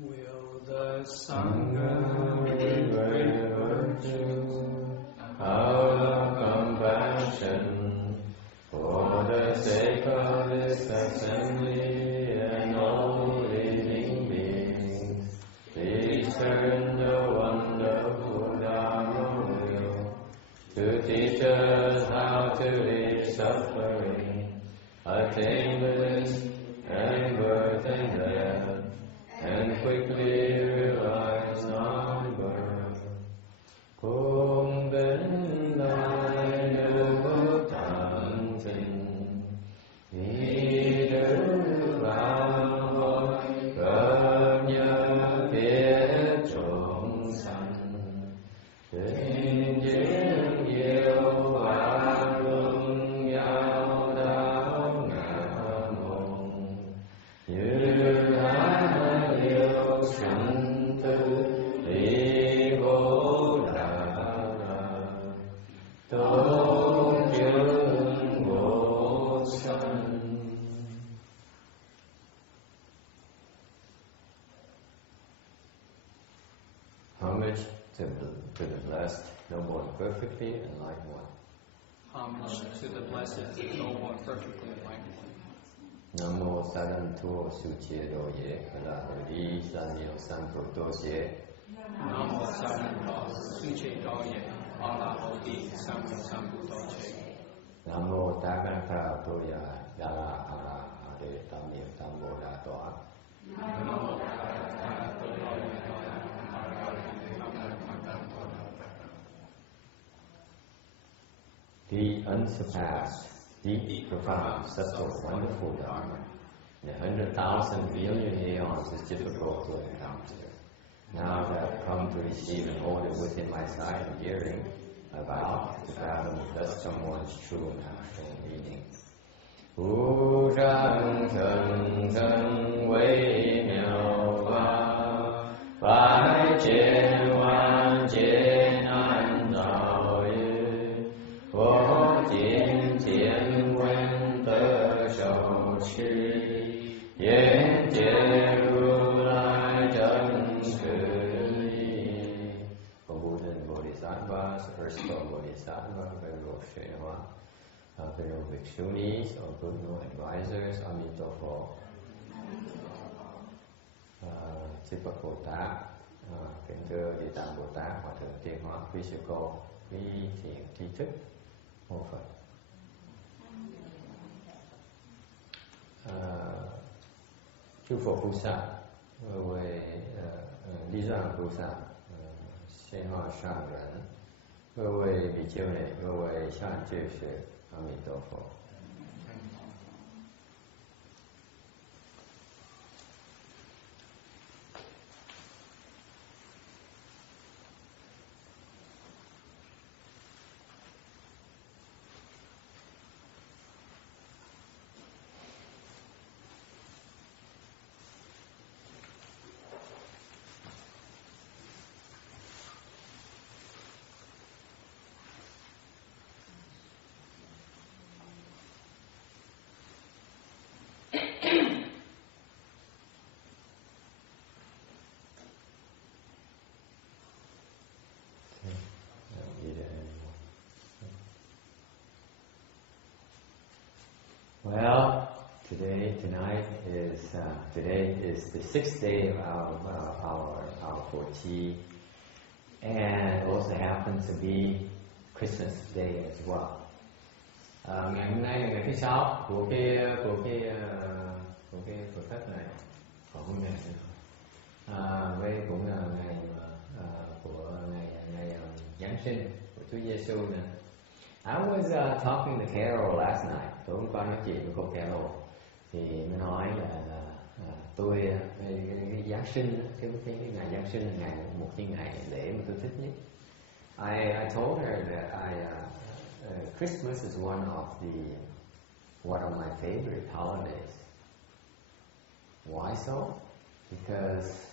Will the Sangha with great virtue, out of compassion, for the sake of this assembly and all living beings, please turn the wonderful Dharma wheel to teach us how to leave suffering, attain bliss and birth and death, and quickly realize non-birth. Cung kính đại đức thắng thịnh, ý đức bảo hội cập nhật thiết chúng sanh, tình chiến yêu và luân giao đạo ngã môn, như hạt liễu sanh tư lý vô đà tôn chứng vô sanh. Homage to the blessed, noble and perfectly enlightened one. Homage to the blessed, noble and perfectly enlightened one. Namo Saranto Suche Doye, Kala Hori Sanyo Santo Dosye. Namo Saranto Suche Doye, Kala Hori Sanyo Santo Dosye. Namo Tagantara Toya, Dara Hara Hare Tamir Tambo Datoa. Namo Tagantara Toya, Dara Hara The unsurpassed, deep, profound, subtle, wonderful Dharma, in 100,000 billion aeons is difficult to encounter. Now that I've come to receive an order within my sight and hearing, I vow to fathom thus someone's true and actual meaning. Wu zhang cheng cheng wei miao ba, bai jian wan jian an zao yu, wo jin jian wen de shou qi, yan jie ru lai zheng shi yi. For Buddha and Bodhisattvas, Earth Store Bodhisattva, Venerable Shenhua, Venerable Bhikshunis, or good advisors, Amitabha, Chư Phật Bồ Tát, kính thưa Địa Tạng Bồ Tát, Hòa Thượng Tiên Hóa, quý sư cô, quý thiện tri thức, mô Phật. Chư Phật Bồ Sát, 各位地藏菩萨，仙化上人，各位比丘尼，各位善知识，阿弥陀佛。Well, today is the sixth day of our 40, and also happens to be Christmas Day as well. Ngày hôm nay là ngày thứ 6 của cái Phật Tết này, còn hôm nay đây cũng là ngày của ngày Giáng sinh của Chúa Giêsu nè. I was talking to Carol last night. Tối hôm qua nói chuyện với cô Carol thì mới nói là tôi cái Giáng sinh, cái ngày Giáng sinh là một cái ngày lễ mà tôi thích nhất. I told her that Christmas is one of my favorite holidays. Why so? Because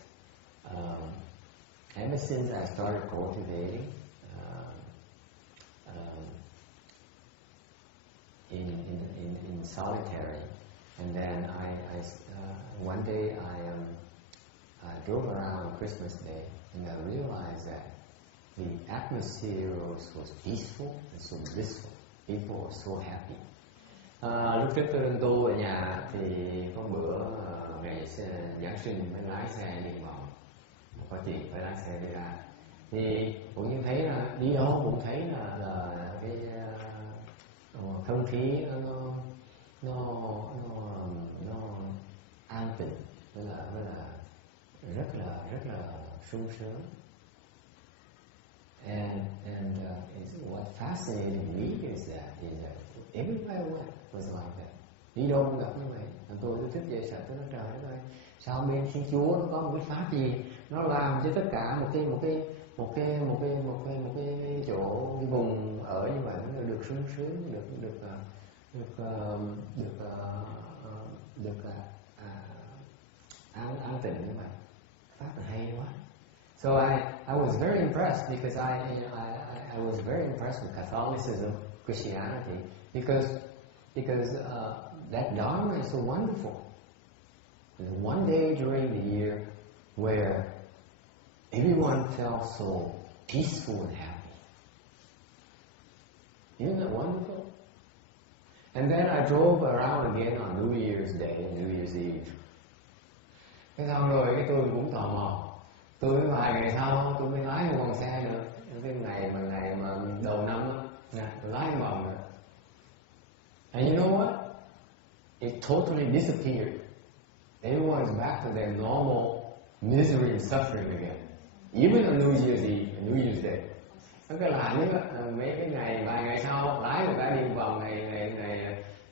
ever since I started cultivating in solitary, and then one day I drove around on Christmas Day and I realized that the atmosphere was peaceful and so blissful. People were so happy. Lúc trước tôi đang tu ở nhà thì có bữa ngày Giáng sinh mới lái xe đi vòng, có chị phải lái xe đi ra, thì cũng như thấy là đi đâu cũng thấy là cái không khí nó an tịnh, với là rất là sung sướng. And what fascinated me is that everywhere I went was like that. Đi đâu cũng gặp như vậy. Tôi thức dậy sợ tôi nói trời đất ơi, sao bên Thiên Chúa nó có một cái pháp gì, nó làm cho tất cả một cái chỗ, cái vùng ở như vậy nó được sung sướng, được an tịnh như vậy. Pháp là hay quá. So I was very impressed because I was very impressed with Catholicism, Christianity, because that Dharma is so wonderful. There's one day during the year where everyone felt so peaceful and happy. Isn't that wonderful? And then I drove around again on New Year's Day and New Year's Eve. Thế xong rồi cái tôi cũng tò mò. Tôi vài ngày sau tôi mới lái một con xe nữa. Cái ngày mà đầu năm á, tôi lái một vòng nữa. And you know what? It totally disappeared. Everyone is back to their normal misery and suffering again. Even on New Year's Eve, New Year's Day. Nó cái lạ nhất là mấy cái ngày, vài ngày sau lái một cái đi vòng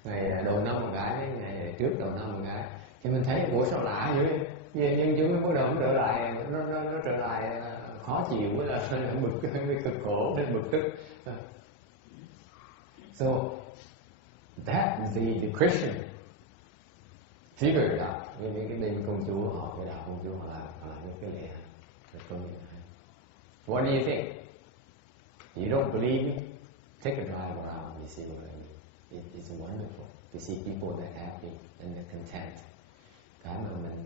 ngày đầu năm một cái, ngày trước đầu năm một cái, thì mình thấy ủa sao lạ vậy? Nhưng chúng nó bắt đầu trở lại, nó trở lại khó chịu, với là bực, cực khổ, bực tức. So that is the Christian figured it out. Cái đêm công chúa họ, cái đạo công chúa họ làm cái lễ công nhận. What do you think? You don't believe me? Take a drive around and see what I mean. It's wonderful to see people that are happy and they're content. Cái mà mình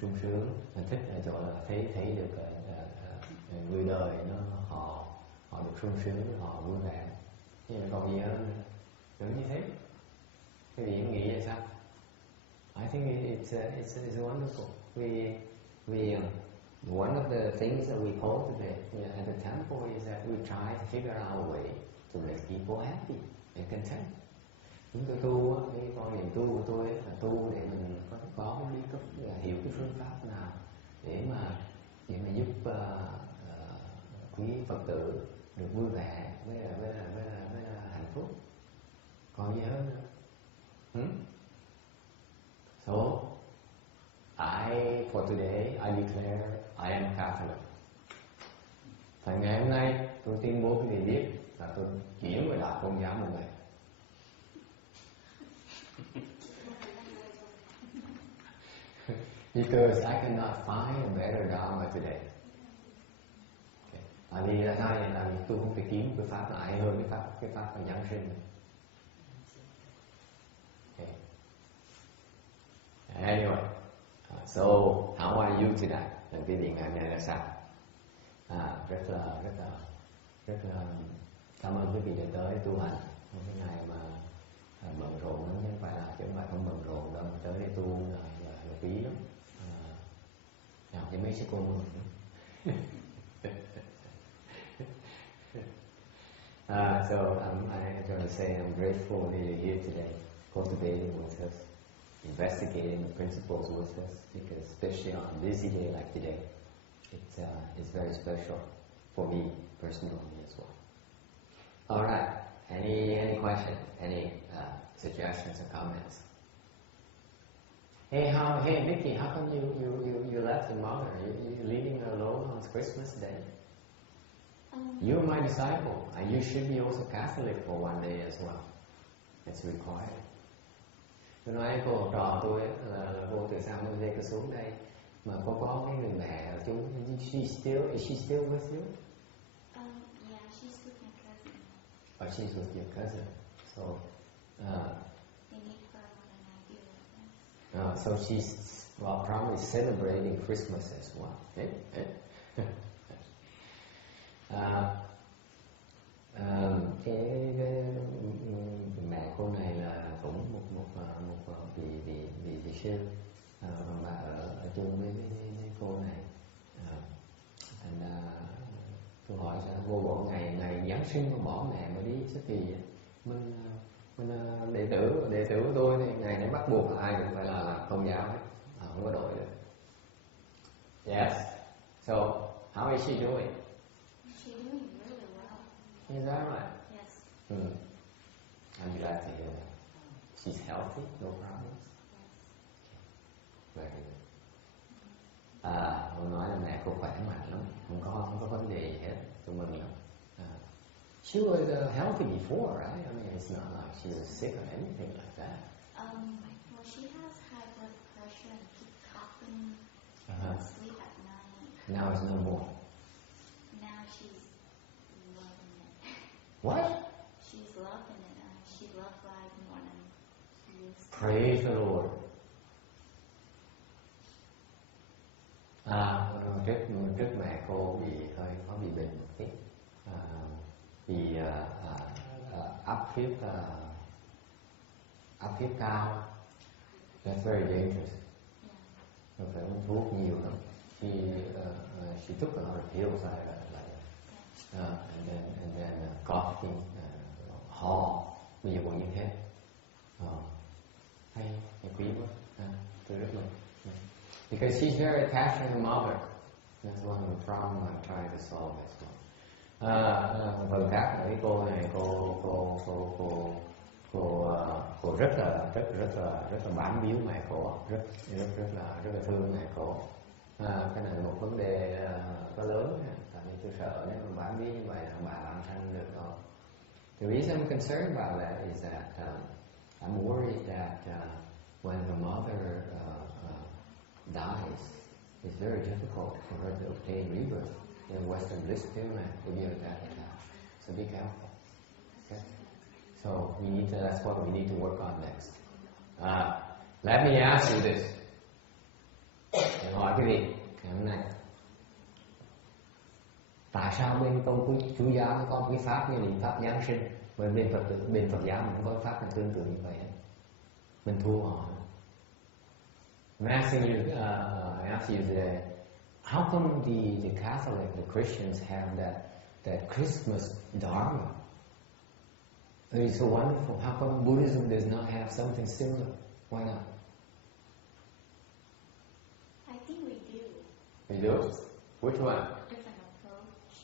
sung sướng, mình thích ở chỗ là thấy được người đời họ được sung sướng, họ vui vẻ. Nhưng mà còn gì hơn nữa, tưởng như thế. Cái gì em nghĩ vậy sao? I think it's wonderful. One of the things that we cultivate at the temple is that we try to figure out a way to make people happy and content. Chúng tôi tu, cái con niệm tu của tôi là tu để mình có cái bí cấp, hiểu cái phương pháp nào để mà giúp quý Phật tử được vui vẻ với là hạnh phúc. Còn gì hơn nữa? So for today I declare I am Catholic. Thành ngày hôm nay tôi tuyên bố cái điều biết là tôi chuyển về đạo Công giáo một ngày. Because I cannot find a better Dharma today. Okay. Vì là sao vậy? Là tôi không thể kiếm cái pháp nào hay hơn cái pháp của Giáng sinh. Okay. Anyway, so how are you today? Lần cái điện ngày này là sao? Rất là cảm ơn quý vị đã tới tu hành trong cái ngày mà bận rộn lắm, chứ không phải không bận rộn đâu, mà tới đây tu là quý lắm. Nào cái Mexico luôn. So I'm going to say I'm grateful that you're here today, cultivating with us, investigating the principles with us, because especially on a busy day like today, it's very special for me personally as well. All right. Any questions? Any suggestions or comments? Hey, Vicky, how come you left your mother? You leaving her alone on Christmas Day? You're my disciple, and you should be also Catholic for one day as well. It's required. Tôi nói cô học trò tôi là cô từ sao mới về xuống đây mà cô có cái người mẹ ở chung. Is she still with you? Yeah, she's with my cousin. Oh, she's with your cousin. So They need her more than I do. so she's Well, probably celebrating Christmas as well. Okay? Cái mẹ cô này là cũng một vị sư mà ở chung với cô này. Thành ra tôi hỏi sao cô bỏ ngày Giáng sinh mà bỏ mẹ mà đi chứ kỳ mình đệ tử của tôi thì ngày này bắt buộc ai cũng phải là công giáo hết, không có đổi được. Yes. So how is she doing? She's doing really well. Is that right? Yes. I'm glad to hear that. She's healthy, no problems. Very good. Ông nói là mẹ cô khỏe mạnh lắm, không có vấn đề gì hết, tôi mừng lắm. She was healthy before, right? I mean, it's not like she was sick or anything like that. Well, she has high blood pressure and keep coughing. Can't sleep at night. Now it's no more. Now she's loving it. What? She's loving it. She loves life more than she used to. Praise the Lord. Trước mẹ cô có bị bệnh một tí, vì áp huyết cao. That's very dangerous. Phải uống thuốc nhiều lắm. She took a lot of pills and then coughing, ho. Bây giờ còn như thế. Hay quý quá. Tôi rất mừng. Because she's very attached to her mother. That's one of the problems I'm trying to solve as well. Phần khác là cái cô này, cô rất là bám víu mẹ cô, rất là thương mẹ cô. Cái này là một vấn đề có lớn, tại vì tôi sợ nếu mà bám víu như vậy là bà làm sao được đâu. The reason I'm concerned about that is that I'm worried that when her mother dies, it's very difficult for her to obtain rebirth in Western bliss pyramid to give it that attack. So be careful. Okay? So that's what we need to work on next. Let me ask you this. Hỏi cái gì? Ngày hôm nay. Tại sao bên công Chúa giáo nó có một cái pháp như là pháp Giáng sinh, mà bên Phật giáo mình không có pháp tương tự như vậy? Mình thua họ. I'm asking you, I ask you today, how come the Catholic, the Christians have that Christmas Dharma? It's so wonderful. How come Buddhism does not have something similar? Why not? I think we do. We do? Which one? Different approach.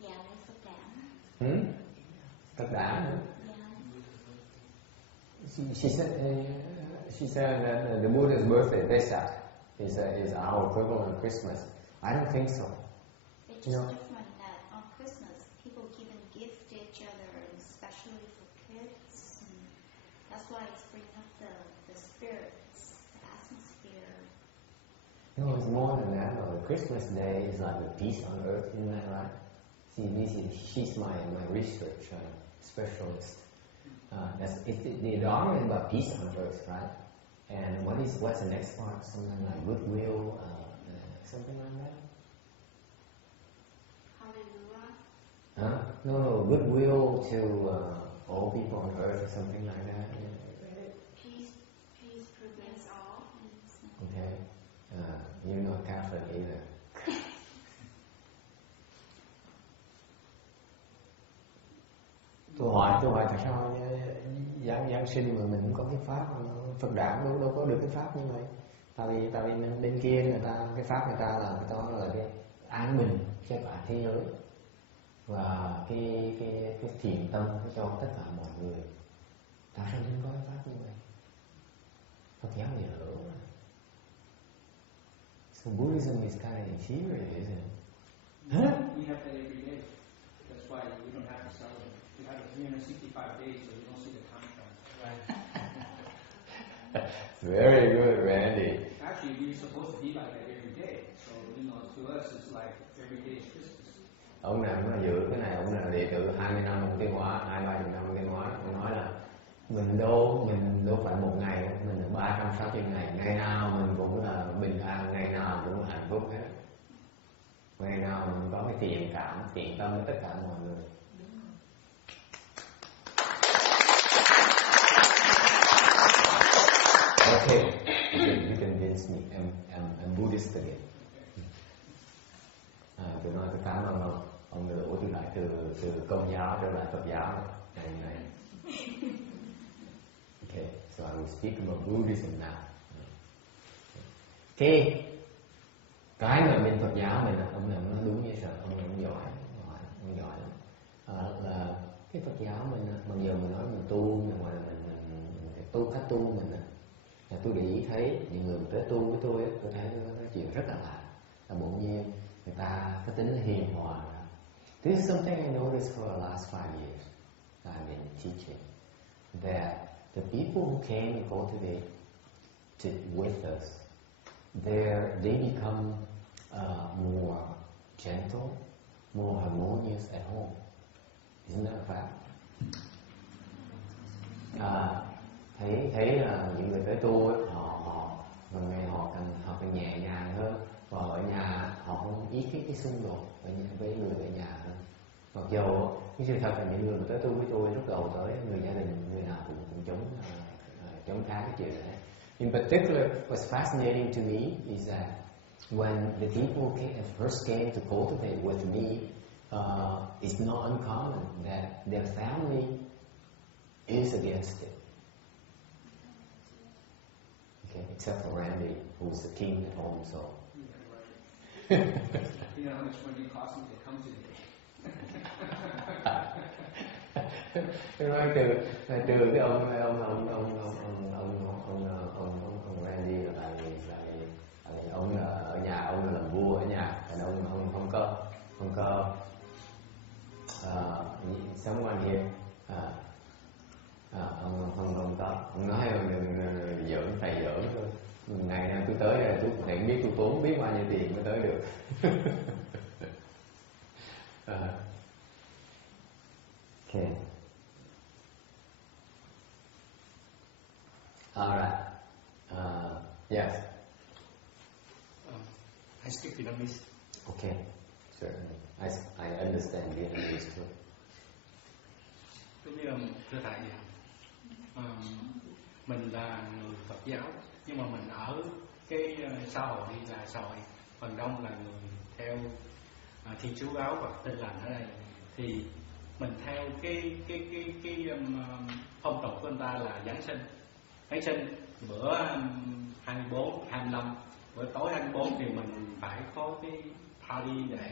Yeah, lấy Phật đản. Phật đản nữa. She said that the Buddha's birthday, Pesach, is our equivalent of Christmas. I don't think so. It's just different that on Christmas, people give gifts to each other, and especially for kids. And that's why it's bringing up the spirits, the atmosphere. No, it's more than that. No, the Christmas day is like the peace on earth, isn't that right? See, she's my research specialist. The Dharma is about peace on earth, right? And what's the next part? Something like goodwill, something like that? Hallelujah. No, goodwill to all people on earth, or something like that. Peace prevails all. Okay. You're not Catholic either. Tôi hỏi tại sao Giáng sinh mà mình cũng có cái pháp, Phật đạo đâu có được cái pháp như vậy. Tại vì mình bên kia người ta, cái pháp người ta là cái an bình cho cả thế giới và cái thiện tâm cho tất cả mọi người. Tại sao mình có cái pháp như vậy? Phật giáo gì nữa? So Buddhism is kind of inferior, isn't it? We have that every day. That's why we don't have to celebrate. We have it 365 days, so you don't see the contrast. Right. Very good, Randy. Actually, we're supposed to be like that every day. So, to us, it's like every day is Christmas. Ông nào cũng là giữ cái này, ông là đệ tử 20 năm ông tiến hóa, 20-30 năm ông tiến hóa. Ông nói là thiện cảm, thiện tâm với tất cả mọi người. Okay, you convince me. I'm Buddhist again. Tôi nói tôi cảm ơn ông đổ tôi lại từ Công giáo trở lại Phật giáo này. Okay, so I will speak about Buddhism now. Okay, cái mà bên Phật giáo mình ông này nó đúng như sợ, ông giỏi lắm. Là cái Phật giáo mình mặc dù mình nói mình tu, nhưng mà mình tu cách tu mình là tôi để ý thấy những người tới tu với tôi thấy cái chuyện rất là lạ, là bỗng nhiên người ta có tính hiền hòa. This is something I noticed for the last 5 years I've been teaching, that the people who came and cultivated with us, they become more gentle, more harmonious at home. Isn't that a fact? Thấy là những người tới tu họ cần nhẹ nhàng hơn, và ở nhà họ không ít cái xung đột với người ở nhà hơn. Mặc dù cái sự thật là những người tới tu với tôi lúc đầu tới, người gia đình người nào cũng chống khá cái chuyện này. In particular, what's fascinating to me is that when the people first came to cultivate with me, it's not uncommon that their family is against it. Okay, except for Randy, who's the king at home, so. You know how much money it costs me to come today. Tôi nói trừ cái ông Randy là tại ông ở nhà, ông làm vua ở nhà, thành ông không có someone here. Ông nói giỡn thầy giỡn thôi. Ngày nào tôi tới đây tôi thầy biết tôi tốn biết bao nhiêu tiền mới tới được. Okay. All right. Yes. I speak Vietnamese. Okay. Certainly. I understand Vietnamese too. Thưa thầy, mình là người Phật giáo, nhưng mà mình ở cái xã hội là xã hội phần đông là người theo Thiên Chúa giáo hoặc Tin Lành ở đây, thì mình theo cái phong tục của người ta là Giáng sinh bữa 24, 25, bữa tối 24 thì mình phải có cái party để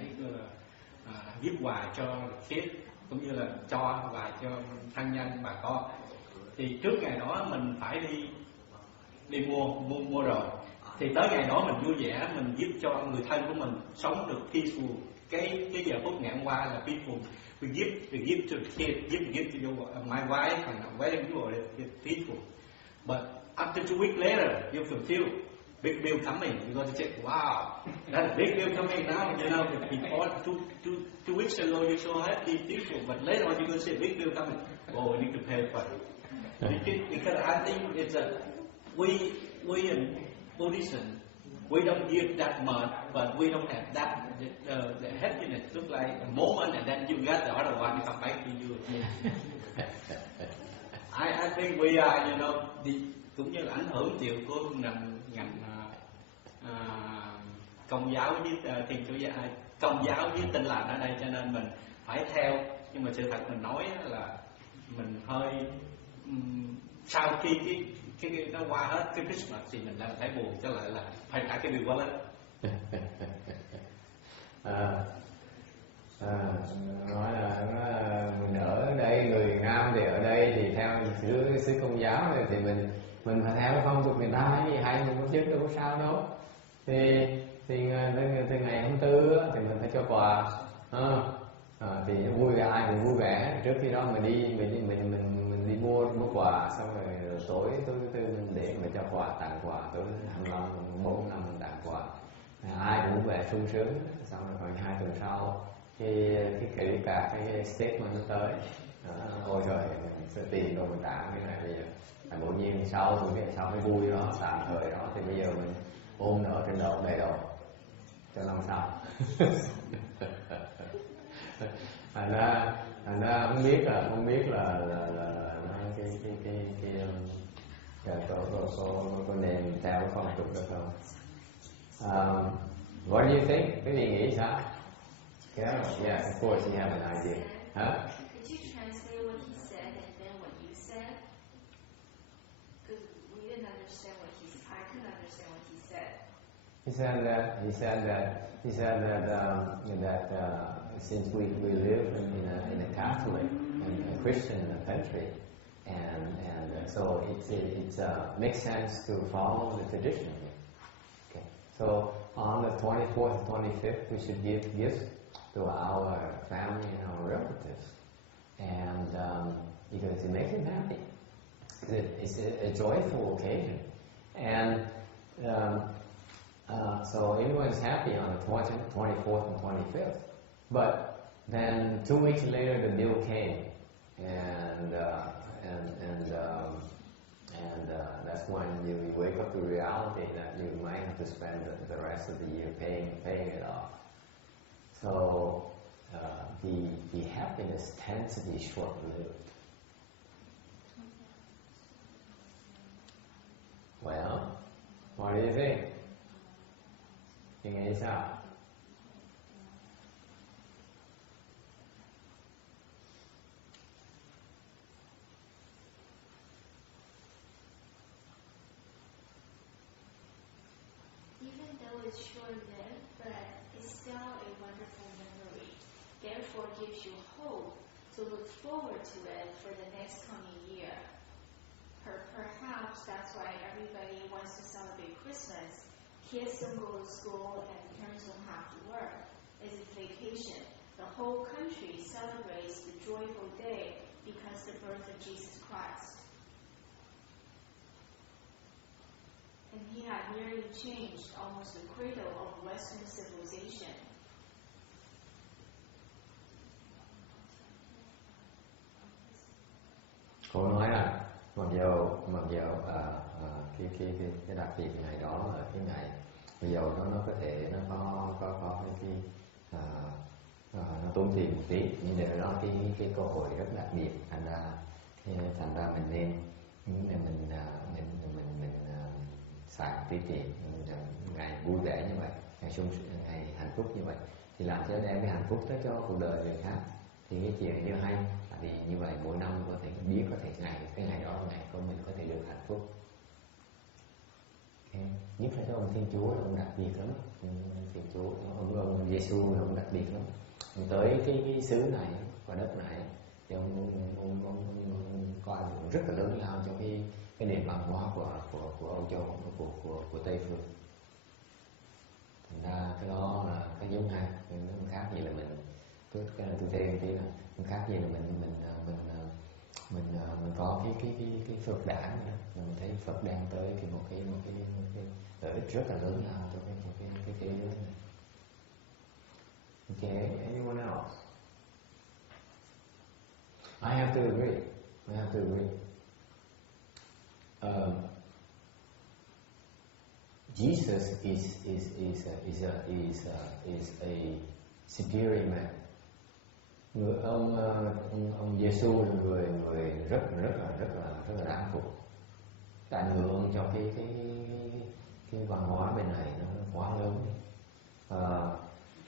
giúp quà cho kids, cũng như là cho quà cho thân nhân bà con. Thì trước ngày đó mình phải đi mua rồi, thì tới ngày đó mình vui vẻ, mình giúp cho người thân của mình sống được peaceful. Cái giờ phút ngày hôm qua là peaceful. We give to the kid, give to my wife and wedding you are peaceful. But after 2 weeks later, you fulfill big bill coming. You got to say, wow, that big bill coming now. You know, before 2 weeks ago you're so happy, peaceful, but later on you're going to say big bill coming. Oh, we need to pay for it. Because I think it's we in Buddhism, we don't give that much, but we don't have that the happiness. Look like a moment, and then you get the other one come back to you. I think we are, you know, cũng như là ảnh hưởng chịu của ngành Công giáo với Thiên Chúa giáo, Công giáo với Tin Lành ở đây, cho nên mình phải theo. Nhưng mà sự thật mình nói là mình hơi sau khi cái nó qua hết cái Christmas thì mình lại thấy buồn, cho lại là phải trả cái điều quá lớn. Nói là mình ở đây, người Nam thì ở đây thì theo xứ Công giáo thì mình phải theo cái phong tục người ta, cái gì hay mình cũng chứ đâu có sao đâu. Thì từ ngày hôm Tư thì mình phải cho quà, thì vui vẻ, ai cũng vui vẻ. Trước khi đó mình đi mua quà, xong rồi tối mình để mà cho quà, tặng quà, tối 25, 45 mình tặng quà, ai cũng vui vẻ sung sướng. Xong rồi còn 2 tuần sau cái statement nó tới, ôi trời, mình sẽ tìm rồi mình tặng cái này. Bây giờ bỗng nhiên sau cái vui đó, tạm thời đó, thì bây giờ mình ôm nợ trên đầu đầy đầu cho năm sau. thành ra không biết là có nên theo cái phong tục đó không? What do you think? Cái gì nghĩ sao? Yeah, yes, of course you have an idea. Huh? Could you translate what he said and then what you said? Because we didn't understand I couldn't understand what he said. He said that since we live in a Catholic and a Christian country, and so it makes sense to follow the tradition here. Okay. So on the 24th and 25th, we should give gifts to our family and our relatives, and because it makes them happy. It's a joyful occasion, and so everyone's happy on the 24th and 25th. But then 2 weeks later, the bill came, and that's when you wake up to reality that you might have to spend the rest of the year paying it off. So the happiness tends to be short-lived. Well, what do you think? Chị nghĩ sao? Even though it's short-lived, but it's still a wonderful memory. Therefore, it gives you hope to look forward to it for the next coming year. Perhaps that's why everybody wants to celebrate Christmas. Kids don't go to school and parents don't have to work. It's a vacation. The whole country celebrates the joyful day because the birth of Jesus Christ. And he had nearly changed almost the cradle of Western civilization. Cô nói là mặc dù cái đặc biệt ngày đó là cái ngày bây giờ nó có thể nó có nó tốn tiền một tí, nhưng mà nó cái cơ hội rất đặc biệt, thành ra mình nên mình xài một tí tiền, ngày vui vẻ như vậy, ngày hạnh phúc như vậy thì làm cho đem cái hạnh phúc tới cho cuộc đời người khác, thì cái chuyện như hay. Tại vì như vậy mỗi năm có thể biết có thể cái ngày đó là ngày của mình có thể được hạnh phúc. Okay. Nhất là cho ông Thiên Chúa là ông đặc biệt lắm. Thiên Chúa, ông Giêsu là ông đặc biệt lắm. Ông tới cái xứ này và đất này thì ông có ảnh hưởng rất là lớn lao cho cái nền văn hóa của Âu Châu, của Tây phương. Thành ra cái đó là cái giống hay, nó khác gì là mình cái này tôi thêm tí là không khác gì là mình có cái Phật đản nữa, mình thấy Phật đang tới thì một cái lợi ích rất là lớn lao cho cái thế giới này. Okay, anyone else? I have to agree. Jesus is a superior man. Ông Giêsu là người rất là đáng phục. Ảnh hưởng cho cái văn hóa bên này nó quá lớn.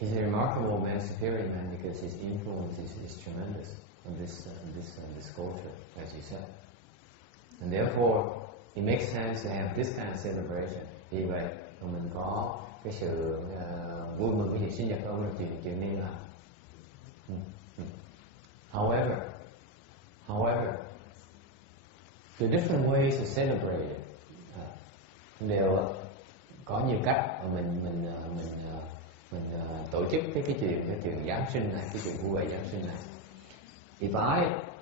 He's a remarkable man, superior man, because his influence is tremendous on this culture, as you said. And therefore, it makes sense to have this kind of celebration. Vì vậy, mình có cái sự vui mừng cái sự sinh nhật của ông là chuyện nên làm. However, the different ways to celebrate it đều có nhiều cách mà mình tổ chức cái chuyện Giáng sinh này, cái chuyện vui vẻ Giáng sinh này. If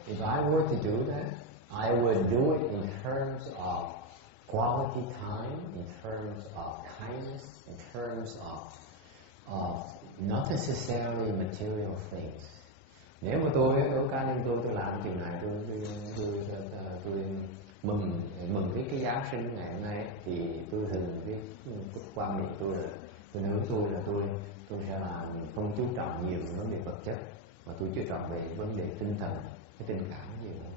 I were to do that, I would do it in terms of quality time, in terms of kindness, in terms of not necessarily material things. Nếu mà tôi cá nhân tôi làm chuyện này, tôi mừng cái Giáng sinh ngày hôm nay, thì tôi thường cái quan niệm tôi là tôi hướng tôi sẽ làm không chú trọng nhiều vấn đề vật chất, mà tôi chưa trọn vẹn vấn đề tinh thần, cái tình cảm nhiều hơn.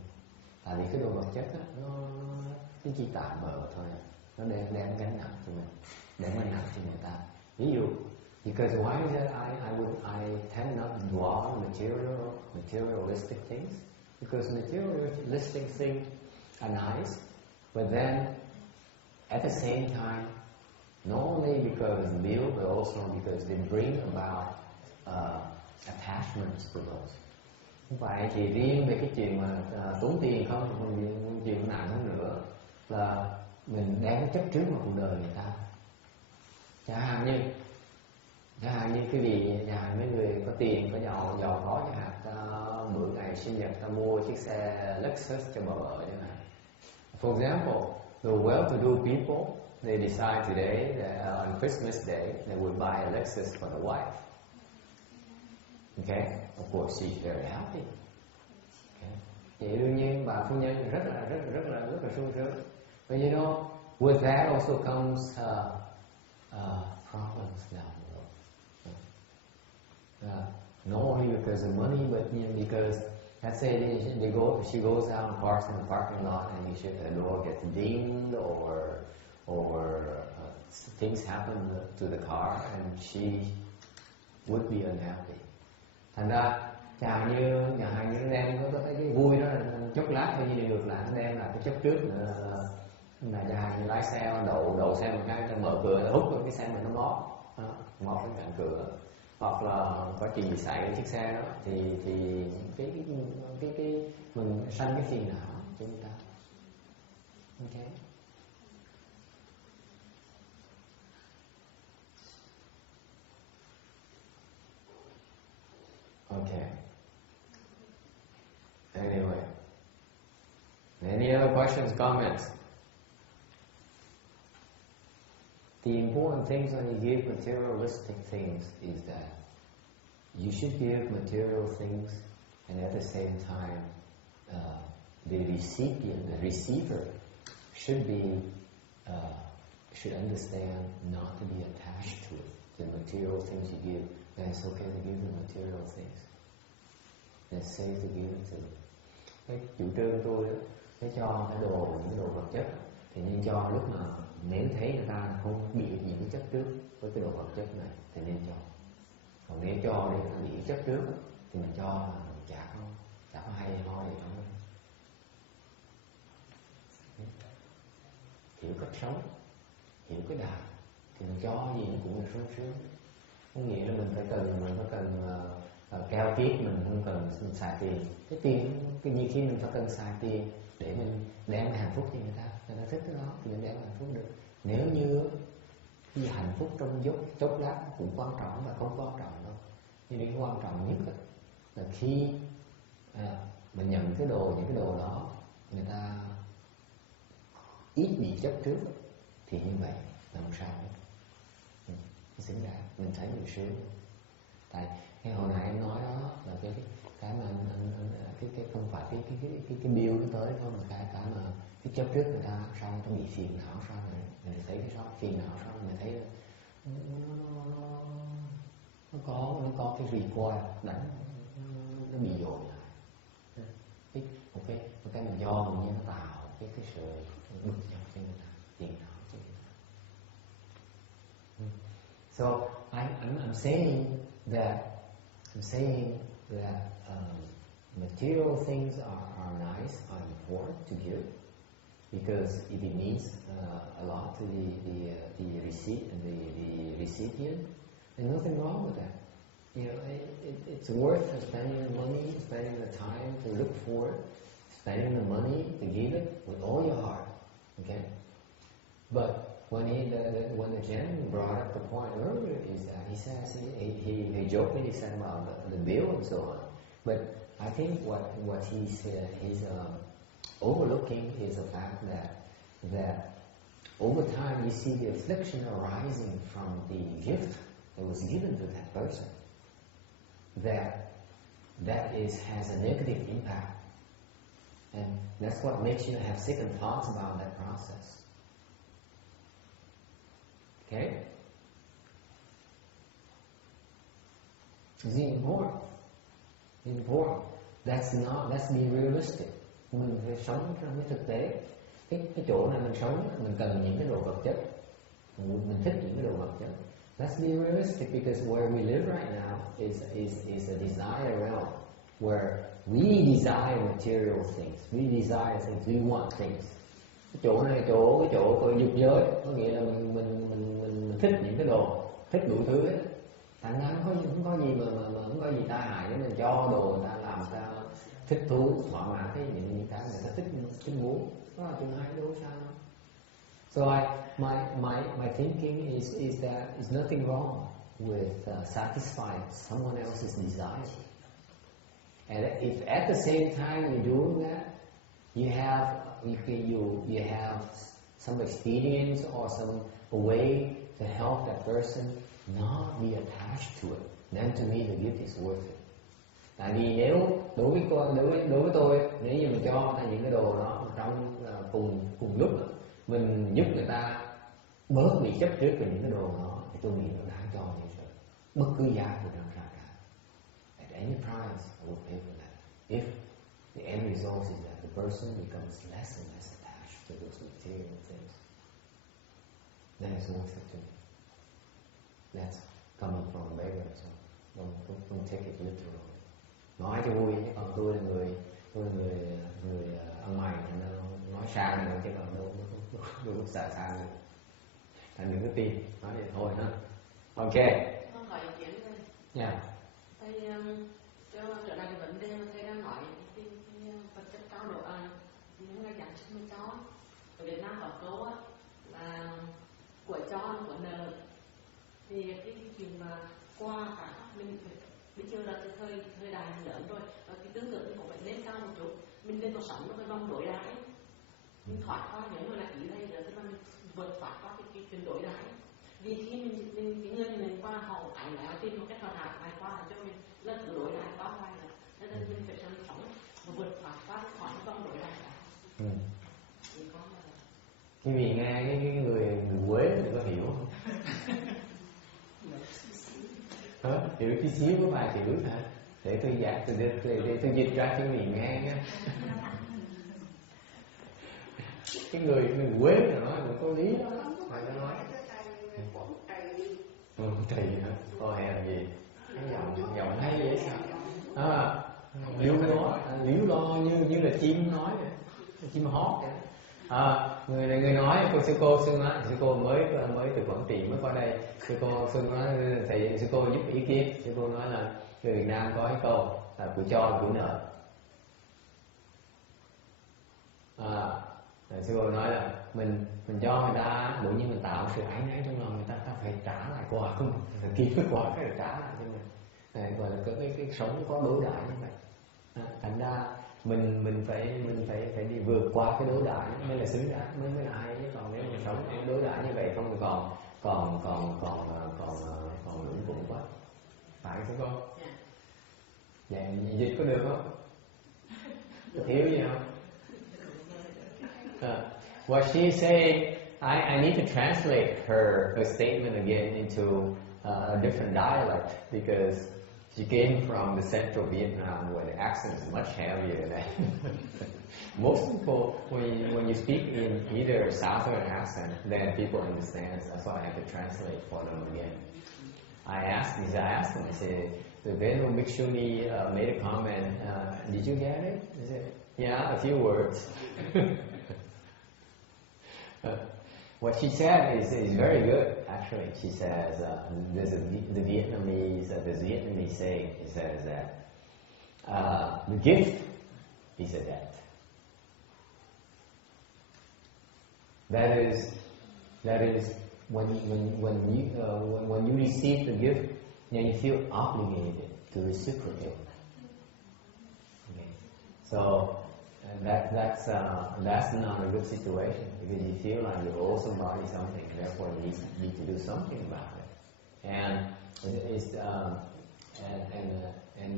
Tại vì cái đồ vật chất á, nó chỉ tạm bợ thôi, nó đem gánh nặng cho mình, đem gánh nặng cho người ta. Ví dụ, because why is that I tend not to dwell on materialistic things? Because materialistic things are nice, but then at the same time, not only because it's new, but also because they bring about attachments to those. Không phải chỉ riêng về cái chuyện mà tốn tiền không, còn chuyện nặng hơn nữa là mình đem cái chấp trước vào cuộc đời người ta. Chẳng hạn như cái vị mấy người có tiền, có giàu có chẳng hạn, ta bữa ngày sinh nhật ta mua chiếc xe Lexus cho vợ chẳng hạn. For example, the well-to-do people, they decide today that on Christmas Day they would buy a Lexus for the wife. Okay, of course she's very happy. Okay. Vậy đương nhiên bà phu nhân rất là sung sướng. But you know, with that also comes problems down the road. Not only because of money, but because let's say she goes out and parks in the parking lot, and the door gets dinged, or things happen to the car, and she would be unhappy. Thành ra nhà hàng như đem có cái vui đó là chốc lát thôi, như ngược lại nó đem là cái chấp trước là nhà hàng như lái xe đậu xe một cái, mở cửa hút cái xe mình nó móp cái cạnh cửa, hoặc là có chuyện gì xảy với chiếc xe đó thì cái mình sanh cái phiền não cho người ta. Okay. Okay. Anyway, any other questions, comments? The important things when you give materialistic things is that you should give material things, and at the same time, the receiver should understand not to be attached to it. The material things you give, then it's okay to give the material things. It's safe to give it to them. Cái chủ trương của tôi đó, cái cho cái đồ, những cái đồ vật chất thì nên cho lúc mà nếu thấy người ta không bị những cái chấp trước với cái đồ vật chất này thì nên cho. Còn nếu cho để ta bị chấp trước thì mình cho là mình chả có hay ho gì đâu. Hiểu cách sống, hiểu cái đạo thì mình cho gì nó cũng là sung sướng. Không nghĩa là mình phải cần keo kiết, mình không cần xài tiền. Cái tiền, cái như khi mình phải cần xài tiền để mình đem hạnh phúc cho người ta thích cái đó thì mình đem hạnh phúc được. Nếu như cái hạnh phúc trong chốc lát cũng quan trọng và không quan trọng đâu. Nhưng cái quan trọng nhất là khi mình nhận những cái đồ đó người ta ít bị chấp trước thì như vậy là không sao hết. Xứng đáng, mình thấy mình sướng. Tại cái hồi nãy em nói đó là cái mà cái không phải cái bill nó tới thôi, mà cái mà cái chấp trước người ta sao người ta bị phiền não sao mình thấy cái đó phiền não sao mình thấy nó có cái require đánh nó bị dồn lại. Một cái mình do mình như nó tạo cái sự bực dọc cho người ta, phiền não cho người ta. So I'm saying that material things are nice, are important to give because it means a lot to the recipient. There's nothing wrong with that. You know, it's worth spending the money, spending the time to look for it, spending the money to give it with all your heart. Okay, but when the gentleman brought up the point earlier, is that he says he jokingly said about the bill and so on, but I think what he's overlooking is the fact that over time you see the affliction arising from the gift that was given to that person. That has a negative impact, and that's what makes you have second thoughts about that process. Okay? Is it important? important. Let's be realistic. Mình phải sống trong cái thực tế. Cái chỗ này mình sống, mình cần những cái đồ vật chất. Mình thích những cái đồ vật chất. Let's be realistic, because where we live right now is a desire realm, where we desire material things. We desire things. We want things. Cái chỗ này cái chỗ của dục giới, có nghĩa là mình thích những cái đồ, thích đủ thứ hết. Thành ra không có gì mà không có gì tai hại để mình cho đồ người ta làm sao thích thú, thỏa mãn những cái người ta thích muốn. Đó là chuyện hay đâu sao. So my thinking is that there's nothing wrong with satisfying someone else's desire. And if at the same time you're doing that, you have some experience or some way to help that person not be attached to it, then to me the gift is worth it. Tại vì nếu đối với tôi, nếu như mình cho người ta những cái đồ đó trong cùng lúc mình giúp người ta bớt bị chấp trước về những cái đồ đó, thì tôi nghĩ nó đáng cho như vậy. Bất cứ giá của nó ra cả. At any price, I will pay for that. If the end result is that the person becomes less and less attached to those material things, then it's worth it to me. That's coming from a beggar, so don't take it literally. Nói cho vui, chứ còn tôi là người ăn mày, nói sang nữa, chứ còn đâu có xả sang nữa. Thành đừng có tin, nói vậy thôi ha. Ok. Con hỏi ý kiến thôi. Yeah. Thầy cho trở lại cái vấn đề mà thầy đang nói cái vật chất cao độ những cái giảng sinh cho ở Việt Nam có câu á là của cho của nợ. Thì cái chuyện mà qua cả mình bây giờ là cái thời đại lớn rồi, và cái tư tưởng mình cũng phải lên cao một chút. Mình lên cuộc sống nó phải mong đối đãi, mình thoát qua những người là ý đây là tức là mình vượt thoát qua cái chuyện đối đãi. Vì khi mình cái người mình qua họ ảnh lại tin một cách hoàn hảo ai qua là cho mình lần thứ đối đãi qua ngoài rồi, nên là mình phải sống và vượt thoát qua khỏi trong đối đãi đó. Khi vì nghe cái người Quế thì có hiểu không? Hiểu tí xíu có vài chữ hả? Để tôi giải, để tôi dịch ra cho mình nghe nha. Cái người Quế là nói cũng có lý đó. Phải nói. Trì hả? Thôi hèn gì? Cái giọng hay vậy sao? Liếu lo như là chim nói vậy. Chim hót vậy. Người nói sư cô mới từ Quảng Trị mới qua đây. Sư cô nói thầy, sư cô giúp ý kiến. Sư cô nói là người Việt Nam có cái câu là của cho là của nợ. Sư cô nói là mình cho người ta, bỗng nhiên mình tạo sự áy náy trong lòng người ta phải trả lại quà, không phải kiếm cái quà phải trả lại cho mình. Này gọi là cái sống có đối đãi như vậy. Thành ra mình phải đi vượt qua cái đối đãi mới là xứng đáng, mới là hay. Chứ còn nếu mình sống đối đãi như vậy không thì còn lũng củng quá. Phải không cô? Vậy dịch có được không? Hiểu gì không? What she's saying, I need to translate her statement again into a different dialect, because she came from the central Vietnam where the accent is much heavier than most people. When you speak in either southern accent, then people understand. That's why I have to translate for them again. I asked them, I said, the Venerable Bhikshuni made a comment, did you get it? He said, yeah, a few words. What she said is very good, actually. She says, there's the Vietnamese saying, it says that the gift is a debt. That is when you receive the gift, then you feel obligated to reciprocate. Okay. So that's not a good situation, because you feel like you owe somebody something, therefore you need to do something about it. And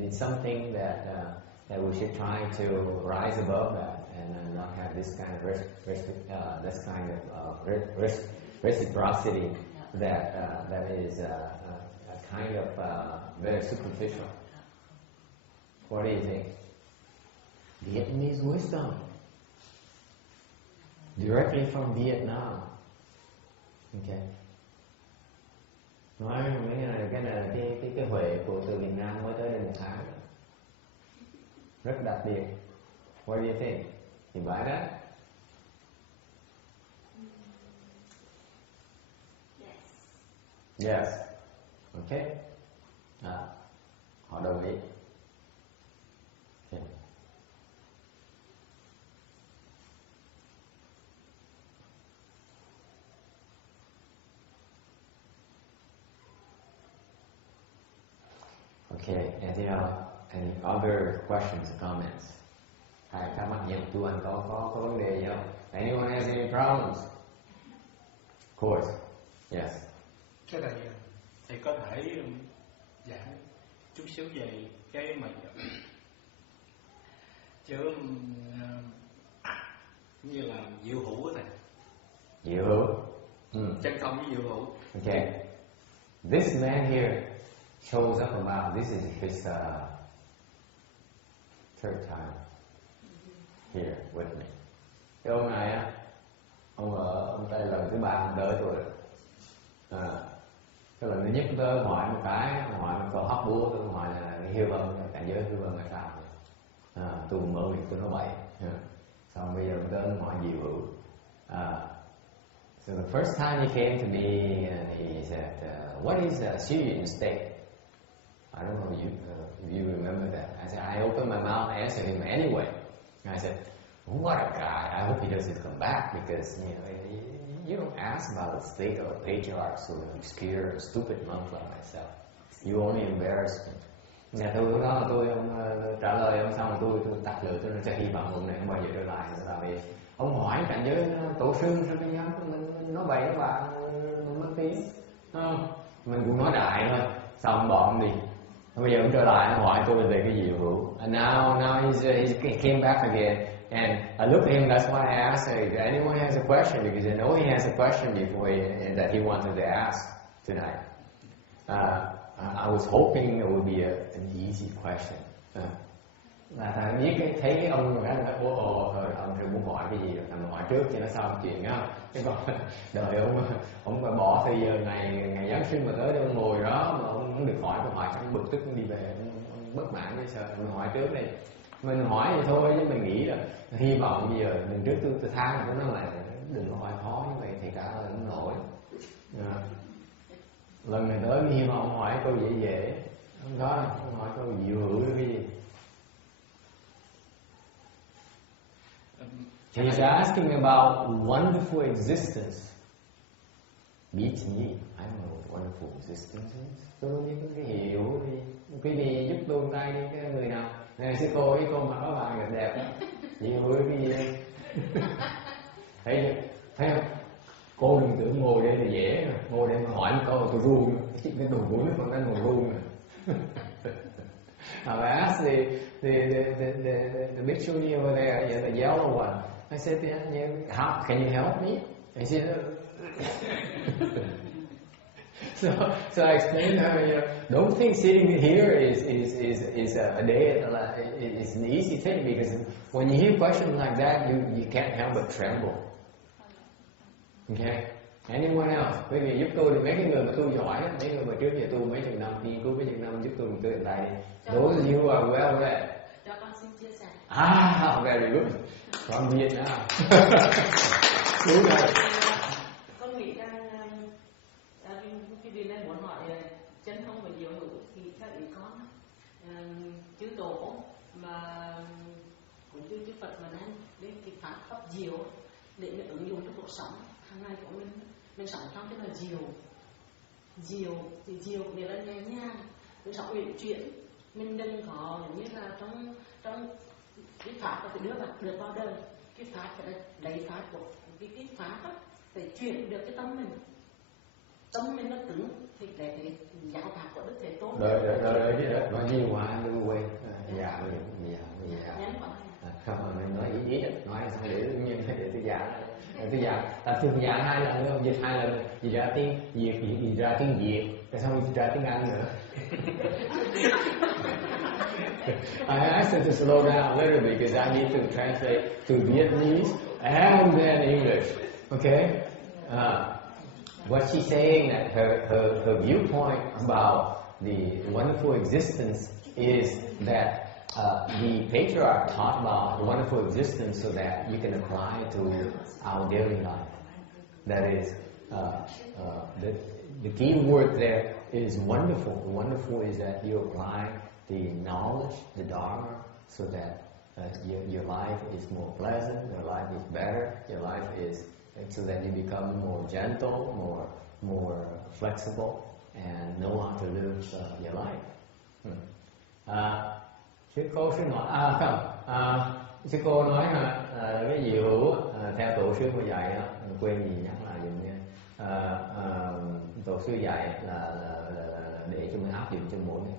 it's something that we should try to rise above that and not have this kind of reciprocity that is a kind of very superficial. What do you think? Vietnamese wisdom. Directly from Vietnam. Okay. Nói cái này là cái huệ của từ Việt Nam mới tới đây 1 tháng. Rất đặc biệt. What do you think? You buy that? Yes. Yes. Okay. Họ đồng ý. Okay. Okay, any other questions or comments? Hay thắc mắc gì tu anh có vấn đề gì không? Anyone has any problems? Of course. Yes. Cái này thì có thể giảng chút xíu về cái mà chứ như là diệu hữu của thầy. Diệu hữu. Chân không với diệu hữu. Okay. This man here shows up about, this is his third time here with me. Cái ông này á, ông đây là lần thứ 3 ông tới tôi rồi. Cái lần thứ nhất tôi hỏi một cái, hỏi một câu hóc búa, tôi hỏi là hiêu vân, cảnh giới hiêu vân là sao? Tôi mở miệng tôi nói bậy. Xong bây giờ tôi hỏi diệu hữu. So the first time he came to me, he said, "What is a Syrian state?" I don't know if you remember that. I said, I opened my mouth, I answered him anyway. And I said, what a guy! I hope he doesn't come back because you don't ask about the state of a patriarch so obscure, stupid monk like myself. You only embarrass me. Nhà tôi lúc đó là tôi trả lời ông xong là tôi tặc lưỡi tôi sẽ hy vọng ông này không bao giờ trở lại nữa, tại vì ông hỏi cảnh giới tổ sư sao bây giờ mình nói bậy các bạn mình mất tiếng, mình cũng nói đại thôi, xong bỏ ông đi. Bây giờ ông trở lại ông hỏi tôi về cái diệu hữu. And now he came back again and I looked at him. That's why I asked if anyone has a question because I know he has a question before that he wanted to ask tonight. I was hoping it would be an easy question. Là thầy biết thấy cái ông cái ông thì muốn hỏi cái gì rồi thằng hỏi trước cho nó xong chuyện á. Cái còn đời ông phải bỏ thời giờ ngày Giáng sinh mà tới đây ông ngồi đó mà ông không được hỏi câu hỏi xong bực tức đi về ông bất mãn với sợ mình hỏi trước đi. Mình hỏi thì thôi chứ mình nghĩ là hy vọng bây giờ mình trước tôi than của nó là đừng có hỏi khó như vậy thì cả là không nổi. Lần này tới hy vọng ông hỏi câu dễ dễ, không có đâu, ông hỏi câu diệu hữu cái gì. He's asking about wonderful existence. Beat me. I don't know what wonderful existence is. Tôi không biết cái hiểu đi. Quý vị giúp tôi một tay đi, cái người nào. Này sư cô, cái cô mặc áo vàng rất đẹp đó. Diệu hữu cái gì đây? Thấy không? Cô đừng tưởng ngồi đây là dễ, ngồi đây mà hỏi một câu tôi run, cái đồ của nó còn đang còn run rồi. I asked the bhikshuni over there, the yellow one. I said, "How can you help me?" He said, so I explained to her, don't think sitting here is a day is an easy thing because when you hear questions like that, you can't help but tremble. Okay. Anyone else? Quý vị giúp tôi thì mấy cái người mà tu giỏi, mấy người mà trước giờ tu mấy chục năm, nghiên cứu mấy chục năm giúp tôi một cái tay đi. Those you are well read. Cho con xin chia sẻ. Very good. From Vietnam. Đúng rồi. Con nghĩ rằng cái điều này muốn hỏi chân không và diệu hữu thì theo ý con chư tổ mà cũng như chư Phật mà đang đến cái pháp pháp diệu để mình ứng dụng trong cuộc sống hàng ngày của mình sống trong cái là diệu thì diệu nghĩa là nhẹ nhàng, mình sống uyển chuyển, mình đừng có giống như là trong cái pháp phải đưa bạn được vào đời, cái pháp phải lấy pháp của cái pháp á phải chuyển được cái tâm mình nó cứng thì để cái giáo pháp của Đức Thế Tôn. Đợi nói nhiều quá tôi quên. Dạ. Không, mình nói ý đó, nói sao để nhiên để tôi giảng. Tôi giảng 2 lần nữa, dịch 2 lần, dịch ra tiếng Việt, dịch ra tiếng Việt, rồi xong dịch ra tiếng Anh nữa. I asked her to slow down a little bit because I need to translate to Vietnamese and then English. Okay? What she's saying that her viewpoint about the wonderful existence is that the patriarch taught about the wonderful existence so that you can apply to our daily life. That is, the key word there is wonderful. The wonderful is that you apply the knowledge, the Dharma, so that your life is more pleasant, your life is better, your life is, so that you become more gentle, more flexible, and know how to live your life. Sư cô sư nói sư cô nói cái diệu theo tổ sư mà dạy quên gì nhắc lại dùm nha. Tổ sư dạy là để cho mình áp dụng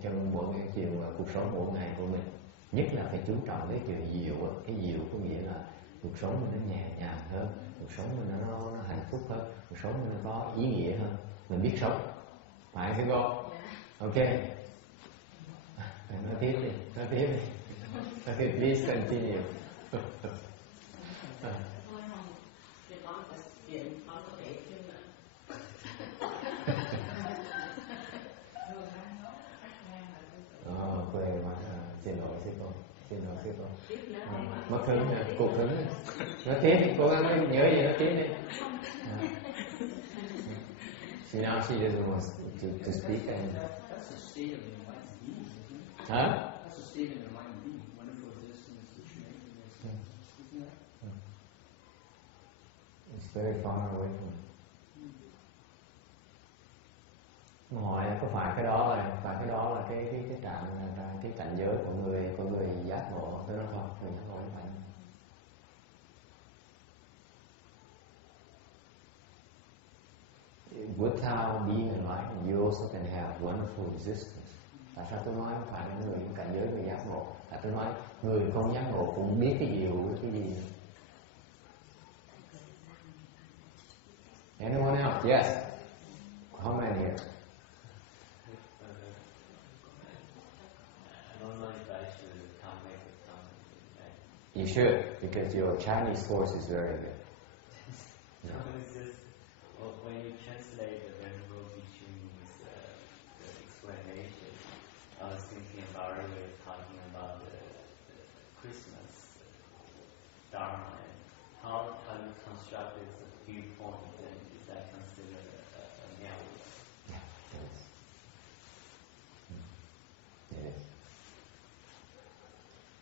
trong mỗi cái chiều cuộc sống mỗi ngày của mình, nhất là phải chú trọng cái chiều diệu. Cái diệu có nghĩa là cuộc sống mình nó nhẹ nhàng hơn, cuộc sống mình nó hạnh phúc hơn, cuộc sống mình nó có ý nghĩa hơn, mình biết sống, phải sư cô? Ok. Nói tiếp đi. Okay, please continue. Quên quá, xin lỗi sư cô. Mất hứng, cục hứng. Nói tiếp, cố gắng nhớ gì nói tiếp đi. Now she doesn't want to speak and... That's a state of enlightened being, isn't it? Huh? That's a state of enlightened being, wonderful existence, isn't that? It's very far away from it. Hỏi có phải cái đó là cái cảnh giới của người giác ngộ? Tôi nói không, người giác ngộ không phải. Without being enlightened, you also can have wonderful existence. Tại sao tôi nói không phải là người cảnh giới người giác ngộ? Tại tôi nói người không giác ngộ cũng biết cái diệu cái gì. Anyone else? Yes. How many here? I don't know if I should come back with something today. You should, because your Chinese course is very good. No, it's just when you translate the Venerable Bhikkhu's the explanation, I was thinking about earlier talking about the Christmas Dharma and how you construct this viewpoint, and is that considered a merit? Yeah, it is. It is.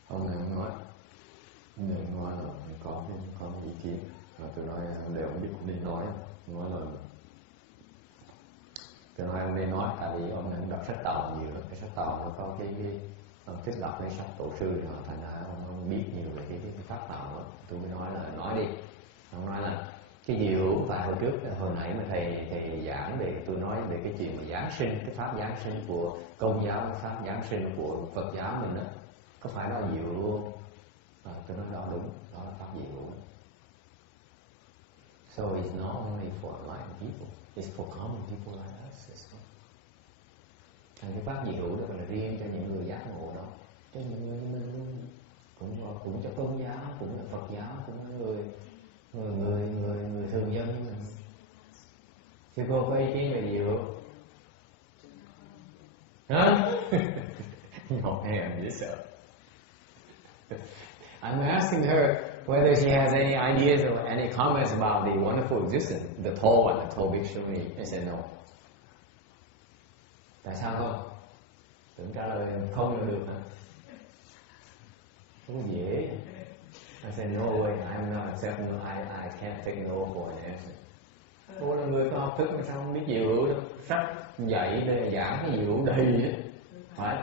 Hôm nay ông nói là có cái ý kiến mà tôi nói để ông biết đi nói là tôi nói ông đi nói tại vì ông đã đọc sách tàu nhiều lắm. Cái sách tàu nó có cái ông thích đọc cái sách tổ sư rồi thành ra ông biết nhiều về cái pháp tàu đó. Tôi mới nói là nói đi. Ông nói là cái diệu và hồi nãy mà thầy giảng về, tôi nói về cái chuyện mà giáng sinh, cái pháp giáng sinh của Công giáo, cái pháp giáng sinh của Phật giáo mình đó, có phải đó diệu luôn? Tôi nói đó đúng, đó là pháp diệu. So it's not only for enlightened people, it's for common people like us as well. Thành cái pháp diệu đó là riêng cho những người giác ngộ đó, cho những người cũng cho Công giáo, cũng là Phật giáo, cũng là người thường dân như mình. Sư cô có ý kiến về diệu? Hả? No hand, yes sir. I'm asking her whether she has any ideas or any comments about the wonderful existence, the tall one, the tall Bhikshuni. I said no. Tại sao không? Tưởng trả lời không là được hả? Không dễ. I said no way, I'm not accepting. I can't take no for an answer. Cô là người có học thức mà sao không biết diệu hữu đâu? Sách dạy để giảng cái diệu hữu đầy á, phải?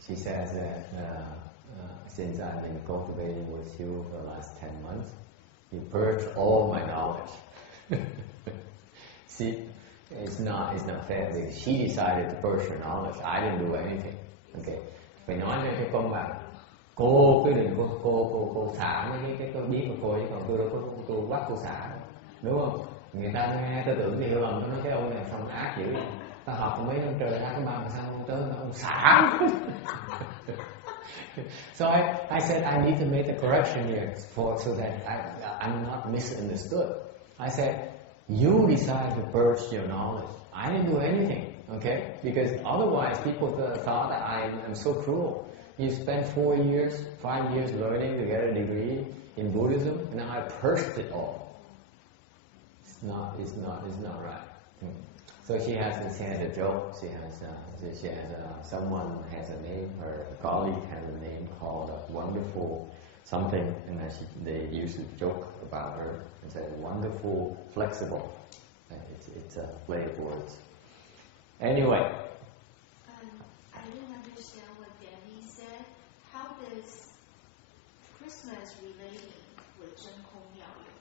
She says that since I've been cultivating with you for the last 10 months. You purged all my knowledge. See, it's not fair because she decided to purge her knowledge. I didn't do anything. Okay. Phải nói cho con bạn, cô cứ đừng cô xả mấy cái biết của cô, chứ còn tôi đâu có tôi bắt cô xả, đúng không? Người ta nghe tôi tưởng thì hiểu lầm, tôi nói cái ông này xong ác dữ vậy. Ta học mấy năm trời ra cái ba mà sao không tới ông xả. So I said I need to make a correction here so that I'm not misunderstood. I said, you decide to purge your knowledge. I didn't do anything, okay? Because otherwise people thought that I'm so cruel. You spent 4 years, 5 years learning to get a degree in Buddhism, and now I purged it all. It's not right. So she has a joke. She has someone has a name. Her colleague has a name called Wonderful something, and then they used to joke about her and say wonderful, flexible. It's a play of words. Anyway. I didn't understand what Danny said. How does Christmas relating with chân không miao yu?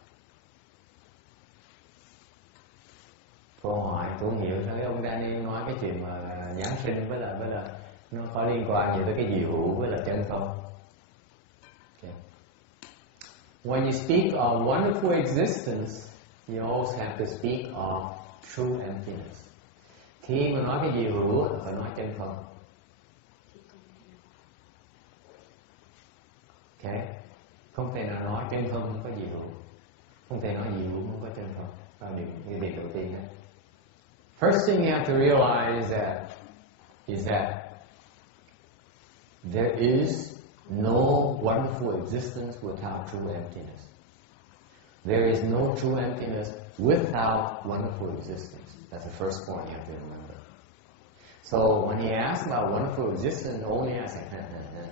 Câu hỏi tôi hiểu thấy ông Daniel nói cái chuyện mà Giáng sinh với là nó có liên quan gì tới cái diệu hữu với là chân không? Okay. When you speak of wonderful existence, you also have to speak of true emptiness. Khi mà nói cái diệu hữu phải nói chân không. Okay. Không thể nào nói chân không có diệu hữu. Không thể nói diệu hữu không có chân không. Đó là điều đầu tiên đó. First thing you have to realize is that there is no wonderful existence without true emptiness. There is no true emptiness without wonderful existence. That's the first point you have to remember. So when he asks about wonderful existence, only I say,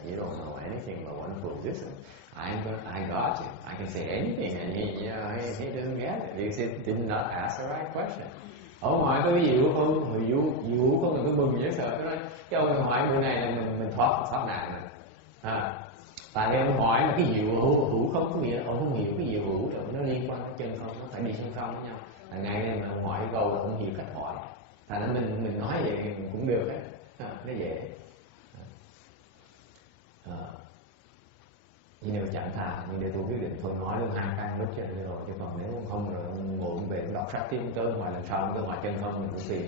you don't know anything about wonderful existence. I got you. I can say anything, and he doesn't get it because he did not ask the right question. Ông hỏi tôi cái diệu không? Diệu không, tôi mừng dễ sợ. Tôi nói cái ông hỏi bữa này là mình thoát nạn rồi. Tại vì ông hỏi mà cái diệu hữu không có nghĩa, ông không hiểu cái diệu hữu rồi nó liên quan đến chân không, nó phải đi song song với nhau. Là ngày nay mà ông hỏi cái câu là ông hiểu cách hỏi. Thành ra mình nói vậy thì mình cũng được đấy, nó dễ. Nhưng nếu chẳng thà, nhưng để tôi quyết định thôi nói luôn 2 căn lúc cho nên rồi, chứ còn nếu không rồi ngồi về đọc sách tiếp tới ngoài lần sau cái ngoài chân không mình cũng tìm.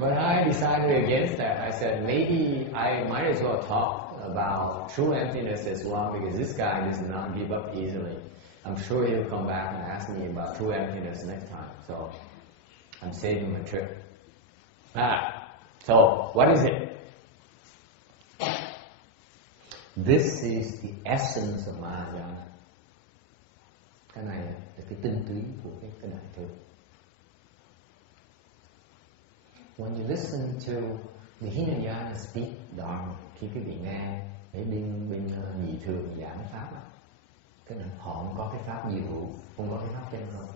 But I decided against that. I said maybe I might as well talk about true emptiness as well, because this guy does not give up easily. I'm sure he'll come back and ask me about true emptiness next time. So I'm saving my trip. So what is it? This is the essence of Mahayana. Cái này là cái tinh túy của cái đại thừa. When you listen to the Hinayana speak Dharma, khi quý vị nghe để bên nhị thường giảng pháp, cái này họ không có cái pháp diệu hữu, không có cái pháp chân không.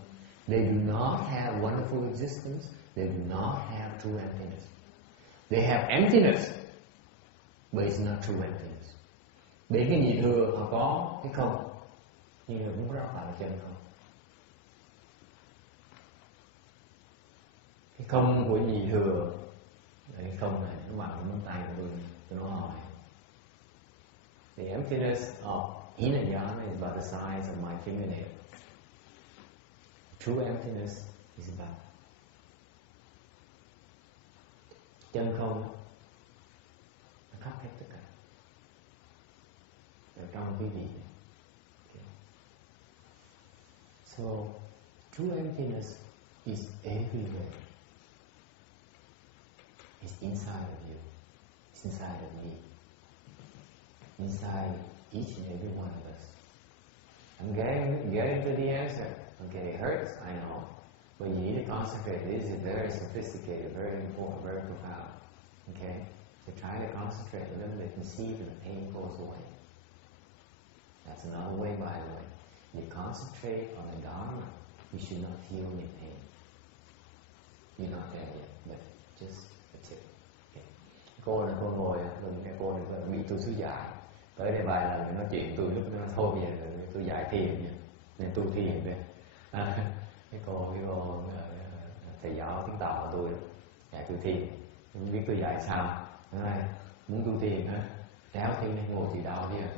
They do not have wonderful existence. They do not have true emptiness. They have emptiness, but it's not true emptiness. Để cái nhị thừa họ có cái không, nhưng mà cũng rất là chân không. Cái không của nhị thừa, cái không này nó bằng cái ngón tay của tôi nói hỏi. The emptiness of Hinayana is about the size of my fingernail. True emptiness is about chân không, nó khắp hết tất cả. Ở trong quý vị. Okay. So, true emptiness is everywhere. It's inside of you. It's inside of me. Inside each and every one of us. I'm getting to the answer. Okay, it hurts, I know. But you need to concentrate. This is very sophisticated, very important, very profound. Okay? So try to concentrate a little bit and see if the pain goes away. That's another way, by the way. You concentrate on the Dharma, you should not feel any pain. You're not there yet, but just a tip. Okay. Cô này cô ngồi, cái cô này bị tôi xứ dạy. Tới đây vài lần nói chuyện tôi lúc nó thôi về tôi dạy thiền nha, nên tu thiền đây. Cái cô thầy giáo tiếng Tàu của tôi dạy tôi thiền, không biết tôi dạy sao. Nói muốn tu thiền ha, kéo thêm ngồi thì đau đi à.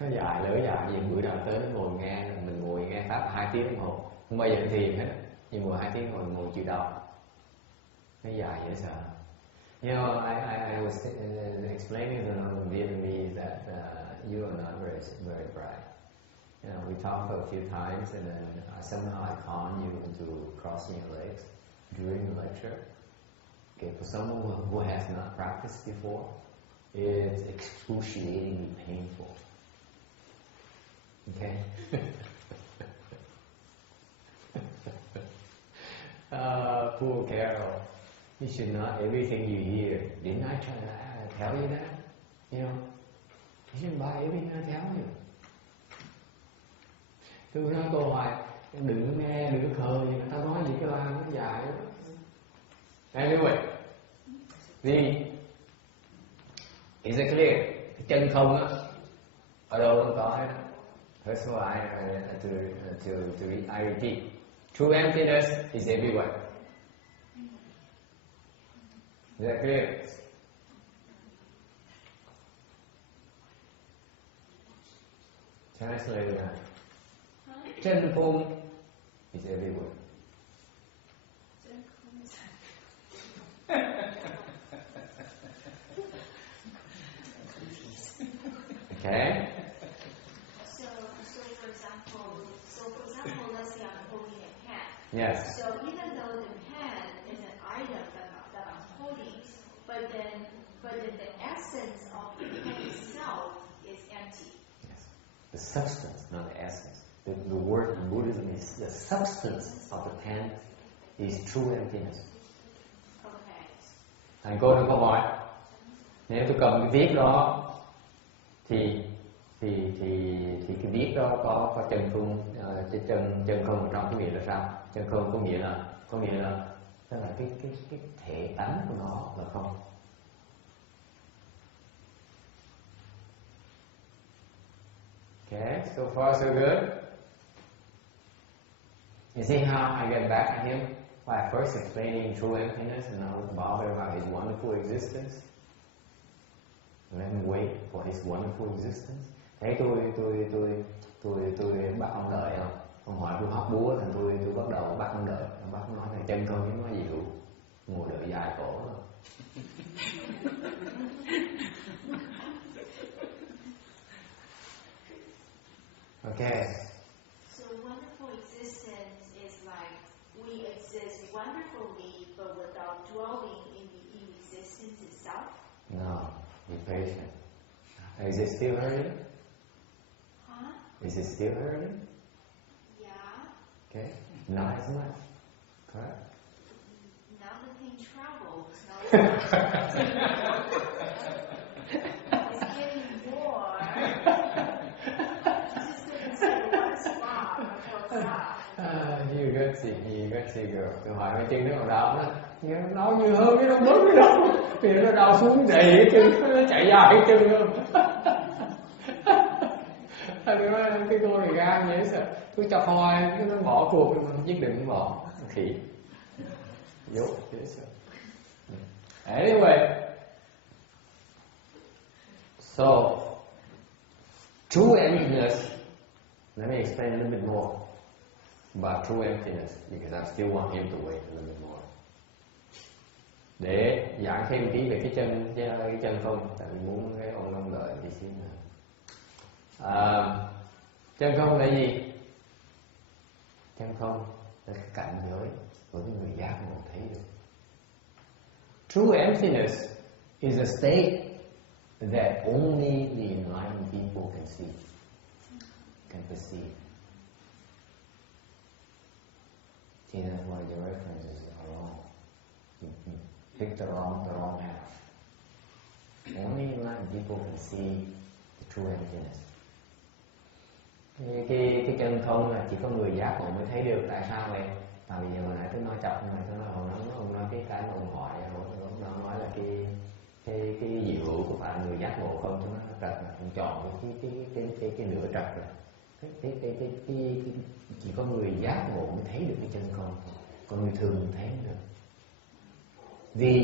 Nó dạy lỡ dạy gì bữa nào tới nó ngồi nghe, mình ngồi nghe pháp 2 tiếng đồng hồ, không bao giờ thiền hết, nhưng ngồi 2 tiếng ngồi chịu đau. Nó dài dễ sợ. You know, I was explaining to them in Vietnamese that you are not very bright. You know, we talked for a few times, and then somehow I conned you into crossing your legs during the lecture. Okay, for someone who has not practiced before, it's excruciatingly painful. Okay. Poor Carol. You should not everything you hear. Didn't I tell you that? You know, you shouldn't buy everything I tell you. Tôi nói cô hoài, đừng nghe, đừng khờ gì, người ta nói gì cái làm nó dài đó. Anyway, is it clear? Cái chân không á, ở đâu cũng có hết. That's why I repeat, true emptiness is everywhere. Is that clear? Translate that. Chân không is everywhere. Okay. So for example, let's say I'm holding a pen. Yes. So even though the pen is an item that I'm holding, but then the essence of the pen itself is empty. Yes. The substance, not the essence. The word in Buddhism is the substance of the pen is true emptiness. Okay. Thành cô đừng có hỏi. Nếu tôi cầm cái viết đó thì cái viết đó có chân không, chân không ở trong cái nghĩa là sao? Chân không có nghĩa là tức là cái thể tánh của nó là không. Okay, so far so good. You see how I get back at him by first explaining true emptiness and not bother about his wonderful existence. Let him wait for his wonderful existence. Thấy tôi bắt ông đợi không? Ông hỏi tôi hóc búa, thành tôi bắt đầu bắt ông đợi. Ông bắt nói thằng chân không chứ nói gì đủ. Ngồi đợi dài cổ rồi. Okay. So wonderful existence is like we exist wonderfully, but without dwelling in the existence itself. No, be patient. Is it still hurting? Huh? Is it still hurting? Yeah. Okay. Not as much. Correct. Now the pain travels. Now it's getting more. You got see girl. Tôi hỏi cái chân nó còn đau đó. Nó như hơn cái nó bớt cái đâu. Thì nó đau xuống đầy cái chân, nó chạy dài cái chân luôn. Tôi nói cái cô này gan vậy sao? Tôi chọc hoài, nó bỏ cuộc, nhất định bỏ. Khỉ. Dốt vậy sao? Anyway. So, true emptiness. Let me explain a little bit more about true emptiness, because I still want him to wait a little bit more. Để giảng thêm một tí về cái chân không, tại vì muốn cái ông Long đợi tí xíu nữa. Chân không là gì? Chân không là cái cảnh giới của cái người giác ngộ thấy được. True emptiness is a state that only the enlightened people can see, can perceive. See, that's why your references are wrong. You picked the wrong half. Only enlightened people can see the true emptiness. Cái chân không là chỉ có người giác ngộ mới thấy được. Tại sao vậy? Tại vì hồi nãy tôi nói chậm mà tôi nói ông nói cái mà ông hỏi ông nói là cái diệu hữu của phải người giác ngộ không, cho nó trật mà ông chọn cái nửa trật rồi. Cái chỉ có người giác ngộ mới thấy được cái chân không, còn người thường không thấy được. The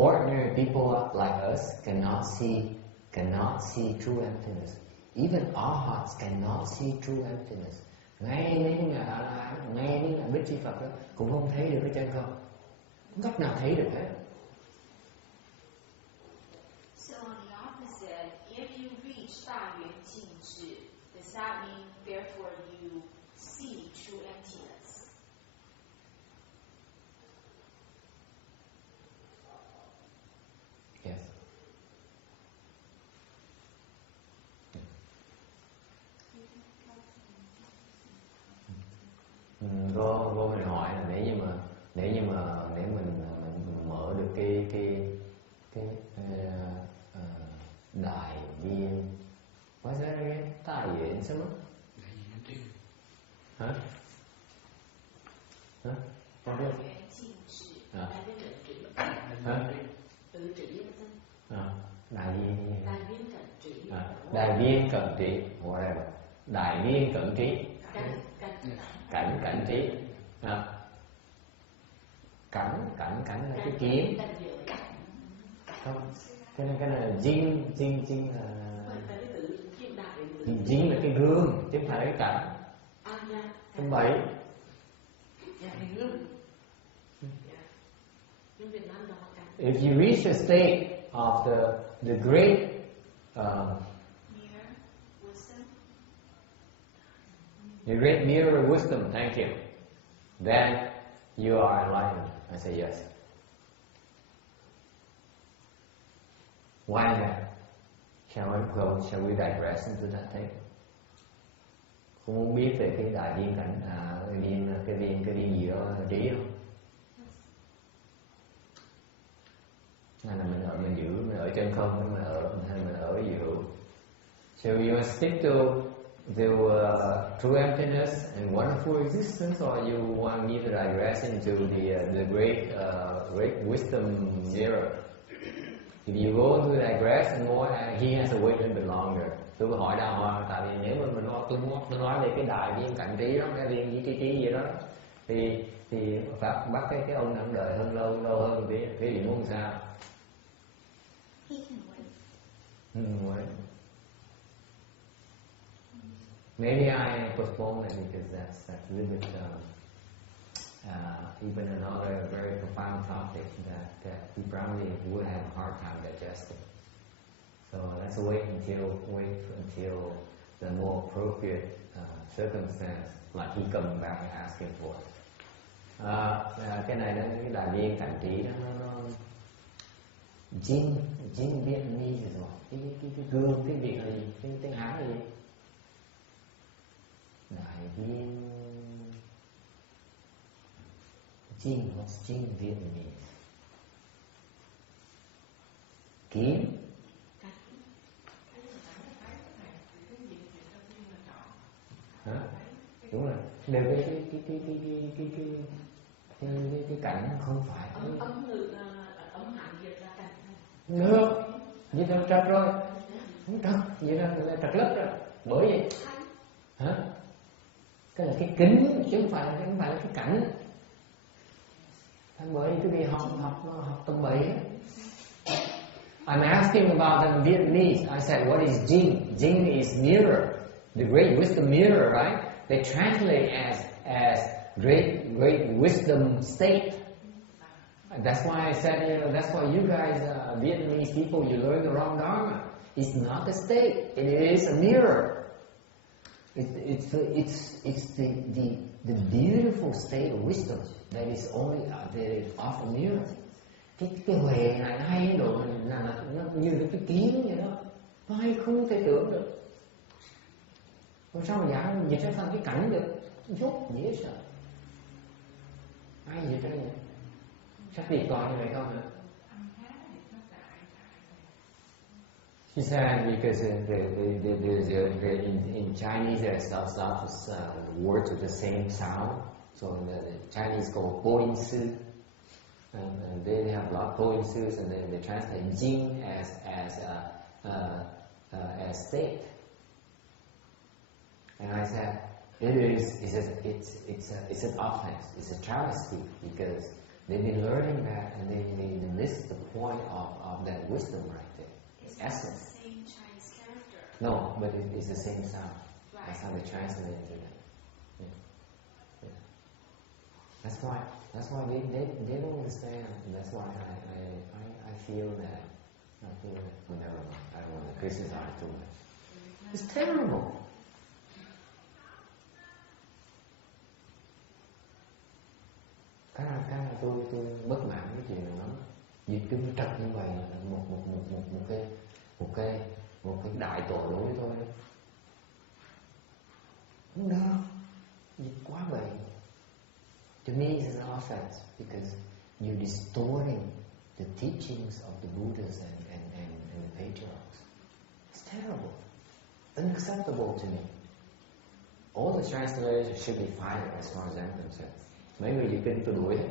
ordinary people like us cannot see true emptiness. Even arhats cannot see true emptiness. Ngay đến nhà A-la, ngay đến nhà Bích Chi Phật đó cũng không thấy được cái chân không, không cách nào thấy được hết. So on the opposite, if you reach 大圆净智, does that mean therefore you see true emptiness? Yes. Cô mình hỏi là nếu như mình mở được cái đại viên, what's that again? Đại viên sao? Đại viên trí. Hả? Hả? Con biết? Đại viên cận trị. Hả? Tự trị Đại viên. Đại viên cận trị. Đại viên cận trị, whatever. Đại viên cận trí. Cảnh trí. Cảnh là cái kiến. Không, cái này là jing là jing là cái gương, chứ không phải là cái cảnh. Trong bảy. If you reach a state of the great the great mirror wisdom, thank you, then you are enlightened. I say yes. Why not? Shall we digress into that thing? Không muốn biết về cái đại viên cảnh, cái viên gì đó trí không? Hay là mình ở chân không, hay mình ở dự. So you want to stick to the true emptiness and wonderful existence, or you want me to digress into the great wisdom mirror? If you go to digress more, he has to wait a little bit longer. Tôi hỏi đàng hoàng, tại vì nếu mà tôi nói về cái đại viên cảnh trí đó, cái viên trí gì đó, thì phải bắt cái ông đang đợi lâu hơn tí, cái gì muốn sao? He can wait. Wait. Maybe I postpone it because that's a little bit even another very profound topic that we probably would have a hard time digesting. So let's wait until the more appropriate circumstance, like he comes back and asking for it. Cái này đó, cái đại viên cảnh trí đó, nó Jin Vietnamese rồi, cái gương, cái việc là gì, cái tiếng Hán là gì? Đại viên Jin, what's Jin Vietnamese? Kiến. Hả? Đúng rồi. Đều cái cảnh không phải. Ấm hạn dịch là cảnh. Được. Vậy là trật rồi. Không trật, vậy là trật lấp rồi. Bởi vậy. Hả? Cái là cái kính chứ không phải là cái cảnh. Bởi cái gì học tầm bậy. I'm asking about them in Vietnamese. I said, what is Jing? Jing is mirror, the great wisdom mirror, right? They translate as great wisdom state. That's why I said, that's why you guys, Vietnamese people, you learn the wrong dharma. It's not a state. It is a mirror. It's the beautiful state of wisdom that is only that is off a mirror. Cái huệ này nó hay độ là nó như là cái kiến vậy đó, nó hay không thể tưởng được. Còn sao mà giả dịch ra thành cái cảnh được, dốt dễ sợ. Ai dịch ra vậy? Chắc việc coi như vậy không hả? She said because in Chinese there's lots of words with the same sound, So the Chinese call Boin Sư, and they have a lot of Boin Sư, and they translate Jing as state. And I said, it's an offense, it's a travesty, because they've been learning that and they missed the point of that wisdom right there. It's essence. The same Chinese character. No, but it's the same sound. Right. That's how they translate it. Yeah. Yeah. That's why they don't understand. And that's why I feel that. Well, never mind. I don't want to criticize too much. It's terrible. Cái là tôi bất mãn cái chuyện này lắm. Vì cứ trật như vậy là một cái đại tội đối với tôi đó. Không được, dịch quá vậy. To me it's an offense because you're distorting the teachings of the Buddhas and the patriarchs. It's terrible, unacceptable to me. All the translators should be fired as far as I'm concerned. Mấy người dịch kinh tôi đuổi hết.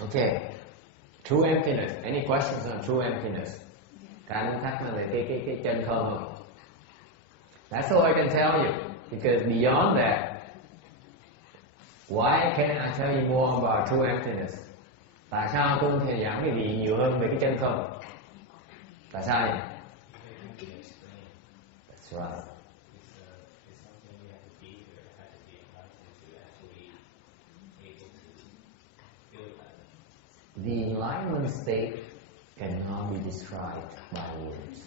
Okay, true emptiness. Any questions on true emptiness? Các anh thắc mắc về cái chân không không? That's all I can tell you. Because beyond that, why can't I tell you more about true emptiness? Tại sao tôi không thể giảng cái gì nhiều hơn về cái chân không? Tại sao vậy? That's right. The enlightenment state cannot be described by words.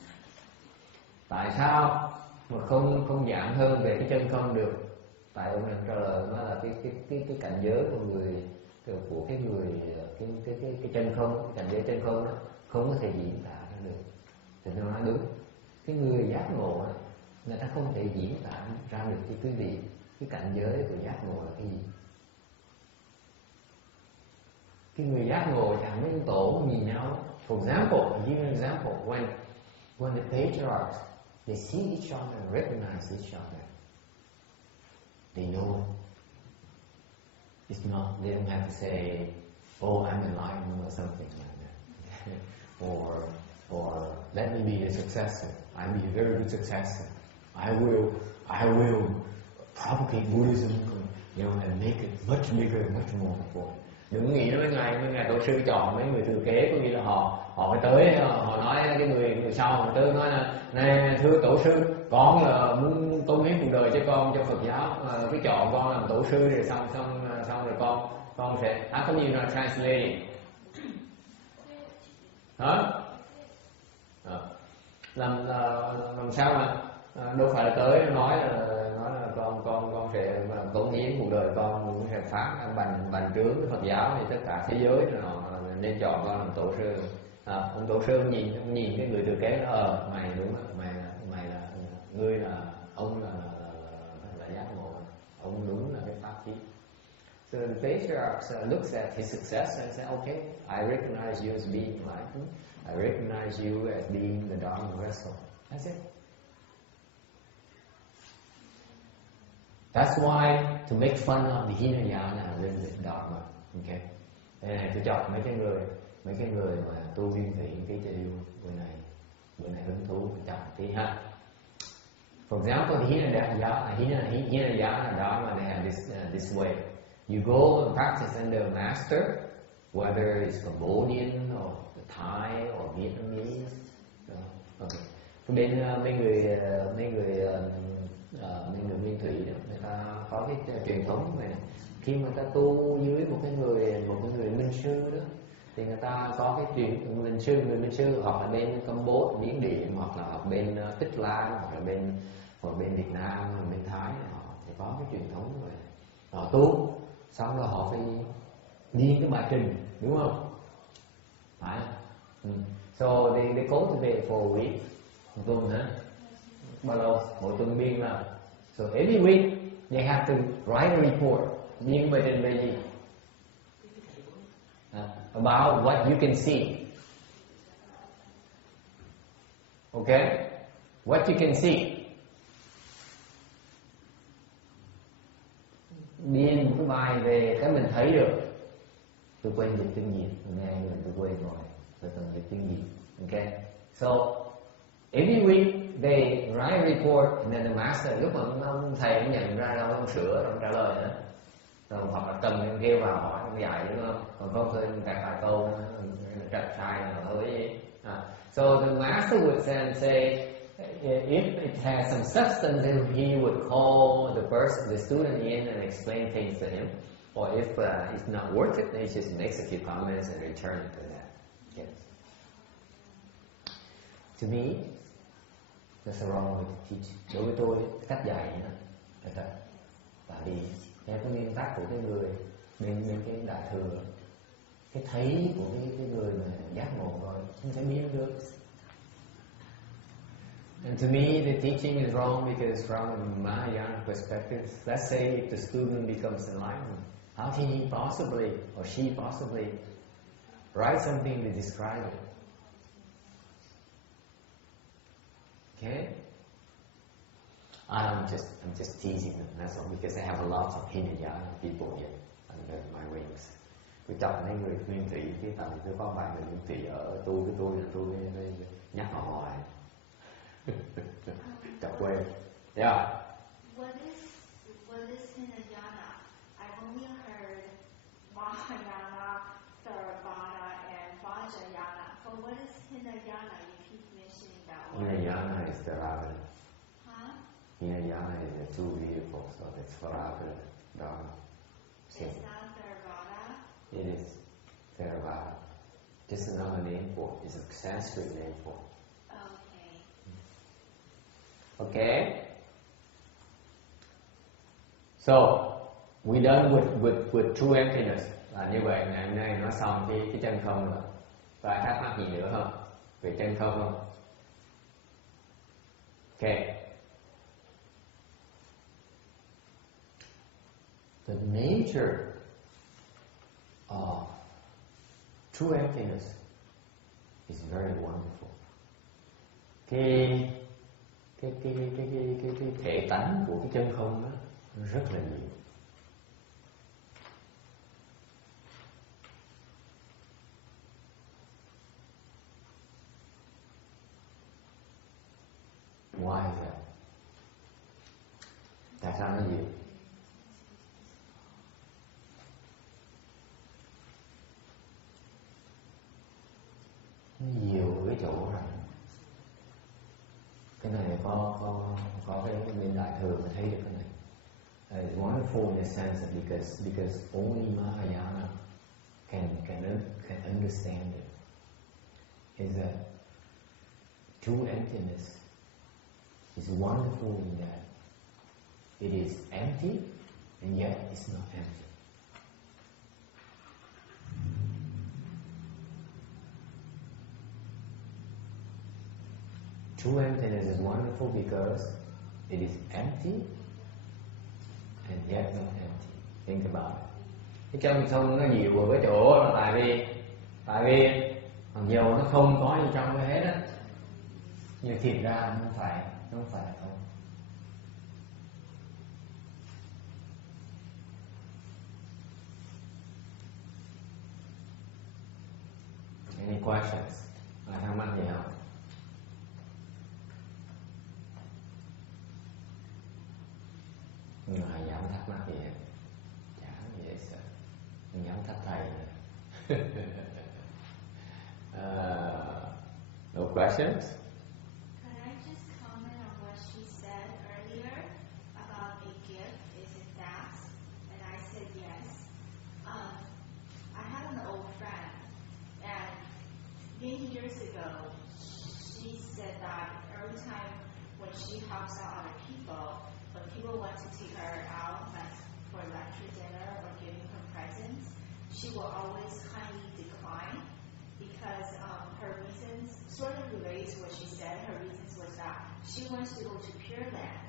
Tại sao mà không giảng hơn về cái chân không được? Tại ông này trả lời nó là cái cảnh giới của cái chân không, cảnh giới chân không đó, không có thể diễn tả ra được. Thì nó nói đúng. Cái người giác ngộ này, người ta không thể diễn tả ra được cho quý vị cái cảnh giới của giác ngộ là cái gì. Cái người giác ngộ chẳng mấy tổ nhìn nhau. For example, I'll give you an example. When the patriarchs they see each other and recognize each other, they know it's not. They don't have to say, "Oh, I'm enlightened" or something like that, or "Let me be the successor. I'll be a very good successor. I will propagate Buddhism, and make it much bigger, much more important." Đừng nghĩ mấy ngày tổ sư chọn mấy người thừa kế, có nghĩa là họ phải tới, họ nói cái người sau họ tới nói là này thưa tổ sư, con là muốn cống hiến cuộc đời cho con cho Phật giáo, cái chọn con làm tổ sư rồi xong rồi con sẽ có nhiều là translating hả? Làm sao mà đâu phải là tới nói là con sẽ cống hiến cuộc đời con cũng sẽ phát bành trướng cái Phật giáo thì tất cả thế giới nên chọn con làm tổ sư. Ông tổ sư nhìn cái người thừa kế đó, mày đúng rồi, mày là ngươi là ông là giác ngộ, ông đúng là cái pháp chí. So the patriarch looks at his success and says, okay, I recognize you as being enlightened. I recognize you as being the Dharma vessel. That's it. That's why to make fun of the Hinayana a little bit Dharma. Okay. Đây này tôi chọn mấy cái người mà tu viên thiện cái điều bữa này hứng thú chọn tí ha. For example, the Hinayana Dharma, they have this way. You go and practice under a master, whether it's Cambodian or Thai or Vietnamese. Okay. Bên mấy người nguyên thủy đó, người ta có cái truyền thống này. Khi mà ta tu dưới một cái người minh sư đó, thì người ta có cái người minh sư hoặc là bên Campuchia, Miến Điện, hoặc là bên Tích Lan, hoặc là bên Việt Nam, hoặc bên Thái, họ thì có cái truyền thống rồi. Họ tu xong rồi họ phải đi cái bài trình, đúng không? Phải. So they cultivate for a week. Một tuần hả? Bao lâu? Mỗi tuần biên là. So every week they have to write a report. Biên bài trình về gì? About what you can see. Okay? What you can see. quên dịch tiếng Việt, nghe mình tôi quên rồi, tôi cần dịch tiếng Việt. Okay, so every week they write a report, and then the master, lúc mà ông thầy ông nhận ra đâu ông sửa, ông trả lời nữa, rồi hoặc là cần em kêu vào hỏi ông dạy đúng không? Còn không thôi vài câu nó trật sai là thôi. So the master would then say, if it has some substance, he would call the student in and explain things to him. Or if it's not worth it, then he just makes a few comments and return it to that. Yes. To me, that's the wrong way to teach. Đối với tôi, cách dạy đó, tại vì theo cái nguyên tắc của cái người bên cái đại thừa, cái thấy của cái người mà giác ngộ rồi không thể biến được. And to me, the teaching is wrong because from a Mahayana perspective, let's say if the student becomes enlightened, how can he possibly, or she possibly, write something to describe it? Okay? I'm just teasing them, that's all, because I have a lot of Hinayana people here under my wings. Tôi chọn mấy người nguyên thủy, cái tầm tôi có vài người nguyên thủy ở tôi nhắc họ hoài. Chọc quê. Yeah. What is Hinayana? I've only heard Mahayana, Theravada, and Vajrayana. But what is Hinayana? You keep mentioning that word. Hinayana is Theravada. Huh? Hinayana is the two vehicles of the Theravada Dharma. It's not Theravada? It is Theravada. Just another name for it. It's a Sanskrit name for it. Okay. So we done with true emptiness. Là như vậy, ngày hôm nay nói xong cái chân không rồi. Có ai thắc mắc gì nữa không? Về chân không không? Okay. The nature of true emptiness is very wonderful. Cái thể tánh của cái chân không đó rất là nhiều. Why is that? Tại sao nó nhiều? Nó nhiều ở cái chỗ này. Cái này có cái bên đại thừa mà thấy được cái này. It's wonderful in a sense that because only Mahayana can understand it. Is that true emptiness is wonderful in that it is empty and yet it's not empty. True emptiness is wonderful because it is empty and yet not empty. Think about it. Cái chân không nó nhiều ở cái chỗ là tại vì còn dầu nó không có gì trong cái hết á. Nhưng thiệt ra nó không phải là không. Any questions? Ai thắc mắc gì không? Nhưng mà dám thắc mắc gì hết. Chả gì hết sợ. Nhưng dám thách thầy nữa. No questions? Could I just comment on what she said earlier about a gift? Is it that? And I said yes. I have an old friend, and many years ago, she said that every time when she helps out other people, when people want to take her out, like for lecture dinner or giving her presents, she will always kindly decline because her reasons sort of relates to what she said. Her reasons was that she wants to go to Pure Land,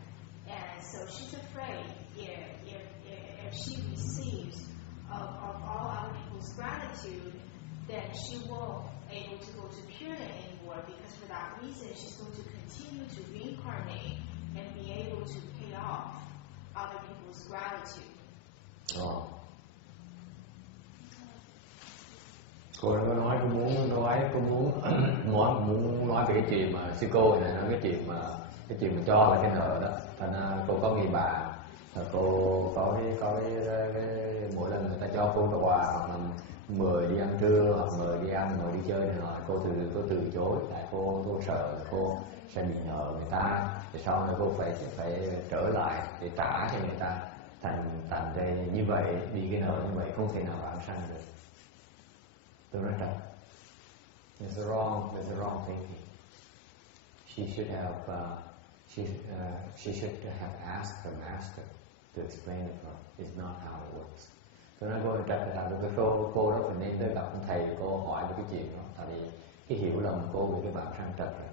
and so she's afraid if she receives of all other people's gratitude, then she won't able to go to Pure Land anymore, because for that reason she's going to continue to reincarnate and be able to pay off other people's gratitude. Oh. Cô có nói cô muốn nói về cái chuyện mà sư cô này nói cái chuyện mà cho là cái nợ đó. Thành ra cô có người bạn, cô có cái mỗi lần người ta cho cô cái quà hoặc là mời đi ăn trưa hoặc mời đi ăn mời đi chơi này nọ, cô từ chối tại cô sợ là cô sẽ bị nợ người ta, thì sau này cô phải trở lại để trả cho người ta. Thành ra như vậy đi cái nợ như vậy không thể nào vãng sanh được. Tôi nói rằng there's a wrong thinking. She should have asked her master to explain it for her. It's not how it works. Tôi nói cô trạch là cái cô đó phải nên tới gặp ông thầy cô hỏi về cái chuyện đó. Tại vì cái hiểu lầm cô về cái bản sang trạch rồi.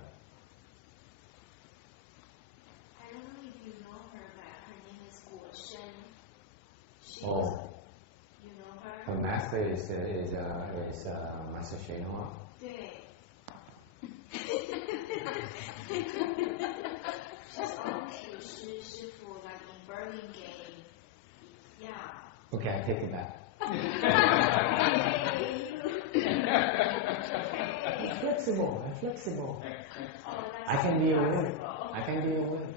I don't know if you know her, but her name is Guo Shen. Oh. You know her? Her master is Master Shen Hoa. 对。She's also师父 like in Birmingham. Yeah. Okay, I take it back. I'm flexible. Oh, that's I can deal with it. possible. I can deal with it.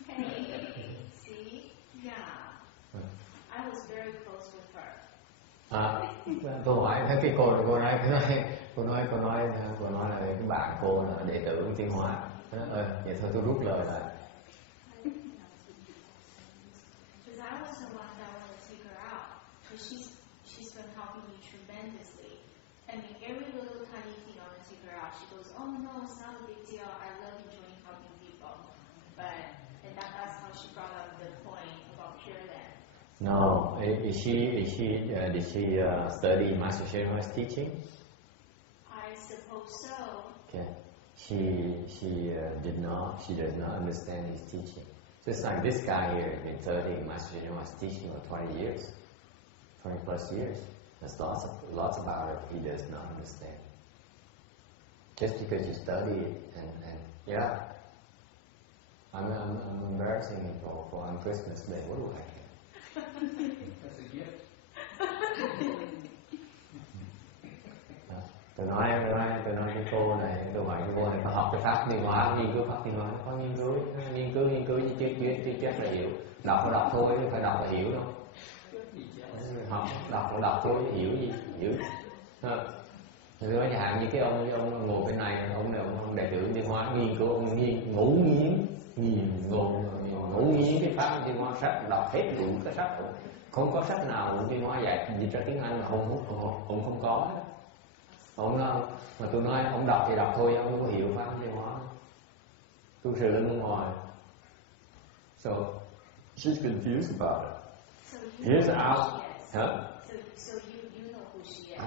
Okay. See? Yeah. I was very close with her. Tôi hỏi cái cô nói là cái bạn cô là đệ tử của Tiên Hóa. Vậy thôi tôi rút lời lại. Because I was the one that wanted to take her out. Because she's been helping me tremendously. I mean, every little tiny thing I want to take her out. She goes, oh no, it's not a big deal. I love enjoying helping people. And that's how she brought up the point about Pure Land. No, did she study Master Shen Hua's teaching? I suppose so. Okay. She did not. She does not understand his teaching. Just like this guy here has been studying Master Shen Hua's teaching for 20 years, 20 plus years. There's lots about it he does not understand. Just because you study it and yeah, I'm embarrassing him for on Christmas Day. What do I care? That's a gift. Tôi nói cái cô này, tôi hỏi cái cô này có học cái pháp tiến hóa, nghiên cứu pháp tiến hóa, nó có nghiên cứu chứ chắc là hiểu. Đọc thôi, không phải đọc là hiểu đâu. Học đọc thôi, hiểu gì, hiểu. Tôi nói chẳng hạn như cái ông ngồi bên này, ông đệ tử tiến hóa nghiên cứu, ông ngủ nghiến cái pháp tiến hóa, sách đọc hết đủ cái sách, không có sách nào tiến hóa dạy dịch ra tiếng Anh mà ông không có. Ông mà tôi nói ông đọc thì đọc thôi, ông không có hiểu pháp tiến hóa. Tu sự bên ngoài. So she's confused about it. So Here's out. Huh? So you know who she is. I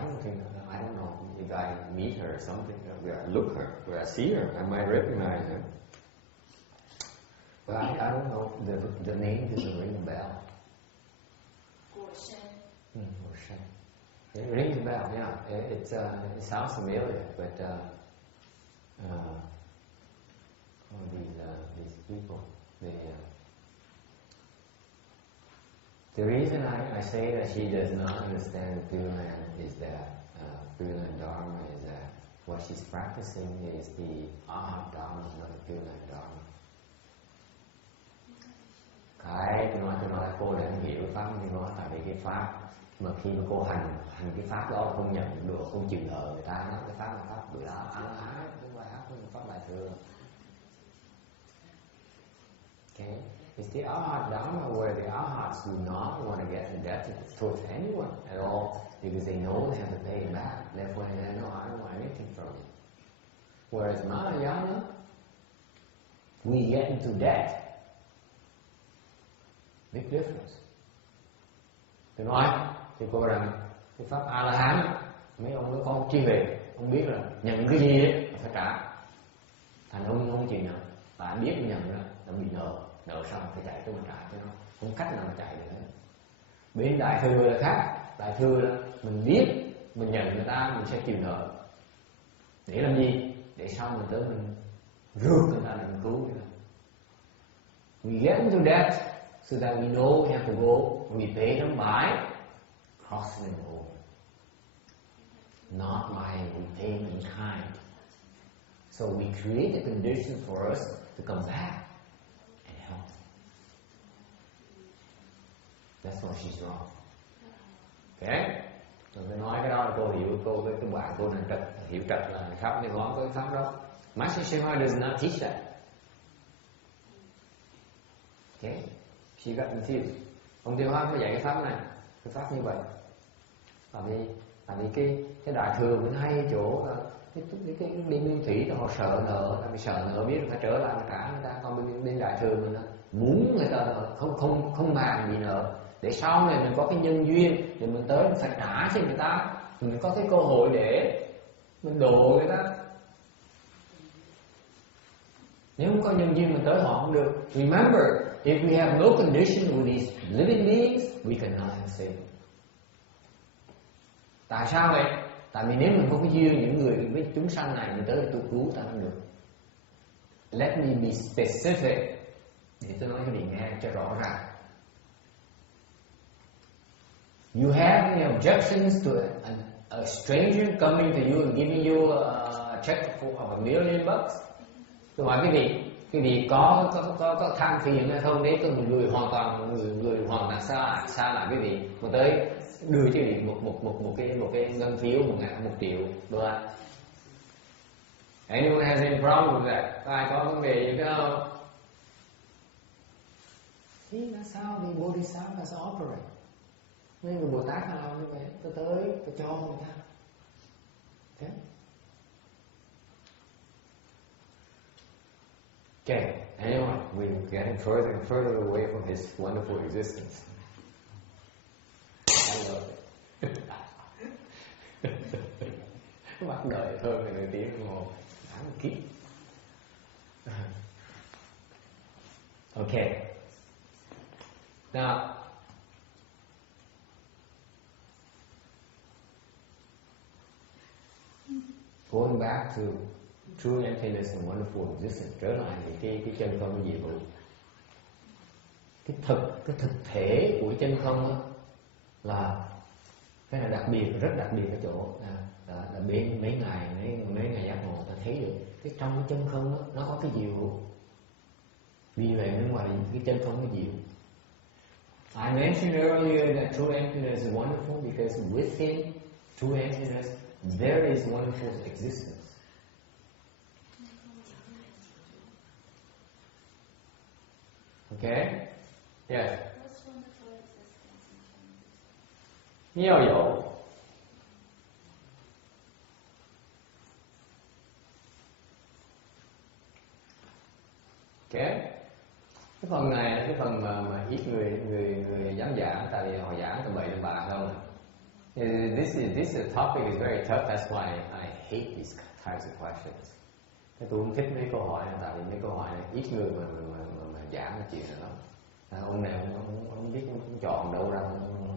don't know if I meet her or something, where I look her, where I see her, I might recognize her. But I don't know, the name doesn't ring a bell. Guo Shen. Guo Shen. It rings a bell, yeah. It sounds familiar, but these people, the reason I say that she does not understand the Pure Land is that Pure Land Dharma is that what she's practicing is the Arhat Dharma, not the Pure Land Dharma. Cái tôi nói là cô đã hiểu pháp thì nói tại vì cái pháp mà khi mà cô hành cái pháp đó là không nhận được, không chịu nợ người ta, nó cái pháp là pháp bự đó, áo ái, cái bài pháp là pháp đại thừa. Okay, it's the Arhat Dharma where the Arhats do not want to get indebted towards anyone at all because they know they have to pay it back. Therefore, they know I don't want anything from you. Whereas Mahayana, we get into debt. Big difference. Tôi nói thì cô rằng cái pháp A La Hán, mấy ông nói con chi về, ông biết là nhận cái gì ấy phải trả. Thành ông không chịu nhận, và biết nhận là nó bị nợ xong phải chạy tới mà trả cho nó, không cách nào mà chạy được hết. Bên đại thừa là khác, đại thừa là mình biết mình nhận người ta mình sẽ chịu nợ. Để làm gì? Để sau mình tới mình rước người ta để mình cứu người ta. We get into debt so that we know we have to go and we pay them by crossing them over. not lying, repaying in kind. So we create the conditions for us to come back and help. That's why she's wrong. Okay? Rồi tôi nói cái đó là cô hiểu, cái bạn cô này trật, hiểu trật là pháp này ngón cái pháp đó. Master Shamar does not teach that. Okay? She got confused. Ông Tiêu Hóa có dạy cái pháp này, cái pháp như vậy. Tại vì cái đại thừa mình hay chỗ là cái đi biên thủy họ sợ nợ, tại vì sợ nợ biết phải trở lại mà trả người ta. Còn bên đại thừa mình muốn người ta nợ, không màng gì nợ, để sau này mình có cái nhân duyên thì mình tới mình phải trả cho người ta, mình có cái cơ hội để mình độ người ta. Nếu không có nhân duyên mình tới họ không được. Remember, if we have no condition with these living beings, we cannot save them. Tại sao vậy? Tại vì nếu mình không có duyên những người với chúng sanh này mình tới tôi cứu ta không được. Let me be specific để tôi nói cho mình nghe cho rõ ràng. You have any objections to a stranger coming to you and giving you a check of $1 million? Tôi hỏi cái vị có than phiền hay không? Đấy tôi người hoàn toàn xa lạ cái vị mà tới đưa cho vị một cái ngân phiếu $1 triệu đô la. Anyone has any problem with that? Ai có vấn đề gì cái không? Thì that's how the Bodhisattvas operate. Mấy người Bồ Tát nào như vậy, tôi tới tôi cho người ta. Okay. Okay, anyway, we're getting further and further away from his wonderful existence. I love it. Các bạn đợi hơn là người tiếng đồng hồ, 8 kiếp. Okay. Now, going back to true emptiness and wonderful existence, trở lại thì cái chân không gì vậy? Cái thực thể của chân không đó, là cái là đặc biệt, rất đặc biệt ở chỗ là bên mấy ngày giác ngộ ta thấy được cái trong cái chân không đó, nó có cái diệu. Vì vậy bên ngoài cái chân không có diệu. I mentioned earlier that true emptiness is wonderful because within true emptiness there is wonderful existence. Okay? Yes. What's wonderful existence in Chinese? 妙有. Okay? Cái phần này là cái phần mà ít người dám giảng, tại vì họ giảng từ bậy đến bạ không. This topic is very tough. That's why I hate these types of questions. Tôi không thích mấy câu hỏi này, tại vì mấy câu hỏi này ít người mà giảng cái chuyện này lắm. Ông nào không biết chọn đâu ra,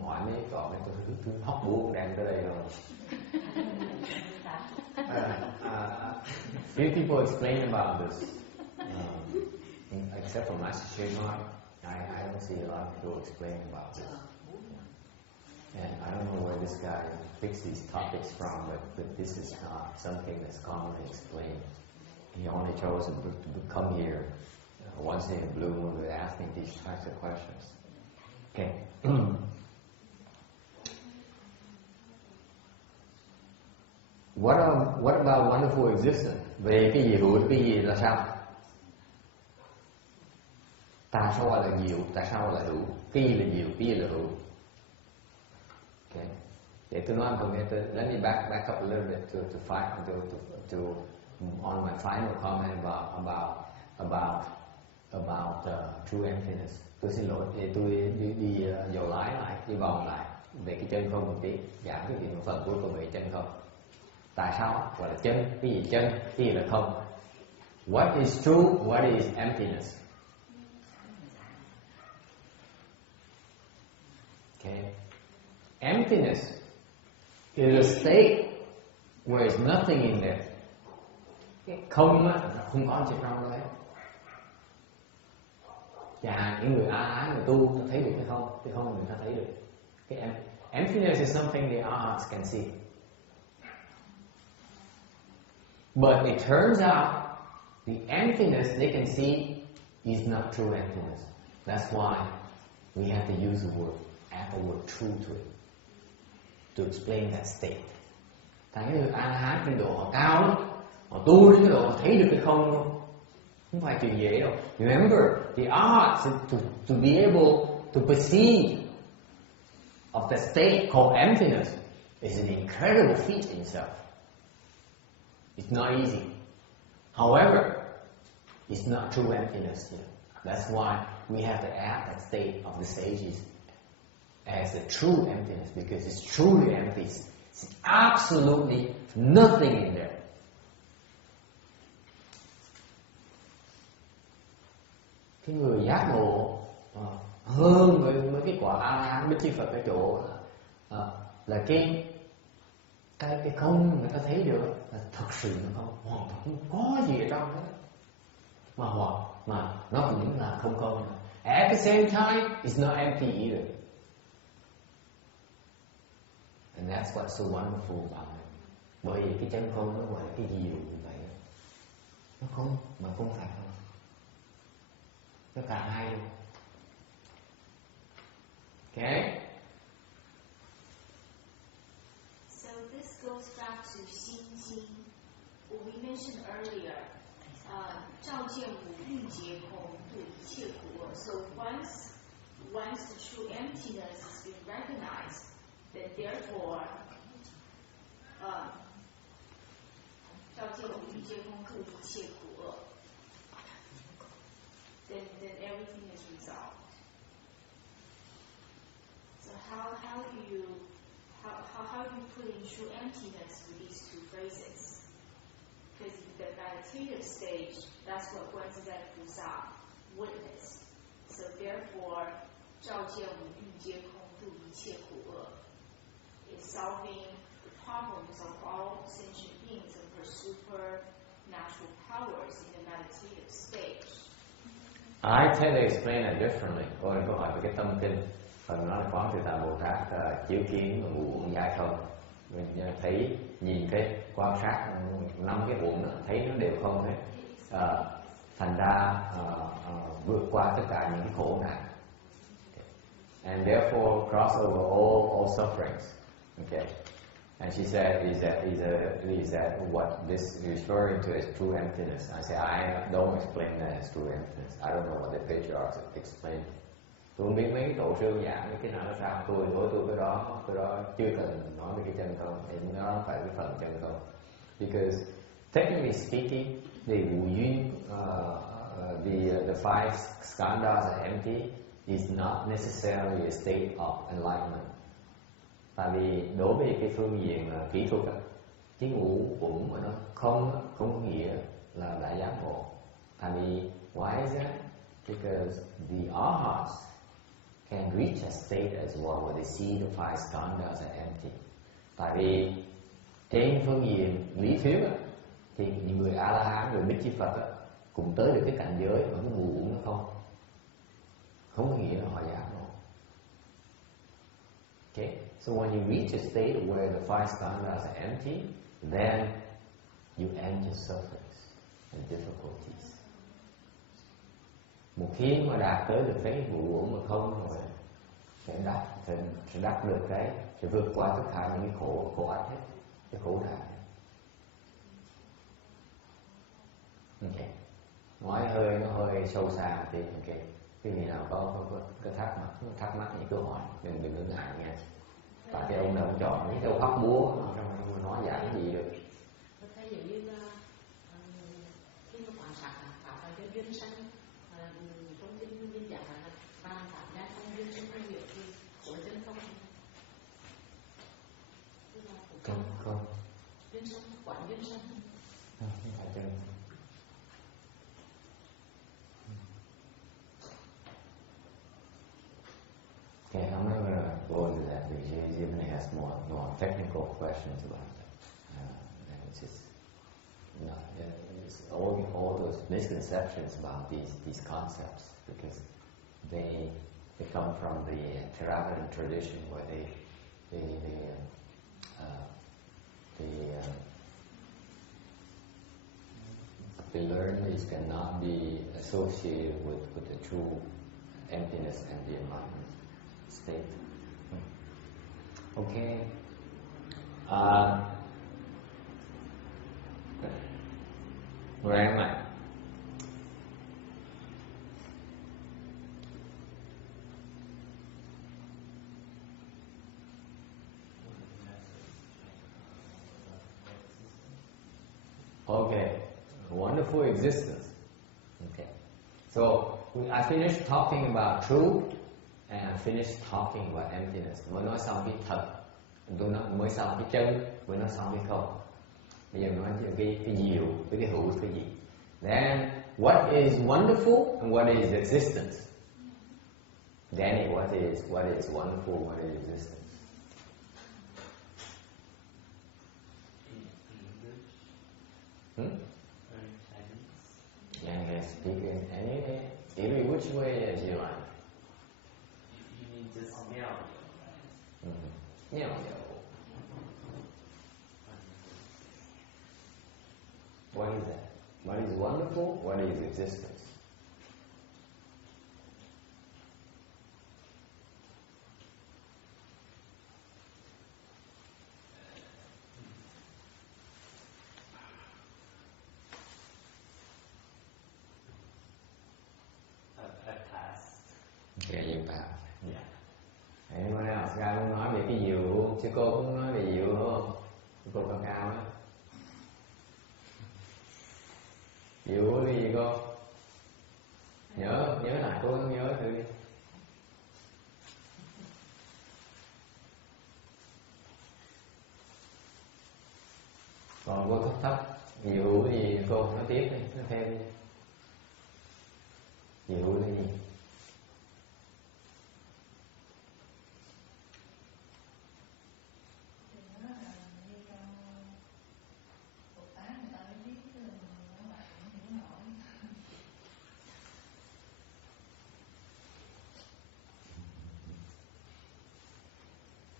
hỏi mấy chọn này tôi hóc buông đem tới đây rồi. Few people explain about this. Except for Master Shamar, I don't see a lot of people explain about this. And I don't know where this guy picks these topics from, but this is not something that's commonly explained. He only chose to come here once in a blue moon with asking these types of questions. Okay. What about wonderful existence? Về cái gì hữu, cái gì là sao? Tại sao gọi là diệu? Tại sao gọi là hữu? Cái gì là diệu? Cái gì là hữu? Okay. Để tôi nói một câu, let me back up a little bit to on my final comment about true emptiness. Tôi xin lỗi, tôi đi dầu lái lại, đi vòng lại về cái chân không một tí, giảm cái chuyện phần cuối cùng về chân không. Tại sao gọi là chân? Cái gì chân? Cái gì là không? What is true? What is emptiness? Okay. Emptiness is a state where there's nothing in there. Cái không á, không có gì trong đấy. Và những người A người tu ta thấy được hay không? Thì không người ta thấy được. Cái emptiness is something the arhats can see. But it turns out the emptiness they can see is not true emptiness. That's why we have to use the word, add the word true to it, to explain that state. Tại cái người A-la-hán trình độ họ cao lắm, họ tu đến cái độ họ thấy được cái không luôn. Không phải chuyện dễ đâu. Remember, the art to be able to perceive of the state called emptiness is an incredible feat in itself. It's not easy. However, it's not true emptiness here. That's why we have to add that state of the sages as a true emptiness, because it's truly empty. It's absolutely nothing in there. Cái người giác ngộ hơn với cái quả A-la-hán Bích Chi Phật cái chỗ là cái không người ta thấy được là thật sự nó không, hoàn toàn không có gì ở trong đó, mà nó cũng là không không. At the same time, it's not empty either. And that's what's so wonderful about it. Bởi vì cái chân không nó gọi là cái diệu như vậy. Nó không mà không phải không. Nó cả hai luôn. Okay? So this goes back to Xin Jing. What we mentioned earlier, 照见五蕴皆空，度一切苦厄. So once the true emptiness has been recognized, then therefore, 照见五蕴皆空，度一切苦厄. Then everything is resolved. So how do you put in true emptiness with these two phrases? Because the meditative stage, that's what Bodhisattva Pusa witnessed. So therefore, 照见五蕴皆空，度一切苦厄 is solving the problems of all sentient beings and her supernatural powers in the meditative stage. I tend to explain it differently. Cô hỏi về cái tâm kinh. Phần đó là Quán Tự Tại Bồ Tát chiếu kiến và ngũ uẩn giải không. Mình thấy, nhìn cái quan sát 5 cái uẩn đó, thấy nó đều không hết. Thành ra vượt qua tất cả những cái khổ nạn. And therefore cross over all sufferings. Okay. And she said, is that what this is referring to as true emptiness? I say, I don't explain that as true emptiness. I don't know what the patriarchs explain. Tôi không biết mấy cái tổ sư giảng cái nào nó sao, tôi cái đó chưa cần nói về cái chân không, thì nó không phải cái phần chân không. Because technically speaking, the Wu Yun, the five skandhas are empty is not necessarily a state of enlightenment. Tại vì đối với cái phương diện kỹ thuật, cái ngũ uẩn mà nó không có nghĩa là đã giác ngộ. Tại vì why is that? Because the arhats can reach a state as well where they see the five skandhas are empty. Tại vì trên phương diện lý thuyết thì những người A-la-hán, người Bích Chi Phật cũng tới được cái cảnh giới mà cái ngũ uẩn nó không có nghĩa là họ giác ngộ. Okay, so when you reach a state where the five skandhas are empty, then you end your sufferings and difficulties. Một khi mà đạt tới được cái ngũ uẩn mà không rồi, sẽ đắc được sẽ vượt qua tất cả những cái khổ ách hết, cái khổ nạn. Okay. Nói nó hơi sâu xa thì ok. Cái gì nào có thắc mắc những câu hỏi đừng ngại nha. Tại cái ông nào cũng chọn những câu pháp búa trong nói giảng cái gì được. Tôi thấy giống như là khi mà quan sát tạo ra cái duyên sanh trong kinh duyên giả là bàn pháp gia không duyên sanh không hiểu thì của chân không. Không. Duyên sanh, quản duyên sanh. Không phải chân. Okay, I'm not going to go into that because Jimmy has more technical questions about that. And it's just, it's all those misconceptions about these concepts because they come from the Theravada tradition where they be learned, it cannot be associated with the true emptiness and the enlightenment state. Okay. Grammar. Okay, wonderful existence. Okay, so I finished talking about truth and I finished talking about emptiness. Mới nói xong cái thật, tôi nói mới xong cái chân, mới nói xong cái không. Bây giờ nói cái diệu với cái hữu cái gì? Then what is wonderful and what is existence? Danny, what is wonderful? What is existence? You can speak in any which way as you like. You mean just meow? Meow. What is that? What is wonderful? What is existence? Okay, you pass. Yeah. Anyone else? Ai muốn nói về cái diệu không? Chứ cô cũng nói về diệu đúng không? Cô cao cao á. Diệu cái gì cô? Nhớ lại cô nhớ thử đi. Còn cô thấp diệu cái gì cô nói tiếp đi, nói thêm đi. Diệu cái gì?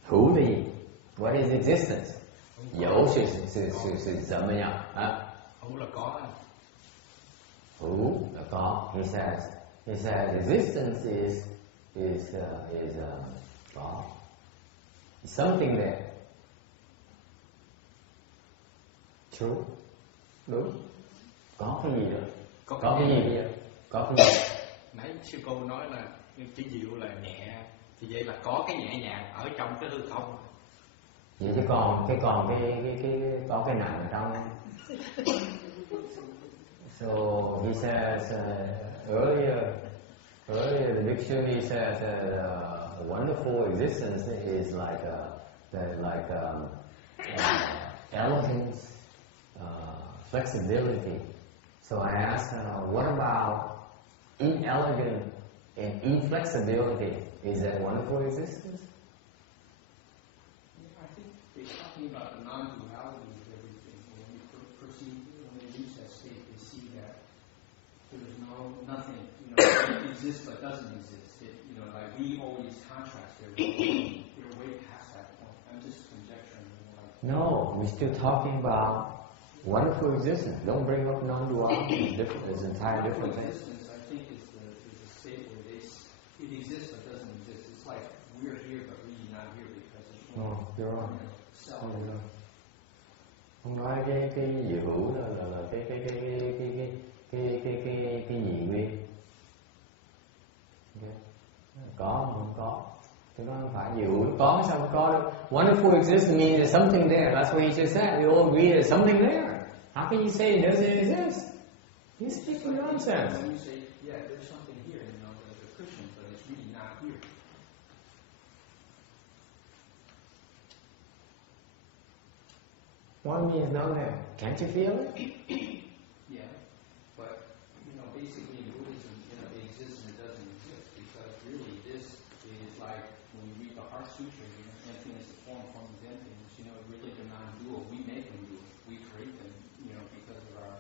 Hữu là gì? What is existence? Dẫu sự怎么样? Hữu là có. Hữu là có. He says existence is có. Something there. True. Đúng. Có cái gì đó? Có cái gì bây giờ? Có cái gì? Nãy sư cô nói là cái diệu là nhẹ, thì vậy là có cái nhẹ nhàng ở trong cái hư không. Vậy chứ còn có cái nặng ở trong. So he says earlier the dictionary says that wonderful existence is like elegance, flexibility. So I asked, what about inelegant and inflexibility? Is that wonderful existence? I think they're talking about the non-duality of everything. When we perceive, when they reach that state, they see that there's nothing, it exists but doesn't exist. Like we always contrast everything. You're way past that point. I'm just conjecturing. No, we're still talking about wonderful existence. Don't bring up non-duality. It's different. It's entirely different thing. Existence, I think, is a state where it exists but doesn't exist. It's like we're here but really not here because it's You're wrong. self. Không nói cái dị hữu là cái nhị nguyên. Okay. Có không có? Chứ nó không phải dị hữu có sao không có đâu. Wonderful existence means there's something there. That's what he just said. We all agree there's something there. How can you say it doesn't exist? You're speaking nonsense. When you say, yeah, there's something here, the Christian, but it's really not here. What means not there? Can't you feel it? Yeah, but basically in Buddhism, it exists and it doesn't exist because really this is like when you read the Heart Sutra, emptiness is form is emptiness. Really they're non-dual. We make them dual. We create them, because of our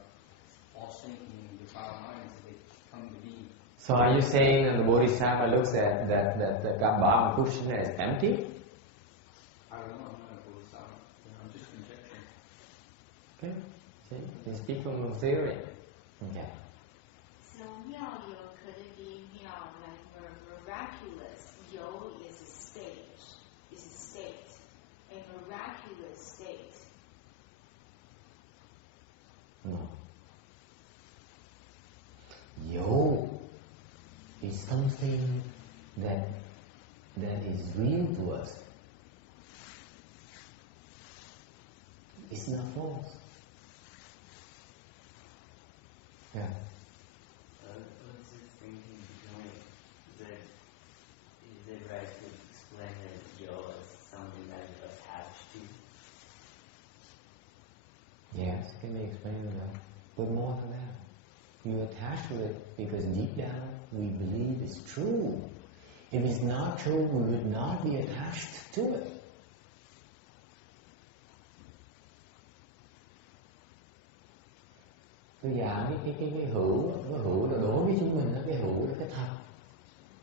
false thinking and defiled minds. They come to be. So are you saying that the Bodhisattva looks at that Garbha and Krishna as empty? I don't know. I'm not a Bodhisattva. I'm just conjecturing. Okay. See, he's speaking from theory. Okay. So 妙有 could it be 妙 like miraculous? Yo is a state, a miraculous state. No. Yo is something that is real to us. It's not false. Yeah. I was just thinking, is it right to explain that yo as something that you're attached to? Yes, can we explain that? But more than that. You attach to it because deep down we believe it's true. If it's not true, we would not be attached to it. Tôi giảng cái hữu là đối với chúng mình, cái hữu là cái thật.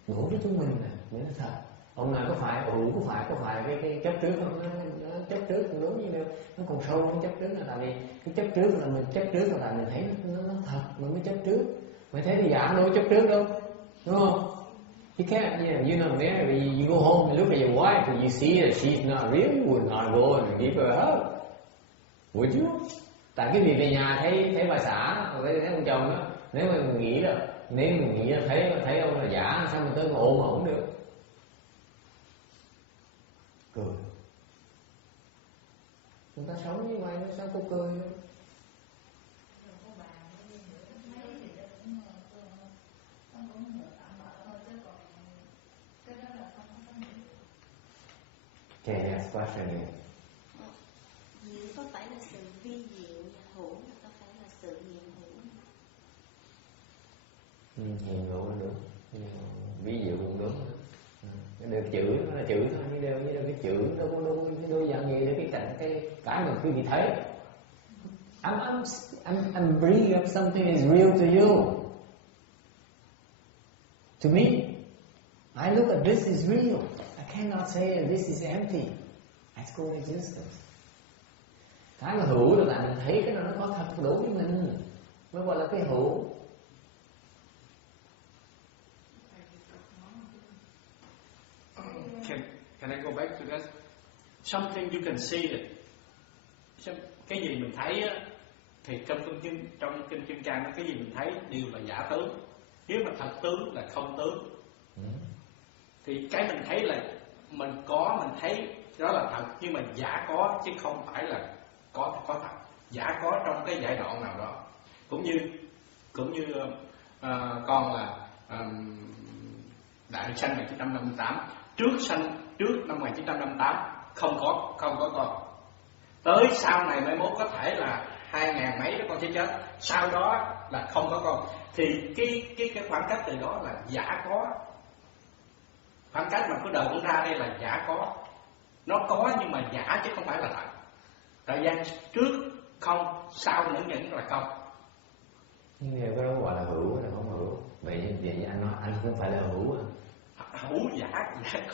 Đối với chúng mình này, nghĩa là thật. Ông nào có phải hữu, có phải cái chấp trước không? Nó chấp trước cũng đúng như đâu. Nó còn sâu hơn chấp trước là tại vì cái chấp trước là mình chấp trước là tại mình thấy nó thật mình mới chấp trước. Mà thế thì giảng đâu có chấp trước đâu, đúng không? You can't, you know, there you go home and look at your wife and you see that she's not real, you would not go and give her a hug, would you? Tại cái việc về nhà thấy bà xã, thấy ông chồng đó, nếu mà mình nghĩ là thấy ông là giả, sao mình tới mà ôm ổng được? Cười. Người ta sống như vậy, sao cô cười nữa? Okay, next question again. Diệu có phải là sự vi diệu, hữu là có phải là sự hiện hữu? Hiện hữu là đúng, ví dụ cũng đúng. Được chữ nó là chữ thôi, như đâu cái chữ đâu có đôi dạng gì để cái mà quý vị thấy. I'm bringing up something is real to you. To me, I look at this is real. I cannot say this is empty. It's called existence. Cái mà hữu là tại mình thấy cái nó có thật đối với mình, mới gọi là cái hữu. Can I go back to that? Something you can see it. Cái gì mình thấy á, thì trong kinh Kim Cang cái gì mình thấy đều là giả tướng. Nếu mà thật tướng là không tướng. Thì cái mình thấy là mình thấy đó là thật, nhưng mà giả có chứ không phải là có thật. Giả có trong cái giai đoạn nào đó. Cũng như con là đại sanh 1958, trước năm 1958 không có con. Tới sau này mai mốt có thể là 2000 mấy đó con sẽ chết, sau đó là không có con. Thì cái khoảng cách từ đó là giả có. Khoảng cách mà cái đời con ra đây là giả có. Nó có nhưng mà giả chứ không phải là thật. Thời gian trước không, sau nữa những là không. Nhưng điều cái đó gọi là hữu hay là không hữu? Vậy anh nói anh không phải là hữu à? Hữu giả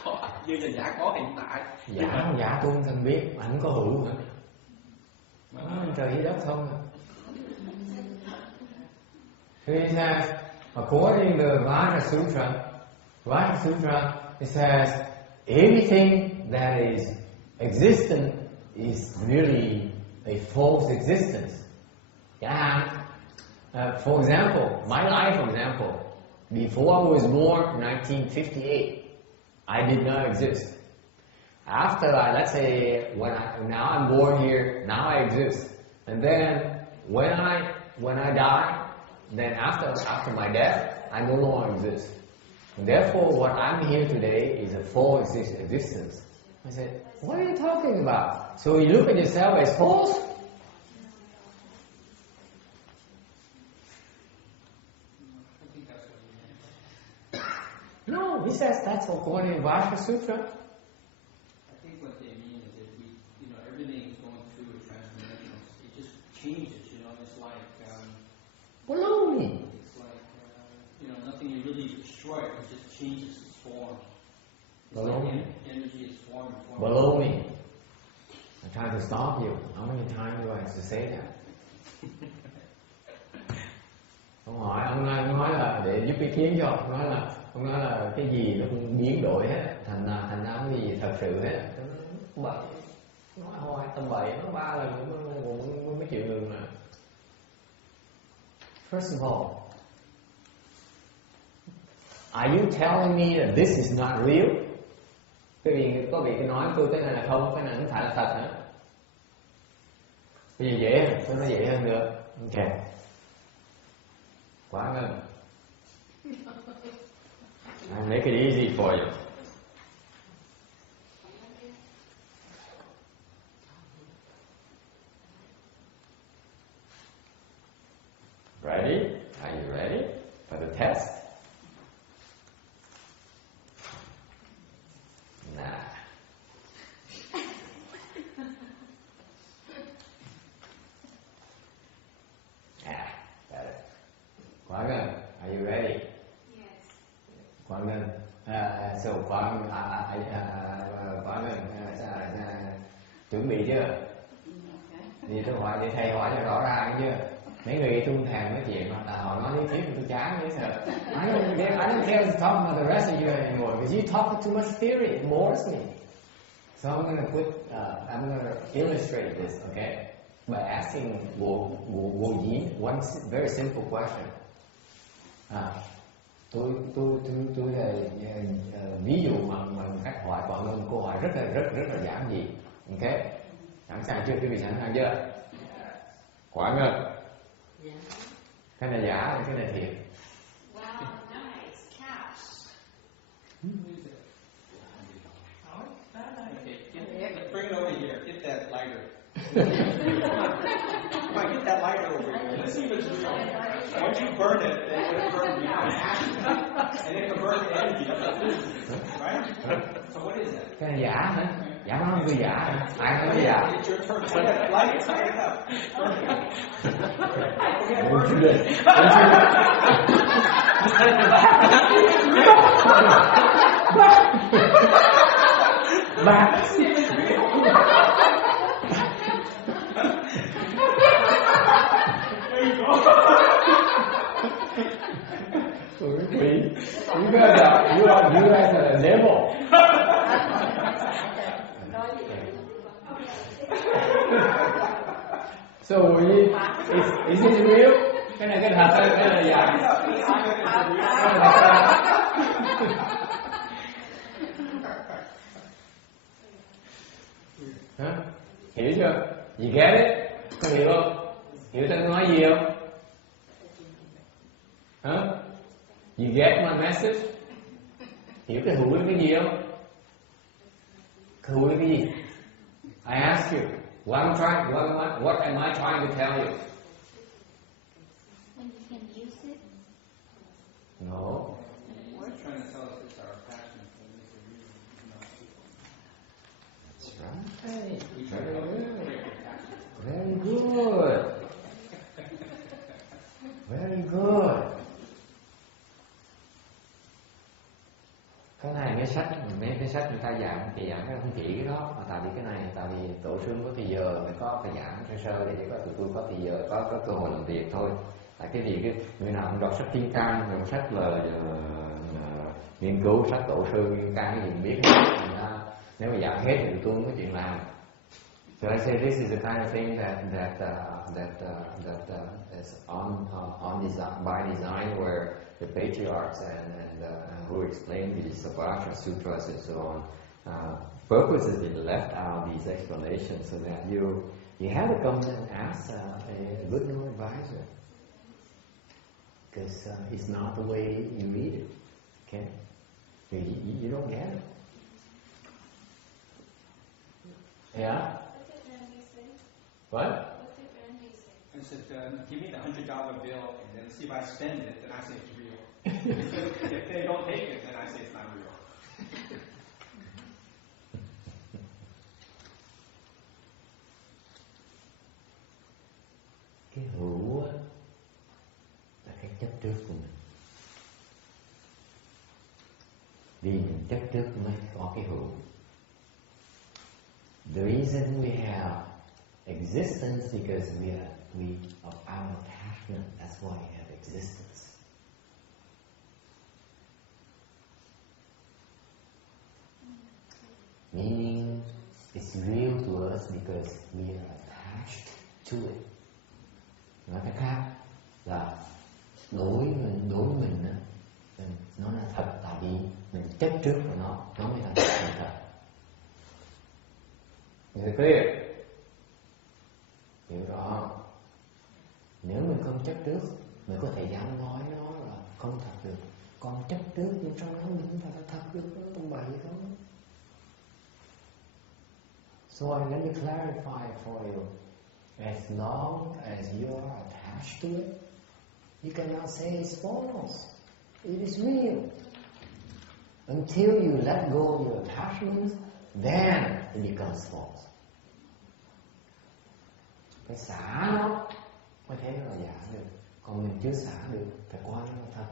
có, như là giả có hiện tại. Giả tôi không cần biết, anh có hữu nữa. Trời với đất không à. So it says, according to the Vajra Sutra, it says everything that is existent is really a false existence. For example, my life, for example, before I was born, 1958, I did not exist. After let's say now I'm born here, now I exist. And then when I die, then after my death, I no longer exist. And therefore, what I'm here today is a false existence. I said, what are you talking about? So you look at yourself as false? No, he says that's according to Vajra Sutra. I think what they mean is that everything is going through a transformation. It just changes, it's like... Baloney. It's like, nothing is really destroyed, it just changes its form. It's Baloney. like energy is form. Baloney. I'm trying to stop you. How many times do I have to say that? hỏi, ông nói là để giúp ý kiến cho ông nói là cái gì nó cũng biến đổi hết, thành ra cái gì thật sự hết, bậy, nói hoài tầm bậy, nói 3 lần cũng mới chịu ngừng mà. First of all, are you telling me that this is not real? Có vị nói tôi cái này là không, cái này không phải là thật hả? Bây giờ dễ hơn, tôi nói dễ hơn nữa. Ok. Quá ngân. I'll make it easy for you. Ready? Are you ready for the test? Nah. Got it. Quang Ngân, are you ready? Yes. Quang Ngân, so Quang Ngân, chuẩn bị chưa? Thì tôi hỏi, để thầy hỏi cho rõ ràng chưa? Mấy người tu thèm nói chuyện mà họ nói lý thuyết tôi chán dễ sợ. I don't care to talk about the rest of you anymore because you talk too much theory, it bores me. So I'm gonna illustrate this, okay? By asking Wo Yin one very simple question. Tôi ví dụ bằng cách hỏi Quảng Ngân câu hỏi rất là giản dị, ok? Sẵn sàng chưa? Quý vị sẵn sàng chưa? Quảng Ngân, cái này giả hay cái này thiệt? Wow, nice. Cash. Okay, bring it over here. Get that lighter. Come on, get that lighter over here. Let's see if it's real. Once you burn it, then it'll burn you and it can burn the energy. That's what it is, right? So what is that? Cái này giả hả? Giả nói người giả hả? Ai nói giả? It's your turn. Light it, light it up. Don't do that. You guys are a devil. So is this real? Cái này thật hay cái này giả? Hả? Hiểu chưa? You get it? Có hiểu không? Hiểu tôi nói gì không? Hả? You get my message? Hiểu cái hữu cái gì không? Hữu cái gì? I ask you, what am I trying to tell you? When you can use it. No. We're trying to tell us it's our passion for this That's right. Very good. Very good. Cái này mấy cái sách người ta giảng thì giảng không chỉ cái đó, mà tại vì cái này tại vì tổ sư có thì giờ phải có phải giảng sơ để cho tụi tôi có thì giờ có cơ hội làm việc thôi. Tại cái gì cái người nào cũng đọc sách Kim Cang, đọc sách là nghiên cứu sách tổ sư Kim Cang cái gì cũng biết hết. Nếu mà giảng hết thì tụi tôi không có chuyện làm. So I say this is the kind of thing that is by design, where the patriarchs and who explain the Savatra sutras and so on purposely left out these explanations so that you have to come and ask a good no advisor, because it's not the way you read it. Okay, you don't get it. Yeah. What? I said, give me the $100 bill, and then see if I spend it, then I say it's real. If they don't take it, then I say it's not real. Cái hữu là cái chấp trước của mình. Vì mình chấp trước mới có cái hữu. The reason we have existence because we of our attachment. That's why we have existence. meaning it's real to us because we are attached to it. Nói cách khác là đối với mình đó, nó là thật tại vì mình chấp trước vào nó mới thành thật. Is it clear? Hiểu rõ không? Nếu mình không chấp trước, mình có thể dám nói nó là không thật được. Còn chấp trước nhưng trong đó mình không phải là thật được, nó tầm bậy không? So let me clarify for you. As long as you are attached to it, you cannot say it's false. It is real. Until you let go of your attachments, then it becomes false. Phải xả nó mới thấy nó là giả được. Còn mình chưa xả được, phải coi nó là thật.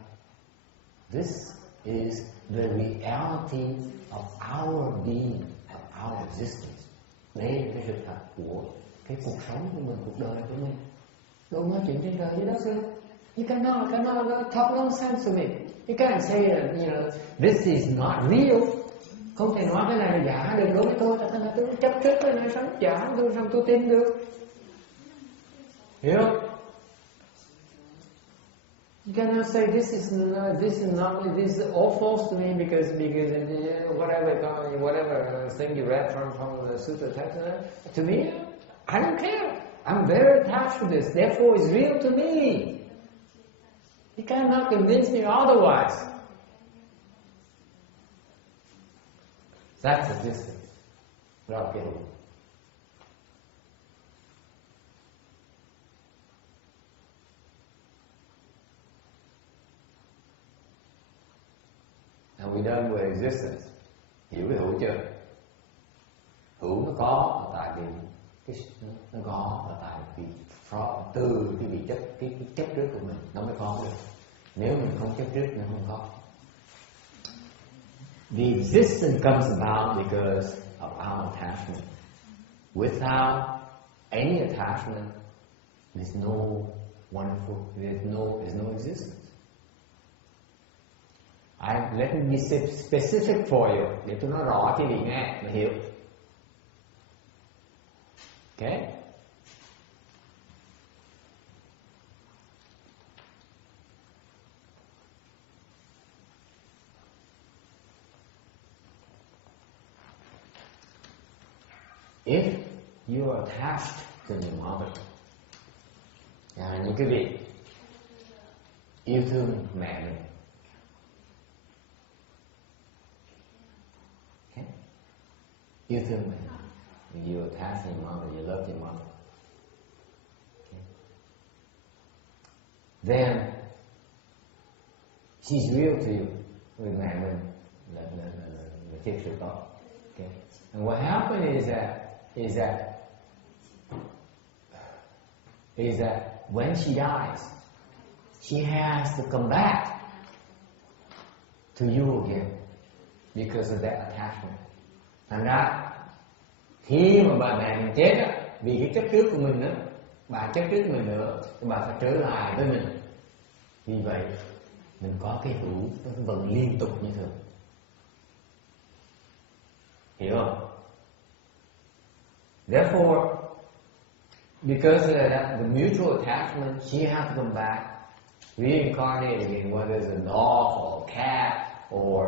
This is the reality of our being, of our existence. Đây là cái sự thật của cái cuộc sống của mình, cuộc đời của mình. Đâu nói chuyện trên trời dưới đất được. You cannot talk nonsense to me. You can't say that, you know, this is not real. Không thể nói cái này là giả được đối với tôi. Tại sao tôi chấp trước cái này sống giả, tôi sao tôi tin được? Hiểu không? You cannot say this is all false to me because whatever thing you read from the sutra text. To me, I don't care. I'm very attached to this. Therefore, it's real to me. You cannot convince me otherwise. That's existence. Without getting. And we're done with existence. Hiểu cái hữu chưa? Hữu nó có là tại vì nó có là tại vì từ cái vị cái chấp trước của mình nó mới có được. Nếu mình không chấp trước nó không có. The existence comes about because of our attachment. Without any attachment, there's no existence. Let me be specific for you, để tôi nói rõ cho vị nghe và hiểu. Okay? If you are attached to your mother, những cái vị yêu thương mẹ mình, okay? Yêu thương mẹ, you attach to your mother, you love your mother, okay? Then she's real to you. Người mẹ mình là thiệt sự tốt. Okay? And what happened is that when she dies, she has to come back to you again because of that attachment. Thành ra khi mà bà mẹ mình chết á, vì cái chấp trước của mình á, bà chấp trước mình nữa, thì bà phải trở lại với mình. Vì vậy mình có cái hữu nó vẫn liên tục như thường. Hiểu không? Therefore, because of that, the mutual attachment, she has to come back, reincarnate again, whether it's a dog or a cat or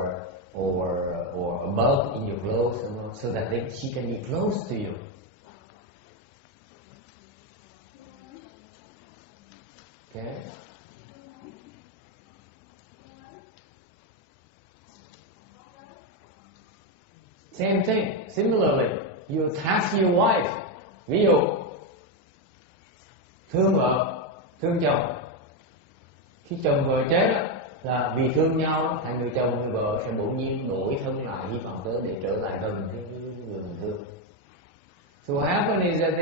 a bug in your clothes, so that she can be close to you. Okay? Same thing. Similarly, you attach to your wife. Ví dụ, thương vợ, thương chồng. Khi chồng vợ chết đó, là vì thương nhau, thành người chồng người vợ sẽ bỗng nhiên đổi thân lại hy vọng tới để trở lại gần cái người mình thương. So what happened is that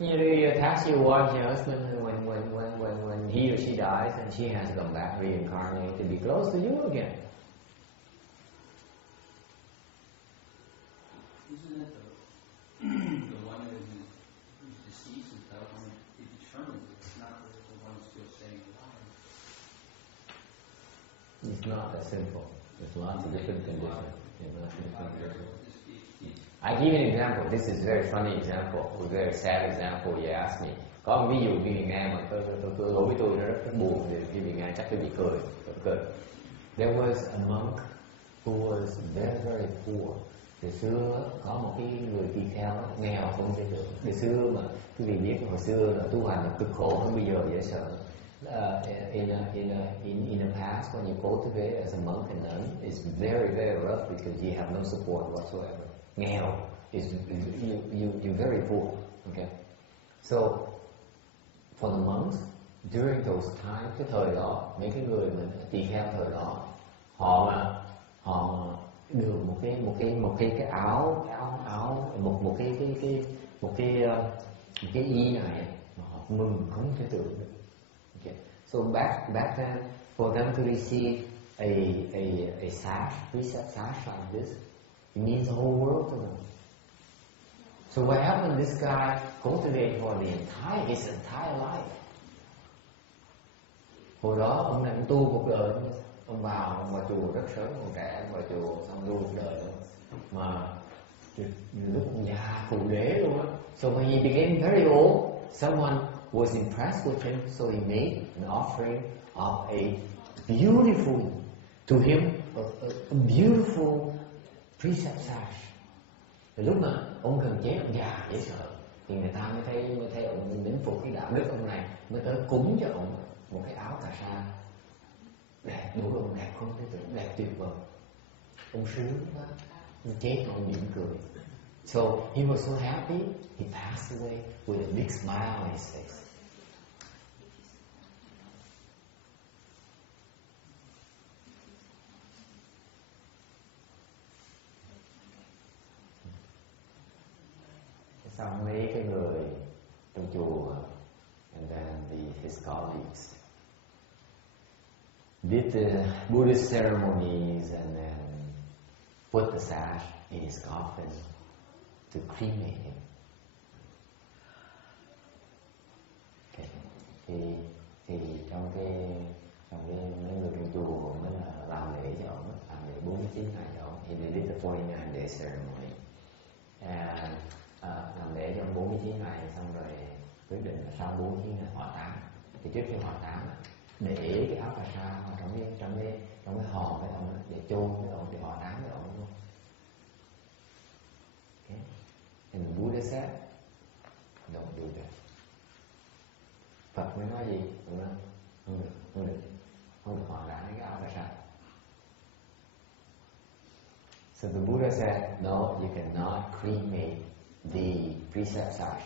you attach your wife, your husband, when he or she dies, and she has to come back, reincarnate to be close to you again. Isn't it the one that is deceased is the one it determines it? It's not the one still staying alive. It's not that simple. There's lots of different conditions. I give you an example. This is a very funny example, a very sad example. You asked me. Có một ví dụ như nghe mà tôi đối với tôi nó rất buồn thì khi bị nghe chắc tôi bị cười. There was a monk who was very very poor. Từ xưa có một cái người tỳ kheo nghèo không thể được. Từ xưa mà quý vị biết hồi xưa là tu hành là cực khổ hơn bây giờ dễ sợ. In the past, when you cultivate as a monk and nun, it's very very rough because you have no support whatsoever. Nghèo is you're very poor. Okay, so for the monks during those times, cái thời đó mấy cái người mà tỳ kheo thời đó họ được một cái áo một cái y này mà họ mừng không thể tưởng được. Okay. So back then for them to receive a sash, precept sash like this, it means the whole world to them. So what happened? This guy cultivated for his entire life. Hồi đó ông này tu cuộc đời, ông vào chùa rất sớm, còn trẻ vào chùa xong tu cuộc đời luôn, mà lúc ông già phụ đế luôn á. So when he became very old, someone was impressed with him, so he made an offering of a beautiful, to him, a beautiful precept sash. Thì lúc mà ông gần chết, ông già dễ sợ, thì người ta mới thấy ông đến phục cái đạo đức ông này, mới tới cúng cho ông một cái áo cà sa đẹp, đủ ông đẹp không thể tưởng, đẹp tuyệt vời. Ông sướng quá, ông chết ông mỉm cười. So he was so happy, he passed away with a big smile on his face. Xong mấy cái người trong chùa, and then his colleagues did the Buddhist ceremonies and then put the sash in his coffin to cremate him. Okay. Thì trong cái mấy người trong chùa mới là làm lễ cho ông, làm lễ 49 ngày cho ông. He did the 49 day ceremony. And làm lễ trong 49 ngày xong rồi quyết định là sau 49 ngày hỏa táng. Thì trước khi hỏa táng để cái áo cà sa trong cái hòm với ông để chôn với ông, để hỏa táng với ông luôn. Okay. And the Buddha said, don't do that. Phật mới nói gì? Không được hỏa táng cái áo cà sa. So the Buddha said, no, you cannot cremate the precept sash.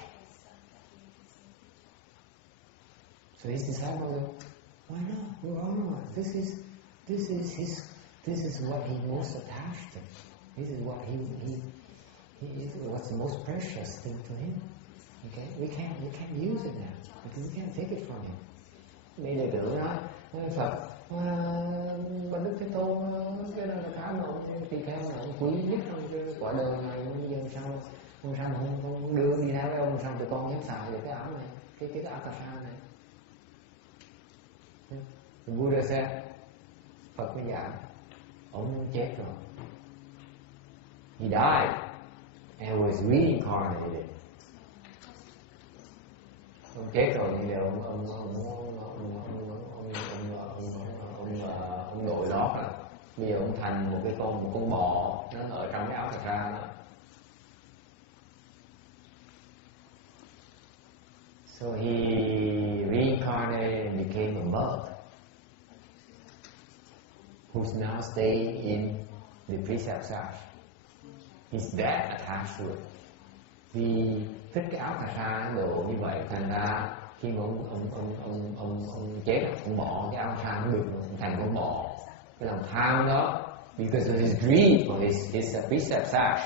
So his disciples go, why not? This is what he most attached to. This is what what's the most precious thing to him. Okay, we can't use it now because we can't take it from him. Mấy đệ tử nói Phật, Bà Đức Thế Tôn cái đó là cái mà ông tỳ kheo là ông quý nhất trong cái quả đời này, nhưng sao không đưa đi theo với ông, sao tụi con dám xài được cái áo này, cái áo cà sa này. The Buddha said, Phật mới giảng, ông chết rồi, he died and was reincarnated. Ông chết rồi nhưng đều ông đội lót rồi. Bây giờ ông thành một con bò nó ở trong cái áo cà sa đó. So he reincarnated and became a monk who's now staying in the precept sash. He's that attached to it. Vì thích cái áo cà sa đồ như vậy, thành ra khi mà ông chết, ông bỏ cái áo cà sa không được, ông thành con bò. Cái lòng tham đó, because of his greed for his precept sash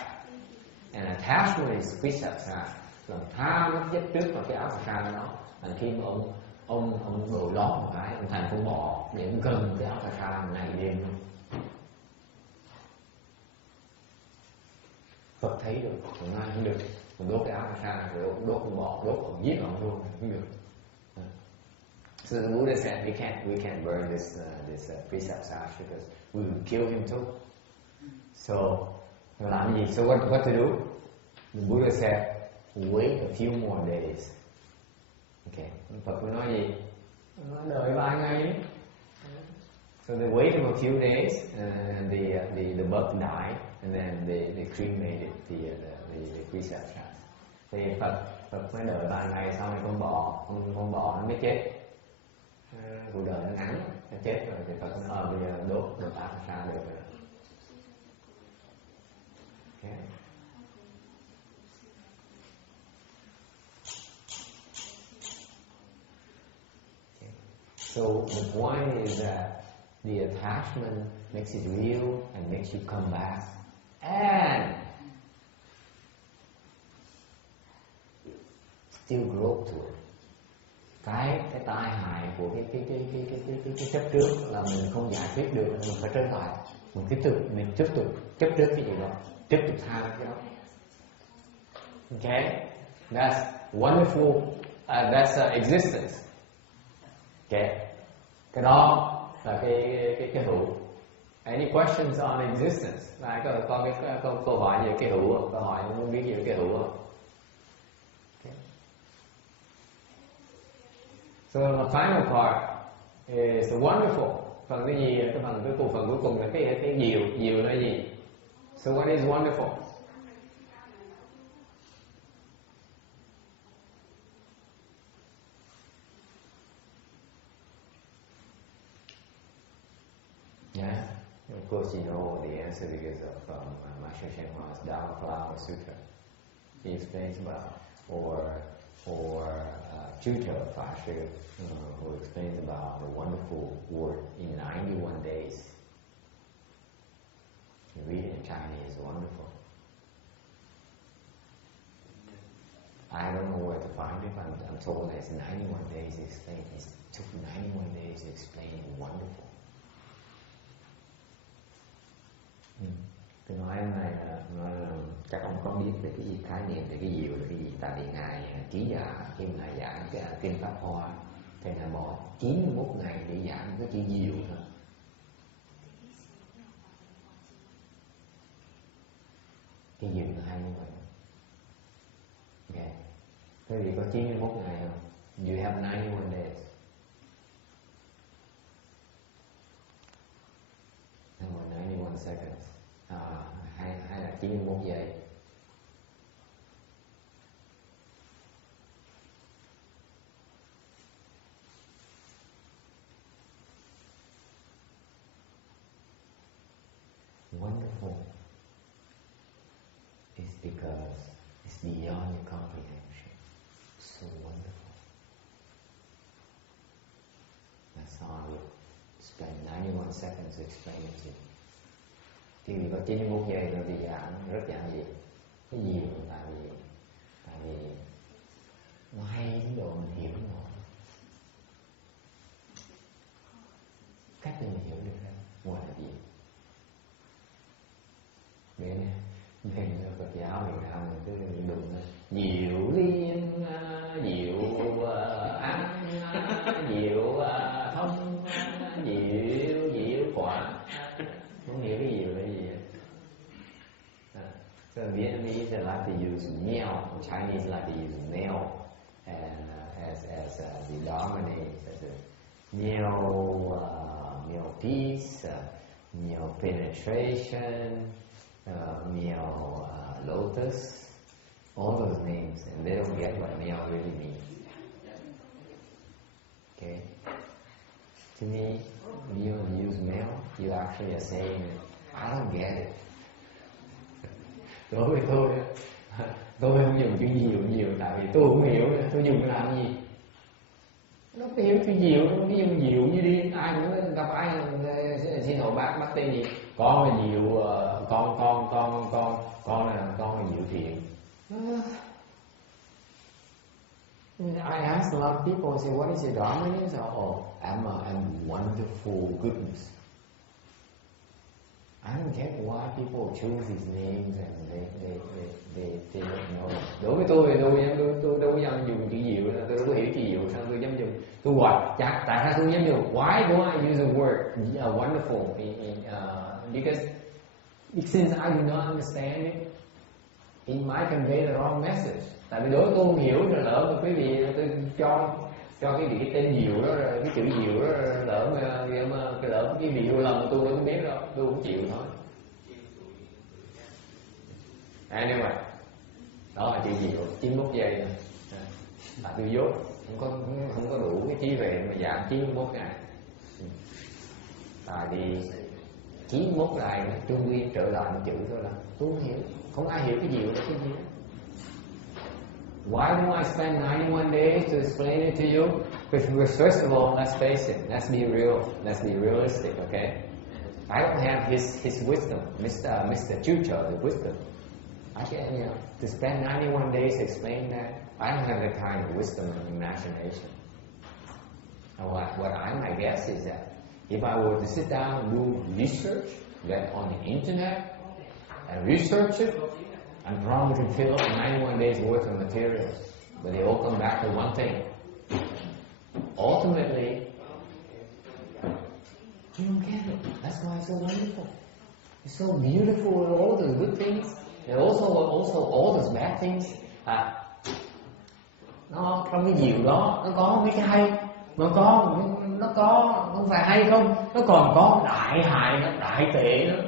and attached to his precept sash, lòng tham nó dắt trước vào cái áo cà sa đó. Và khi mà ông đội lót một cái, ông thành con bò để ông cần cái áo cà sa ngày đêm luôn. Phật thấy được, còn ai không được. Mình đốt cái áo cà sa rồi ông đốt con bò, đốt ông giết ông luôn, không được. So the Buddha said, we can't burn this precept sash because we will kill him too. So Rồi làm gì? So what to do? The Buddha said, wait a few more days. Okay. Phật mới nói gì? Nói đợi vài ngày. So they waited for a few days, and the bug died, and then they cremated the Bodhisattva. Thì Phật mới đợi vài ngày, sau này con bò nó mới chết. Cuộc đời nó ngắn, nó chết rồi thì Phật nói bây giờ đốt áp ra được rồi. Okay. So the point is that the attachment makes it real and makes you come back and still grow to it. Cái tai hại của cái chấp trước là mình không giải quyết được, mình phải trở lại, mình tiếp tục chấp trước cái gì đó, tiếp tục tham cái đó. Okay, that's wonderful, that's existence. Okay, cái đó là cái hữu. Any questions on existence? Ai có cái câu hỏi về cái hữu không? Câu hỏi muốn biết gì về cái hữu không? Okay. So the final part is the wonderful. Phần cái gì? Cái phần cuối cùng là cái diệu là gì? So what is wonderful? Yeah, of course you know the answer because of Master Shen Hua's Dharma Sutra. He explains about, or Tutor Fasher, who explains about the wonderful word in 91 days. You read it in Chinese, wonderful. I don't know where to find it, but I'm told that it's 91 days to explain. It took 91 days to explain wonderful. Tôi nói này là chắc ông có biết về cái gì khái niệm về cái diệu là cái gì, tại vì ngài Trí Giả khi ngài giảng cái kinh Pháp Hoa thì ngài bỏ 91 ngày để giảng cái chữ diệu thôi. Cái diệu là hay như vậy. Okay. Thế thì có 91 ngày không? You have 91 days. Or 91 seconds. Hay là 91 giây. Wonderful is because it's beyond your comprehension. So wonderful. That's how I would spend 91 seconds to explain it to you. Thì có 91 giây rồi thì giảng rất giản dị. Cái gì mà tại vì nó hay đến độ mình hiểu nó. Cách để mình hiểu được ngoài là gì? Bên Phật giáo Việt Nam mình cứ đụng diệu liên, diệu ăn, diệu thông, diệu quả. Không hiểu cái diệu là gì. So Vietnamese they like to use meow, Chinese like to use nail, and as the dominant, as a meow peace, meow penetration, meow lotus, all those names, and they don't get what meow really means. Okay. To me, you use meow, you actually are saying, I don't get it. Đối với tôi không dùng chữ nhiều, tại vì tôi không hiểu, tôi dùng để làm gì? Nó có hiểu chữ diệu, nó dùng diệu như đi, ai cũng gặp ai xin lỗi bác tên gì, con là diệu, con là diệu thiện. I asked a lot of people, I say, what is your Dharma? And they say, oh, I'm wonderful goodness. I don't get why people choose these names and they don't know. Đối với tôi thì tôi đâu có dám dùng chữ diệu, tôi đâu có hiểu chữ diệu, sao tôi dám dùng? Tôi hỏi, tại sao tôi dám dùng? Why do I use the word wonderful? Because since I do not understand it, it might convey the wrong message. Tại vì đối tôi không hiểu rồi lỡ mà quý vị tôi cho cái tên diệu đó, cái chữ diệu đó lỡ mà cái vị vô lầm tôi không biết đâu, tôi cũng chịu thôi. Anyway, đó là chữ diệu 91 giây thôi. Tại tôi dốt không có đủ cái trí tuệ mà giảm 91 ngày. Tại vì 91 ngày Trung Nguyên trở lại một chữ thôi là tôi không hiểu, không ai hiểu cái diệu là cái gì. Why do I spend 91 days to explain it to you? Because first of all, let's face it, let's be real, let's be realistic, okay? I don't have his wisdom, Mr. Chucho, the wisdom. I can, to spend 91 days to explain that, I don't have the kind of wisdom and imagination. And what I might guess is that if I were to sit down and do research, get on the internet, and research it, I'm probably could fill up 91 days worth of materials, but they all come back to one thing. Ultimately, you don't get it. That's why it's so wonderful. It's so beautiful with all the good things, and also all those bad things. Nó trong cái diệu đó, nó có mấy cái hay, nó có không phải hay không, nó còn có đại hại, nó đại tệ nữa.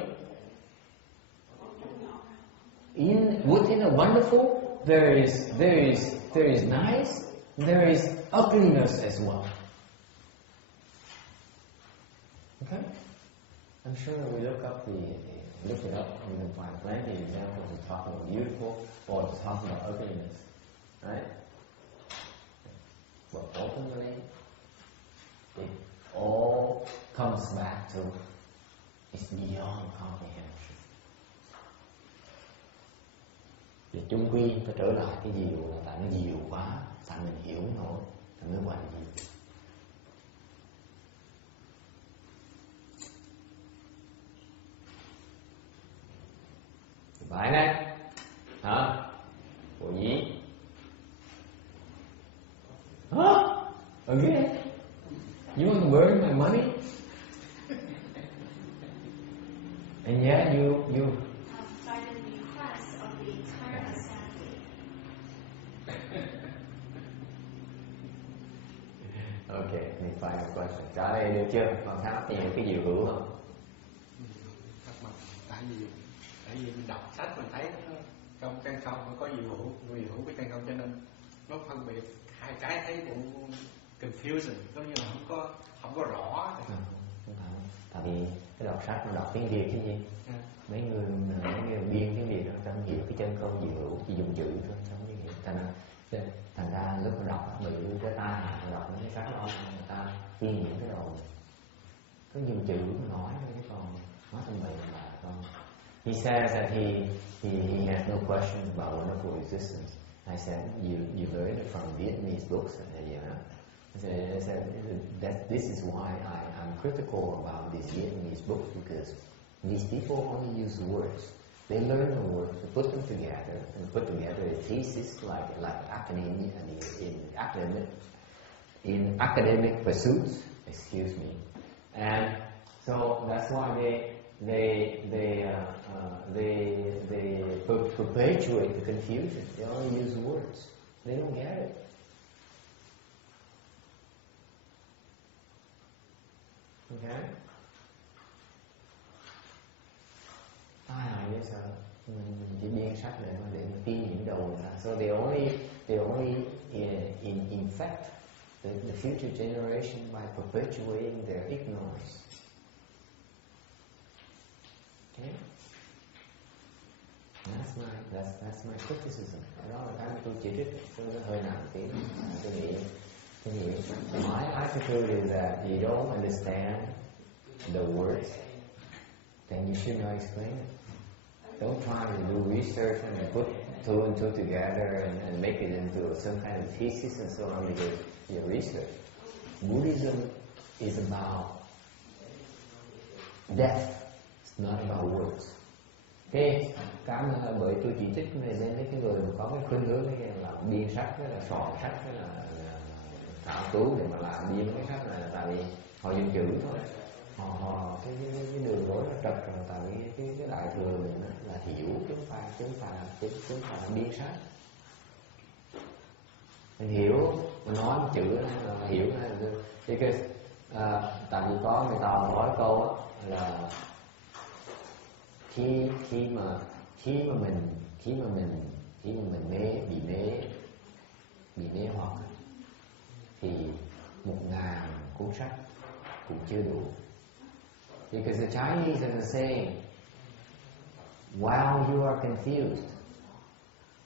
Within a wonderful, there is nice, there is ugliness as well. Okay, I'm sure we look it up, we can find plenty of examples of talking about beautiful or talking about ugliness, right? But ultimately, it all comes back to it's beyond comprehension. Thì chung quy phải trở lại cái diệu là tại nó nhiều quá, thành mình hiểu nổi, thành mới hoài diệu. Phải đấy, hả? Bộ gì? Again? You want to burn my money? And yet you by the request of the entire assembly. Okay, mình phải một question. Trả lời được chưa? Còn thắc mắc nhiều cái diệu hữu không? Thắc mắc tại vì mình đọc sách mình thấy trong căn không nó có diệu hữu với căn không, cho nên nó phân biệt hai cái thấy cũng confusion, giống như là không có rõ. Tại vì cái đọc sách nó đọc tiếng Việt cái gì? Mấy người biên tiếng Việt nó không hiểu cái chân không diệu hữu, chỉ dùng chữ thôi, không có hiểu. Thành ra lúc nó đọc bị cái tai đọc mấy cái sách đó, người ta ghi những cái đầu có dùng chữ nói chứ còn nói thành bậy là không. He says that he has no questions about wonderful existence. I said you learn it from Vietnamese books, and I said that this is why I'm critical about these Vietnamese books, because these people only use words. They learn the words, they put them together, and put together a thesis like academia in academic pursuits. Excuse me, and so that's why they perpetuate the confusion. They only use words. They don't get it. Okay. Tai hại dễ sợ. Mình chỉ biên sách để mình tin những đầu người ta. So they only infect the future generation by perpetuating their ignorance. Okay. That's my criticism. Đó là cái mà tôi chỉ trích, tôi hơi nặng tí. Tôi nghĩ my attitude is that you don't understand the words, then you should not explain it. Don't try to do research and put two and two together and make it into some kind of thesis and so on because you're research. Buddhism is about depth. It's not about words. Okay, cái mà bởi tôi chỉ trích này lên cái người mà có cái khuynh hướng cái là biên sách, cái là soạn sách, cái là khảo cứu để mà làm biên cái sách này là tại vì họ dùng chữ thôi, họ cái đường lối nó trật rồi, tại vì cái đại thừa mình là hiểu chứ không phải là biên sách. Mình hiểu, mình nói một chữ là hiểu là tại vì có người ta nói câu đó, là khi mà mình bị mê hoặc thì 1000 cuốn sách cũng chưa đủ. Because the Chinese are saying, while you are confused,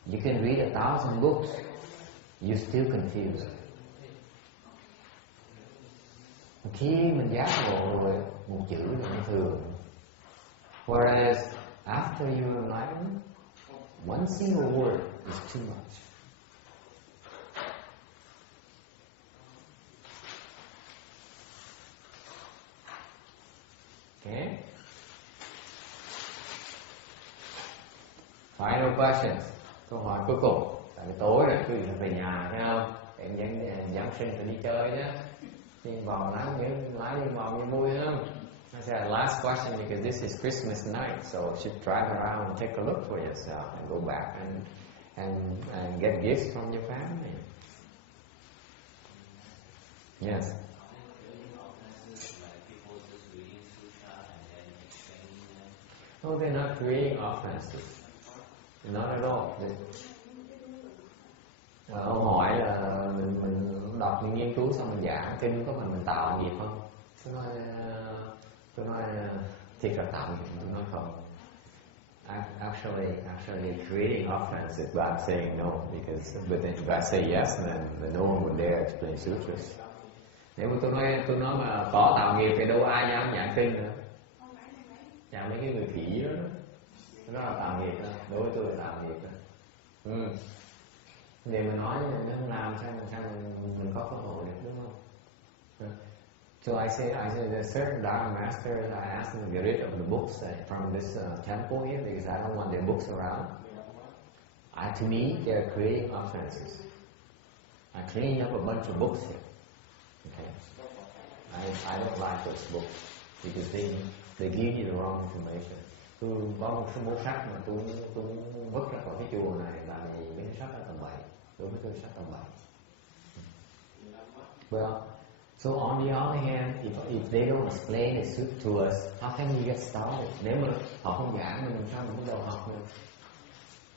you can read 1,000 books, you're still confused. Khi mình giác ngộ rồi, một chữ là nó thường. Whereas after you enlighten, one single word is too much. Okay. Final questions. Câu hỏi cuối cùng. Tại vì tối rồi, quý vị phải về nhà, thấy không? Em Giáng sinh phải đi chơi đó. Đi vào lái đi vào như vui không? I said last question because this is Christmas night, so you should drive around and take a look for yourself and go back and get gifts from your family. Yes. No, they're not creating offenses. Not at all. Ông hỏi là mình đọc, mình nghiên cứu xong mình giảng kinh, có mình tạo nghiệp không? Tôi nói thiệt là tạo nghiệp, tôi nói không. Actually creating offenses, but I'm saying no, because if I say yes, then no one would dare explain sutras. Nếu mà tôi nói mà có tạo nghiệp thì đâu ai dám giảng kinh nữa. Chào mấy cái người khỉ đó là tạo nghiệp đó. Đối với tôi là tạo nghiệp đó. Nếu mà nói nó không làm sao mình có cơ hội được, đúng không? So I say there's certain Dharma masters, I ask them to get rid of the books from this temple here because I don't want their books around. To me, they're creating offenses. I clean up a bunch of books here. Okay. I don't like those books because they give you the wrong information. Tôi có một số bộ sách mà tôi vứt ra khỏi cái chùa này là mấy cái sách đó tầm bậy. Đối với tôi sách tầm bậy. Well, so on the other hand, if they don't explain it to us, how can we get started? Nếu mà họ không giảng mình làm sao mình bắt đầu học được?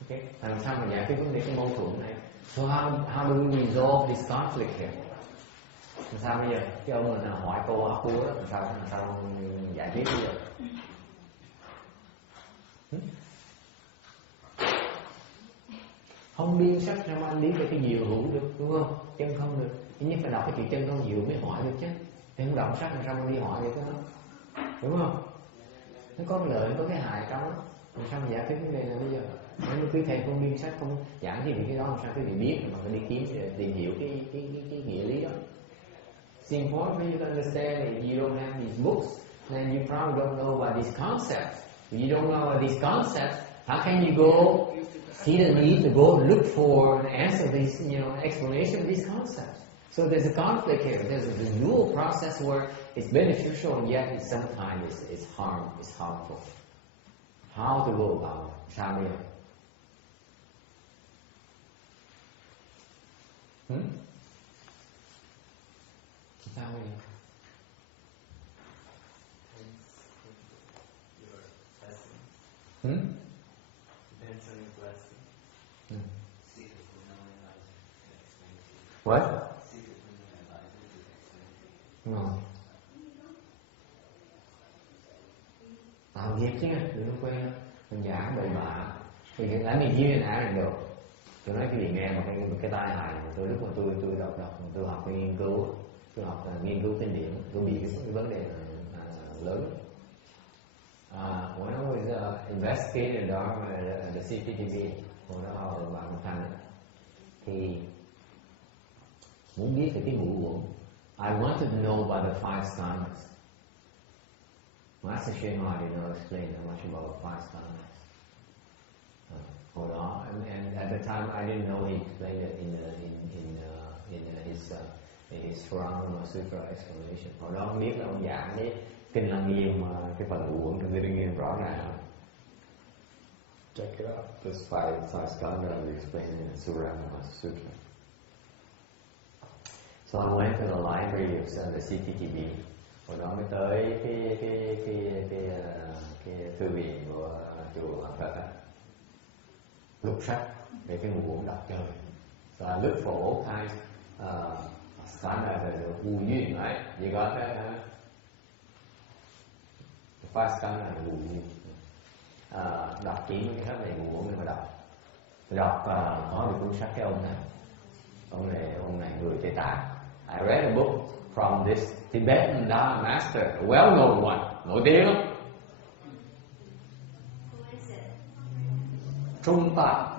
Okay, làm sao mà giải quyết vấn đề cái mâu thuẫn này? So how do we resolve this conflict here? Làm sao bây giờ? Cái ông mình hỏi câu hỏi cuối đó, làm sao giải quyết bây giờ? Không biên sách sao mà anh biết về cái diệu hữu được, đúng không? Chân không được. Ít nhất phải đọc cái chữ chân không diệu mới hỏi được chứ. Thì không đọc sách làm sao mà đi hỏi được đó, đúng không? Nó có cái lợi, có cái hại trong đó. Làm sao mà giải quyết vấn đề này bây giờ? Nếu mà quý thầy không biên sách, không giảng gì về cái đó, làm sao quý vị biết mà phải đi tìm hiểu cái nghĩa lý đó. It's important for you to understand that if you don't have these books, then you probably don't know about these concepts. If you don't know about these concepts, how can you go see the need to go look for and answer these, explanation of these concepts? So there's a conflict here. There's a dual process where it's beneficial and yet sometimes it's harmful. How to go about it? Sao bây giờ? Sao bây giờ? Depends on your blessing. What? No. Tạo nghiệp chứ, đừng có quên. Mình giảng bậy bạ. Thì lấy mình dưới án là được. Tôi nói cái gì nghe một cái tai hại. Tôi lúc mà tôi đọc tôi học nghiên cứu, tôi học nghiên cứu kinh điển, tôi bị cái vấn đề lớn. When I was investigating the CPTV, hồi đó ở Bạn Thành, thì muốn biết về cái ngũ uẩn. I wanted to know about the five skandhas. Master Shenhua did not explain that much about the five skandhas. Hold on, and at the time I didn't know he explained it in his Surah Sutra explanation. Hồi đó không biết là ông giảng Kinh Lăng Nghiêm cái phần ngũ uẩn trong Kinh Lăng Nghiêm rõ ràng. Check it out. This five skandhas is explained in the Sutra. So I went to the library of the CTTV. Hồi đó mới tới cái thư viện của chùa Hoàng Phật á, lục sách về cái ngũ uẩn đọc chơi. So I looked for all kinds skandhas that are Wu Yun, right? You got that? The five skandhas là Wu Yun. Đọc chỉ những cái sách này ngũ uẩn để mà đọc có được cuốn sách cái ông này người Tây Tạng. I read a book from this Tibetan Dharma master, a well-known one, nổi tiếng lắm. Who is it? Trungpa.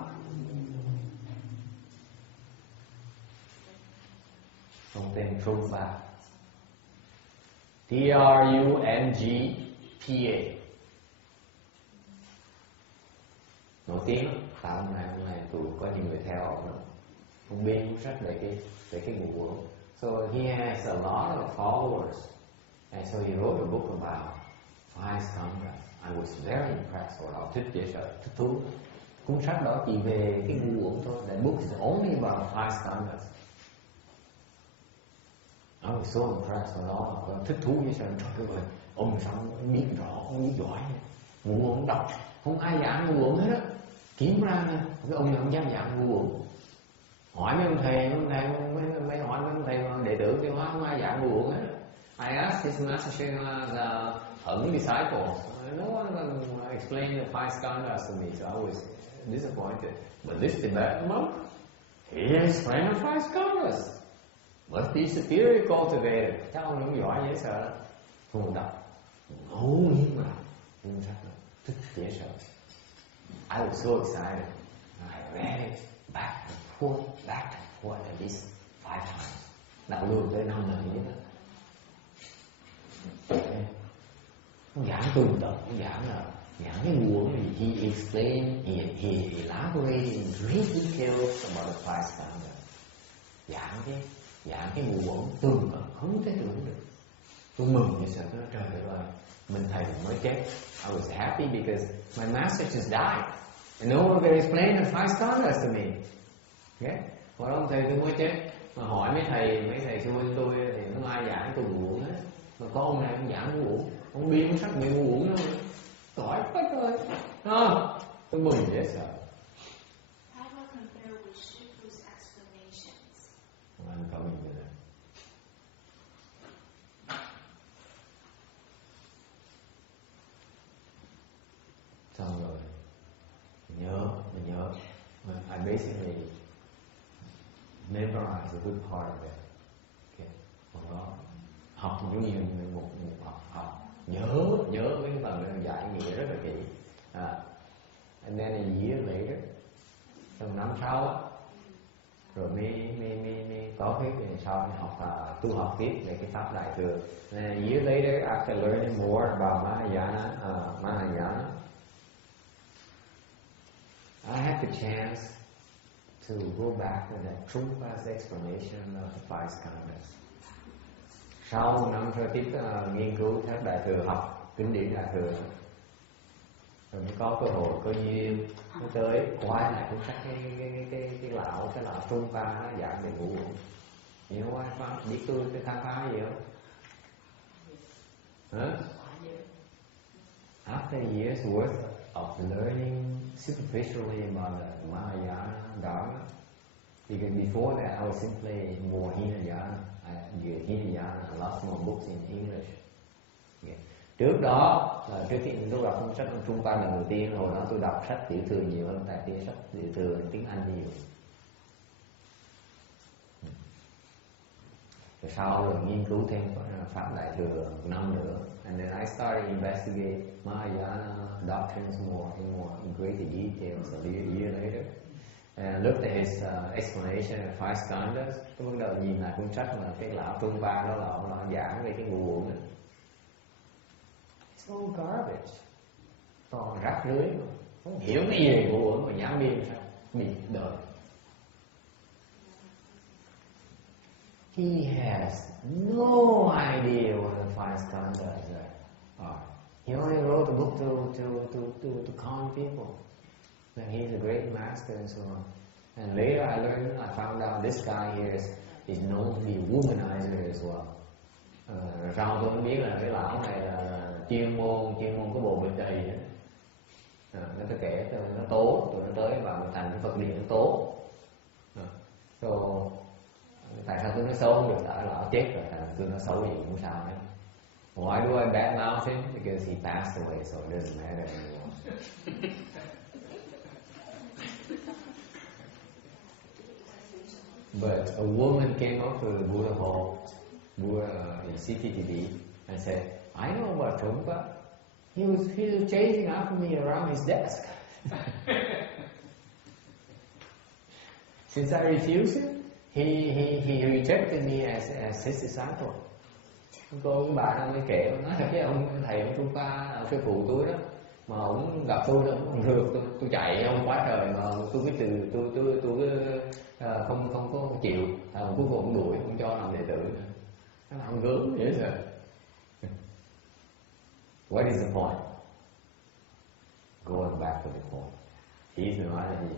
Ông tên Trungpa. Trungpa. Nổi tiếng lắm. Hôm nay tôi có nhiều người theo ông. Ông biên cuốn sách về cái ngũ uẩn. So he has a lot of followers, and so he wrote a book about five skandhas. I was very impressed. Thích dễ sợ, thích thú. Cuốn sách đó chỉ về cái ngũ uẩn thôi. That book is only about five skandhas. I was so impressed with all. Thích thú dễ sợ. Trời ơi, ông sao biết rõ, ông biết giỏi. Ngũ uẩn đọc, không ai giảng ngũ uẩn hết á. Kiếm ra nè, cái ông này không dám giảng ngũ uẩn. Hỏi mấy ông thầy, mấy hỏi mấy ông thầy đệ tử tiêu hóa không ai giảng ngũ uẩn hết. I asked his master Hận disciples, no one explained the five skandhas to me, so I was disappointed. But this Tibetan monk, he explained the five skandhas. Must be superior cultivated. Chắc ông cũng giỏi dễ sợ lắm. Không đọc, ngấu nghiến mà cuốn sách đó, thích dễ sợ. I was so excited. I read it back and forth at least 5 times. Đọc luôn tới 5 lần nhất. Ông giảng tường tận, ông giảng cái nguồn gì, he explained, he elaborated in great details about the five skandhas. Giảng cái nguồn tường tận, không thể tưởng được. Tôi mừng như sợ, tôi nói trời ơi, mình thầy mới chết. I was happy because my master just died, and no one could explain the five skandhas to me. Okay? Hồi đó ông thầy tôi mới chết, mà hỏi mấy thầy xung quanh tôi thì không ai giảng tôi ngũ uẩn hết. Mà có ông này cũng giảng ngũ uẩn, ông biên sách về ngũ uẩn nữa, giỏi quá rồi. Tôi mừng dễ sợ. How about compare with Shifu's explanations? I'm coming to that. Xong rồi, mình nhớ. I basically memorized a good part of it. Okay. Còn đó, học giống như một học nhớ mấy cái phần nó giải nghĩa rất là kỹ. And then a year later, trong năm sau á, rồi mới có cái sau tu học tiếp về cái pháp đại thừa. And a year later, after learning more about Mahayana, I had the chance to go back to that Trungpa's explanation of the five skandhas. Sau một năm rồi tiếp nghiên cứu các đại thừa, học kinh điển đại thừa, rồi mới có cơ hội, có duyên mới tới quay lại cuốn sách cái lão Trungpa nó giảng về ngũ uẩn. You know what? Biết tôi khám phá gì không? Huh? After a year's worth of learning superficially about the Mahayana Dharma, because before that I was simply more Hinayana. I lost more books in English. Okay. Trước đó, trước khi tôi đọc sách của Trungpa lần đầu tiên, hồi đó tôi đọc sách tiểu thừa nhiều hơn, tại sách tiểu thừa tiếng Anh nhiều. Rồi sau rồi nghiên cứu thêm pháp đại thừa 1 năm nữa, and then I started investigate Mahayana doctrines in greater details a year later, and looked at his explanation of five skandhas. Tôi bắt đầu nhìn lại cuốn sách mà cái lão Trungpa đó là ông giảng về cái ngũ uẩn. It's all garbage, toàn rác rưởi mà không hiểu cái gì về ngũ uẩn mà dám biên sao bị đời. He has no idea what the five skandhas are. to calm people. And he's a great master and so on. And later I found out this guy here is known to be a womanizer as well. Sau tôi mới biết là cái lão này là chuyên môn có bộ bệnh trì đó. Nó tới kể nó tố, tụi nó tới vào thành cái Phật điện nó tố. Rồi tại sao tôi nói xấu không được, tại lão chết rồi, thành tôi nói xấu gì cũng sao hết. Why do I badmouth him? Because he passed away, so it doesn't matter anymore. But a woman came up to the Buddha hall, Buddha in CTTV, and said, I know about Trungpa. He was chasing after me around his desk. Since I refused him, he rejected me as his disciple. Cô cái bà nó mới kể, nói thật với ông thầy ông Trungpa, ông sư phụ tôi đó, mà ông gặp tôi đó, ông rượt tôi chạy ông quá trời mà tôi biết tôi không có chịu, cuối cùng ông đuổi, ông cho làm đệ tử. Nó làm gớm vậy rồi. What is the point? Going back to the point. Ý tôi nói là gì?